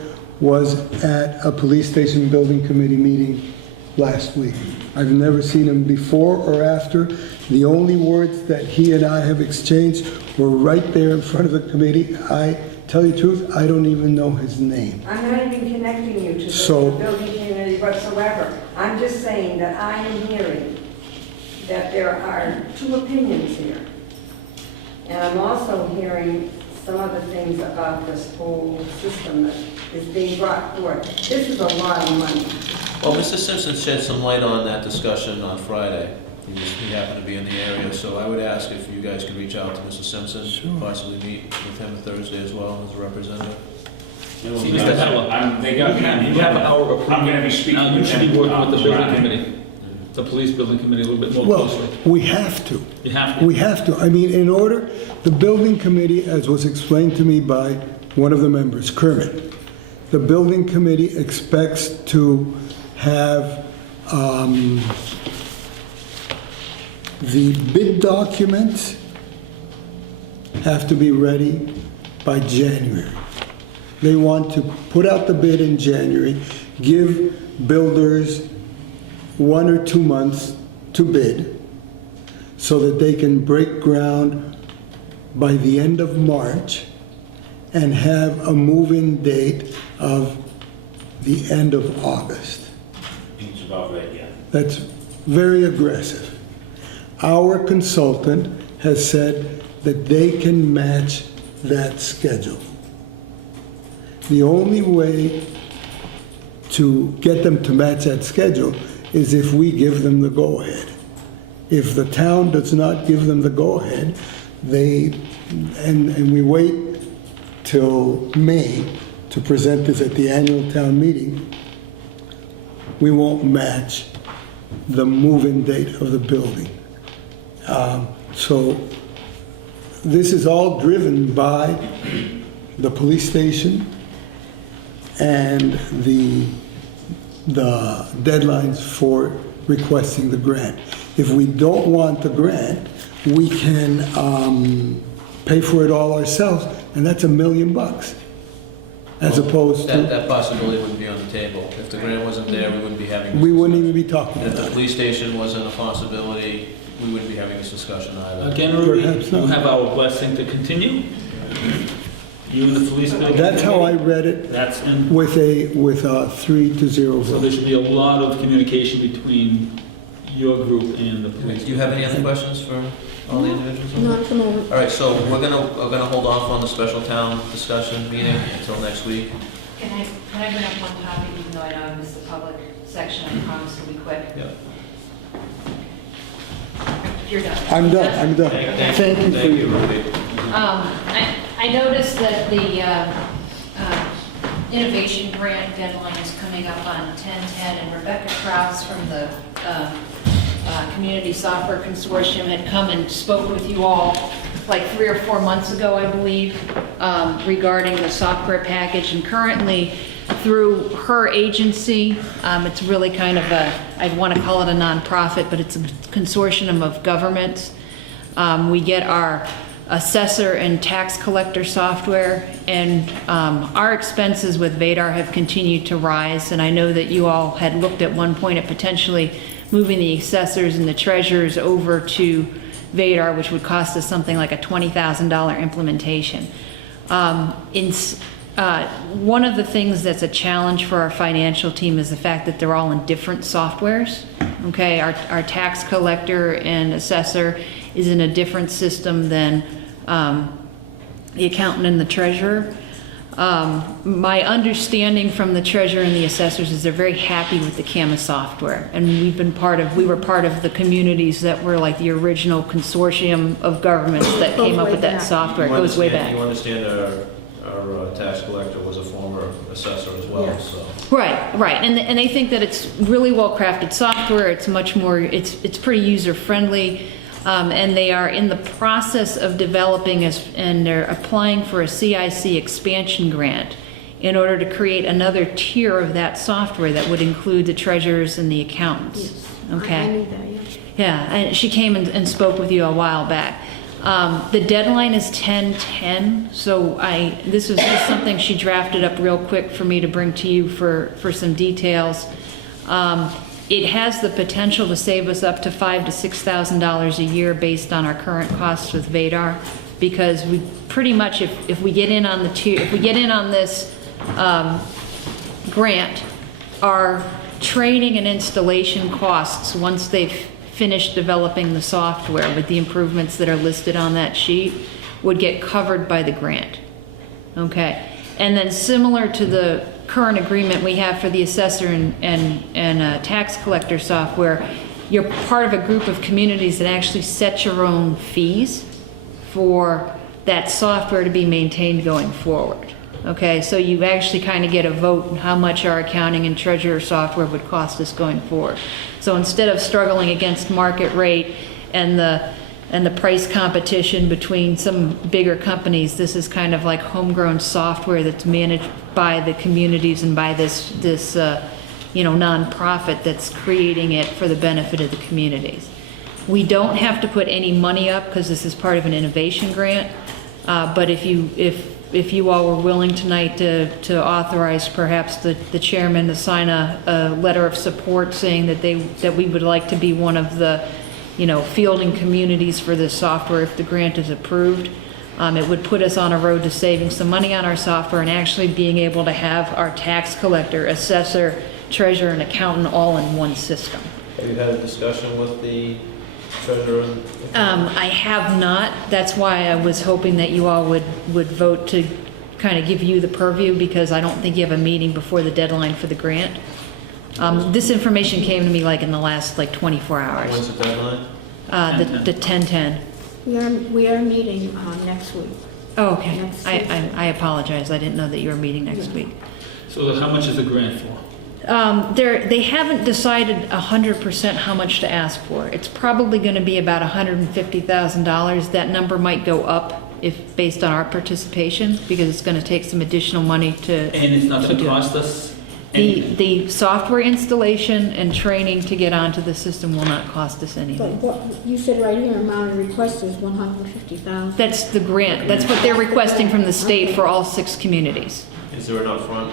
was at a police station building committee meeting last week. I've never seen him before or after. The only words that he and I have exchanged were right there in front of the committee. I tell you the truth, I don't even know his name. I'm not even connecting you to the So- building community whatsoever. I'm just saying that I am hearing that there are two opinions here. And I'm also hearing some other things about this whole system that is being brought forth. This is a lot of money. Well, Mr. Simpson shed some light on that discussion on Friday. He happened to be in the area, so I would ask if you guys could reach out to Mr. Simpson, possibly meet with him Thursday as well as a representative. See, Mr. Hella, They got you have our approval. I'm gonna be speaking Now, you with should be them, working with the building Friday. committee, the police building committee a little bit more Well, closely. we have to. You have to. We have to. I mean, in order, the building committee, as was explained to me by one of the members, Kermit, the building committee expects to have the bid documents have to be ready by January. They want to put out the bid in January, give builders 1 or 2 months to bid, so that they can break ground by the end of March and have a move-in date of the end of August. It's about right, yeah. That's very aggressive. Our consultant has said that they can match that schedule. The only way to get them to match that schedule is if we give them the go-ahead. If the town does not give them the go-ahead, and we wait till May to present this at the annual town meeting, we won't match the move-in date of the building. So this is all driven by the police station and the deadlines for requesting the grant. If we don't want the grant, we can pay for it all ourselves, and that's $1 million, as opposed to... That possibility wouldn't be on the table. If the grant wasn't there, we wouldn't be having this We wouldn't even be talking If the about it. police station wasn't a possibility, we wouldn't be having this discussion either. Again, Rudy, Perhaps you not. have our blessing to continue. You and the police building. That's how I committee. read it, That's in. with a 3-0 So vote. there should be a lot of communication between your group and the police. Do you have any other questions for all the individuals? Not at the moment. All right, so we're gonna hold off on the special town discussion meeting until next week. Can I bring up one topic, even though I know I missed the public section, I promise to be quick. Yeah. If you're done. I'm done. Thank you for your... Rudy. I noticed that the innovation grant deadline is coming up on 10/10, and Rebecca Krause from the Community Software Consortium had come and spoke with you all like 3 or 4 months ago, I believe, regarding the software package. And currently, through her agency, it's really kind of I'd want to call it a nonprofit, but it's a consortium of governments. We get our assessor and tax collector software, and our expenses with Vadar have continued to rise. And I know that you all had looked at one point at potentially moving the assessors and the treasurers over to Vadar, which would cost us something like a $20,000 implementation. One of the things that's a challenge for our financial team is the fact that they're all in different softwares. Okay, our tax collector and assessor is in a different system than the accountant and the treasurer. My understanding from the treasurer and the assessors is they're very happy with the CAMA software, and we were part of the communities that were like the original consortium of governments that came up with that software. It goes way back. You understand our tax collector was a former assessor as well, Yes. so. Right, and they think that it's really well-crafted software. It's much more, it's pretty user-friendly, and they are in the process of developing and they're applying for a CIC expansion grant in order to create another tier of that software that would include the treasurers and the accountants. Yes. Okay. I knew that, yeah. Yeah, and she came and spoke with you a while back. The deadline is 10/10, so this was just something she drafted up real quick for me to bring to you for some details. It has the potential to save us up to $5,000 to $6,000 a year based on our current costs with Vadar, because we pretty much, if we get in on this grant, our training and installation costs, once they've finished developing the software with the improvements that are listed on that sheet, would get covered by the grant. Okay, and then similar to the current agreement we have for the assessor and tax collector software, you're part of a group of communities that actually set your own fees for that software to be maintained going forward. Okay, so you actually kind of get a vote on how much our accounting and treasurer software would cost us going forward. So instead of struggling against market rate and the price competition between some bigger companies, this is kind of like homegrown software that's managed by the communities and by this nonprofit that's creating it for the benefit of the communities. We don't have to put any money up because this is part of an innovation grant. But if you all were willing tonight to authorize perhaps the chairman to sign a letter of support saying that we would like to be one of the fielding communities for this software if the grant is approved, it would put us on a road to saving some money on our software and actually being able to have our tax collector, assessor, treasurer, and accountant all in one system. Have you had a discussion with the treasurer? I have not. That's why I was hoping that you all would vote to kind of give you the purview, because I don't think you have a meeting before the deadline for the grant. This information came to me like in the last 24 hours. When's the deadline? The 10/10. We are meeting next week. Oh, okay. Next Tuesday. I apologize. I didn't know that you were meeting next week. So how much is the grant for? They haven't decided 100% how much to ask for. It's probably going to be about $150,000. That number might go up based on our participation, because it's going to take some additional money to. And it's not going to cost us? The software installation and training to get onto the system will not cost us anything. But what you said right here, amount of request is $150,000. That's the grant. That's what they're requesting from the state for all 6 communities. Is there an upfront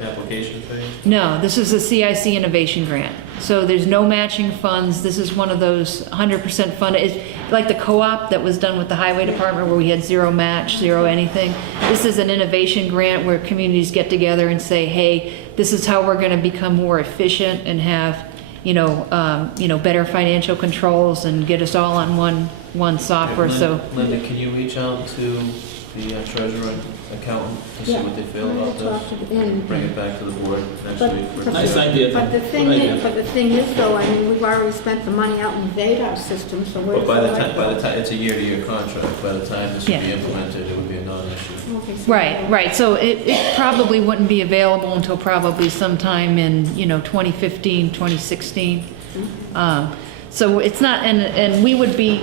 application fee? No, this is a CIC innovation grant. So there's no matching funds. This is one of those 100% funded. It's like the co-op that was done with the highway department where we had zero match, zero anything. This is an innovation grant where communities get together and say, hey, this is how we're going to become more efficient and have, better financial controls and get us all on one software. So Linda, can you reach out to the treasurer and accountant to see what they feel about this? Bring it back to the board next week. For Nice idea. But the thing is, though, I mean, we've already spent the money out in the VADAR system, so we're. But by the time it's a year-to-year contract. By the time this would be implemented, it would be a non-issue. Right. So it probably wouldn't be available until probably sometime in 2015, 2016. So it's not, and we would be.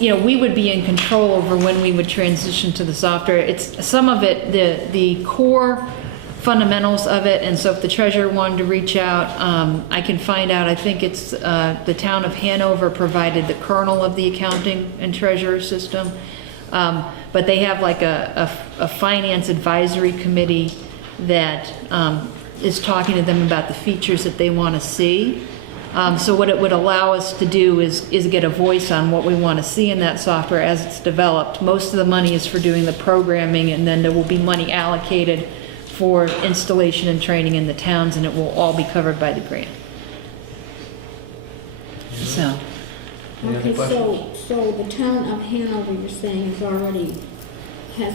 We would be in control over when we would transition to the software. It's some of it, the core fundamentals of it, and so if the treasurer wanted to reach out, I can find out. I think it's the town of Hanover provided the kernel of the accounting and treasurer system, but they have like a finance advisory committee that is talking to them about the features that they want to see. So what it would allow us to do is get a voice on what we want to see in that software as it's developed. Most of the money is for doing the programming, and then there will be money allocated for installation and training in the towns, and it will all be covered by the grant. So. Okay, so the town of Hanover, you're saying, has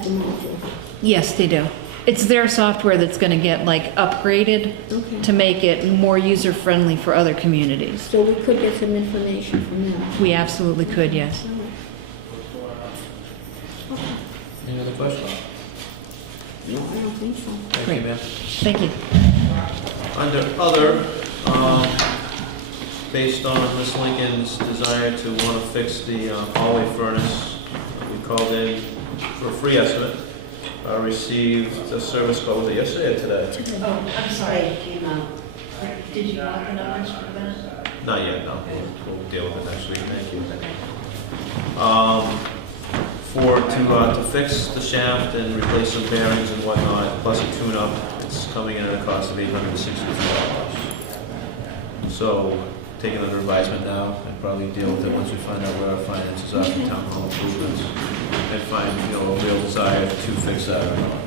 the module? Yes, they do. It's their software that's going to get upgraded to make it more user-friendly for other communities. So we could get some information from them? We absolutely could, yes. Any other questions? No, I don't think so. Thank you, ma'am. Thank you. Under other, based on Ms. Lincoln's desire to want to fix the hallway furnace, we called in for a free estimate. Received a service call, was it yesterday or today? Oh, I'm sorry, it came out. Did you want the numbers for that? Not yet, no. We'll deal with it next week, thank you. To fix the shaft and replace some bearings and whatnot, plus a tune-up, it's coming in at a cost of $863. So, taking under advisement now, and probably deal with it once we find out where our finances are for town hall improvements, and find, a real desire to fix that or not.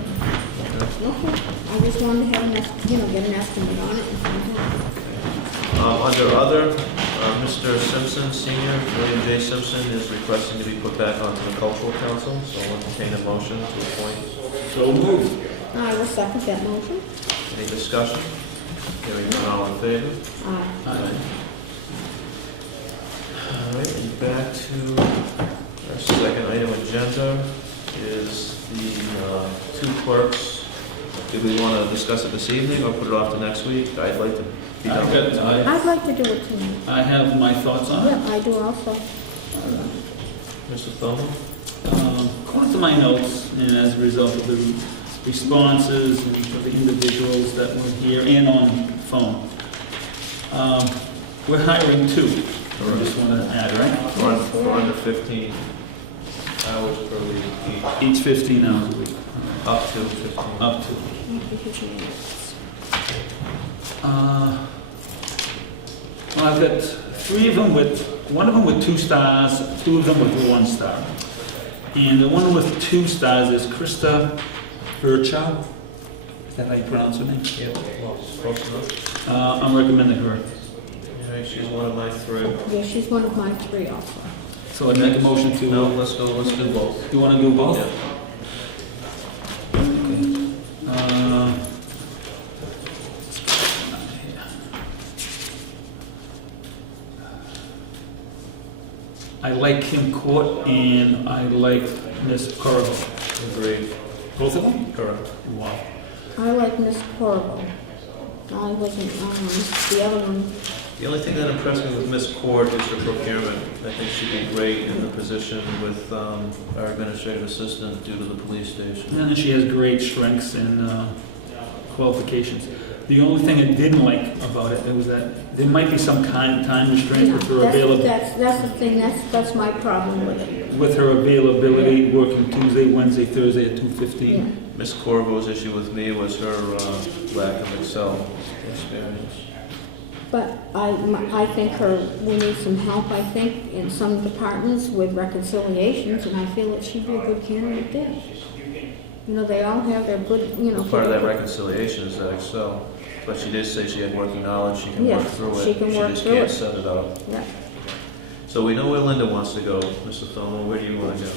Okay, I just wanted to have get an estimate on it and find out. Under other, Mr. Simpson, Senior, William J. Simpson, is requesting to be put back onto the Cultural Council, so I'll entertain a motion to appoint. So moved. I will second that motion. Any discussion? Hearing none, all in favor? Aye. All right, and back to our second item agenda is the two clerks. Do we want to discuss it this evening or put it off to next week? I'd like to be done with it tonight. I'd like to do it tonight. I have my thoughts on it. Yeah, I do also. Mr. Thomo? According to my notes, and as a result of the responses and of the individuals that were here and on phone, we're hiring two. I just want to add, right? For under 15 hours per week Each 15 hours a week. Up to 15. Up to. Well, I've got three of them one of them with 2 stars, 2 of them with 1 star. And the one with 2 stars is Krista Virchow. Is that how you pronounce her name? Yeah, well, close enough. I'm recommending her. All right, she's one of my 3. Yeah, she's one of my 3 also. So I make a motion to... No, let's do both. You want to do both? Yeah. I like Kim Court and I like Miss Corrigan. Agreed. Both of them? Correct. Wow. I like Miss Corrigan. I wasn't, the other one. The only thing that impressed me with Miss Court is her procurement. I think she'd be great in the position with our administrative assistant due to the police station. And she has great strengths and qualifications. The only thing I didn't like about it was that there might be some kind of time restraint with her availability. That's the thing, that's my problem with it. With her availability, working Tuesday, Wednesday, Thursday at 2:15. Yeah. Miss Corvo's issue with me was her lack of Excel experience. But I think we need some help, I think, in some departments with reconciliations, and I feel that she'd be a good candidate there. You know, they all have their good, you know. Part of that reconciliation is that Excel. But she did say she had working knowledge, she can work through it. She can work just through can't it. set it up. Yeah. So we know where Linda wants to go, Mr. Thomo. Where do you want to go?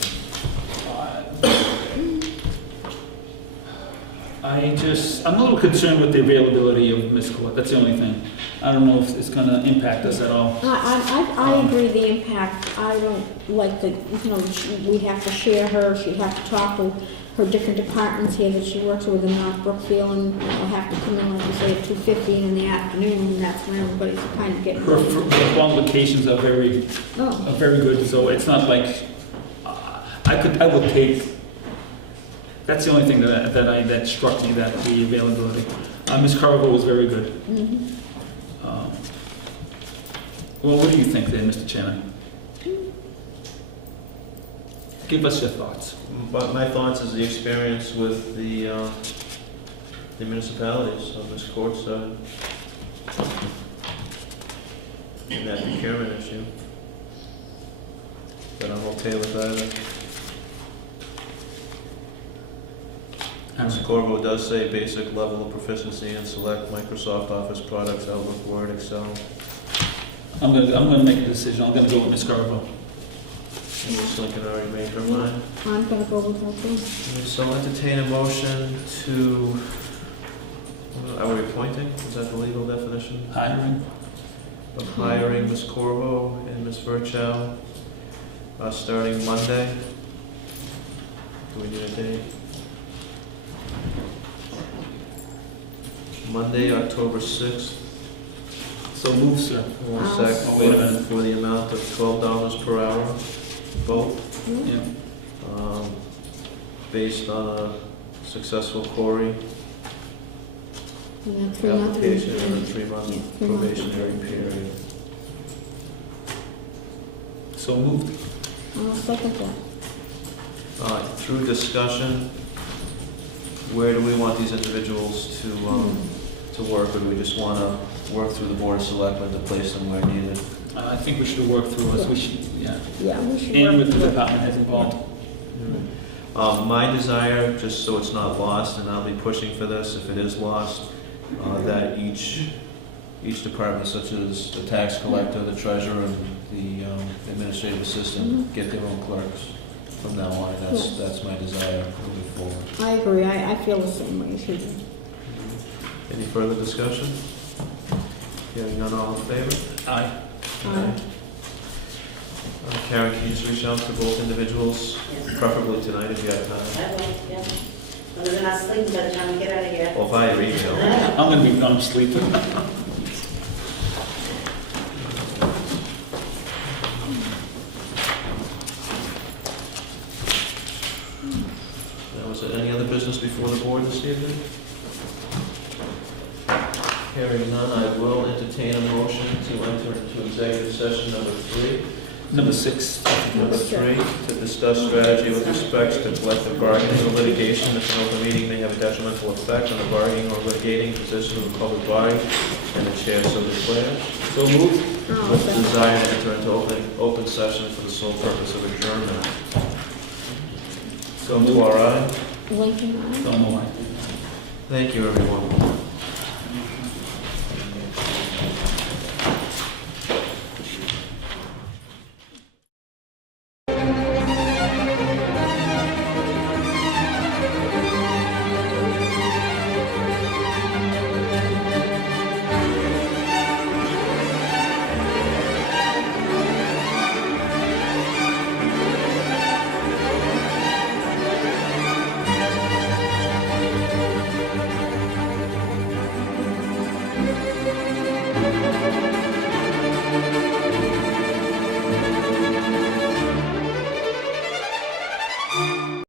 I'm a little concerned with the availability of Miss Court. That's the only thing. I don't know if it's going to impact us at all. I agree the impact. I don't like the, you know, we have to share her, she has to talk to her different departments here that she works with in North Brookfield, and will have to come in, like you say, at 2:15 in the afternoon, and that's when everybody's kind of getting. Her qualifications are very good, so it's not like I would take. That's the only thing that struck me, that the availability. Ms. Carver was very good. Mm-hmm. Well, what do you think there, Mr. Chairman? Give us your thoughts. But my thoughts is the experience with the municipalities of this court side. And that procurement issue. But I'm okay with either. Ms. Corvo does say basic level of proficiency in select Microsoft Office products, Outlook, Word, Excel. I'm gonna make a decision. I'm gonna go with Ms. Carvo. And Ms. Lincoln already made her mind. I'm gonna go with her too. So I'll entertain a motion to, are we appointing? Is that the legal definition? Hiring. Of hiring Ms. Corvo and Ms. Virchow, starting Monday. Do we need a date? Monday, October 6th. So move, sir. Wait a minute. For the amount of $12 per hour, both. Yeah. Based on a successful query And then application and a 3-month probationary period. So moved. I'll second that. Through discussion, where do we want these individuals to work, or do we just want to work through the Board of Selectmen to place them where needed? I think we should work through us. We should, yeah. Yeah, we should. And work with the through it. department heads involved. My desire, just so it's not lost, and I'll be pushing for this if it is lost, that each department, such as the tax collector, the treasurer, and the administrative assistant, get their own clerks from now on. That's my desire moving forward. I agree, I feel the same way as you do. Any further discussion? Hearing none, all in favor? Aye. Aye. Karen, can you just reach out to both individuals, preferably tonight if you have time? I will, yeah. Well, they're not sleeping by the time we get out of here. Or via email. I'm gonna be done sleeping. Now, is there any other business before the board this evening? Hearing none, I will entertain a motion to enter into executive session number 3. Number 6. Number 3, to discuss strategy with respect to collective bargaining or litigation if an open meeting may have a detrimental effect on the bargaining or litigating position of the public body, and the chair so declares. So moved. With the desire to enter into open session for the sole purpose of adjournment. So move. All right. Lincoln, aye. Don't know why. Thank you, everyone.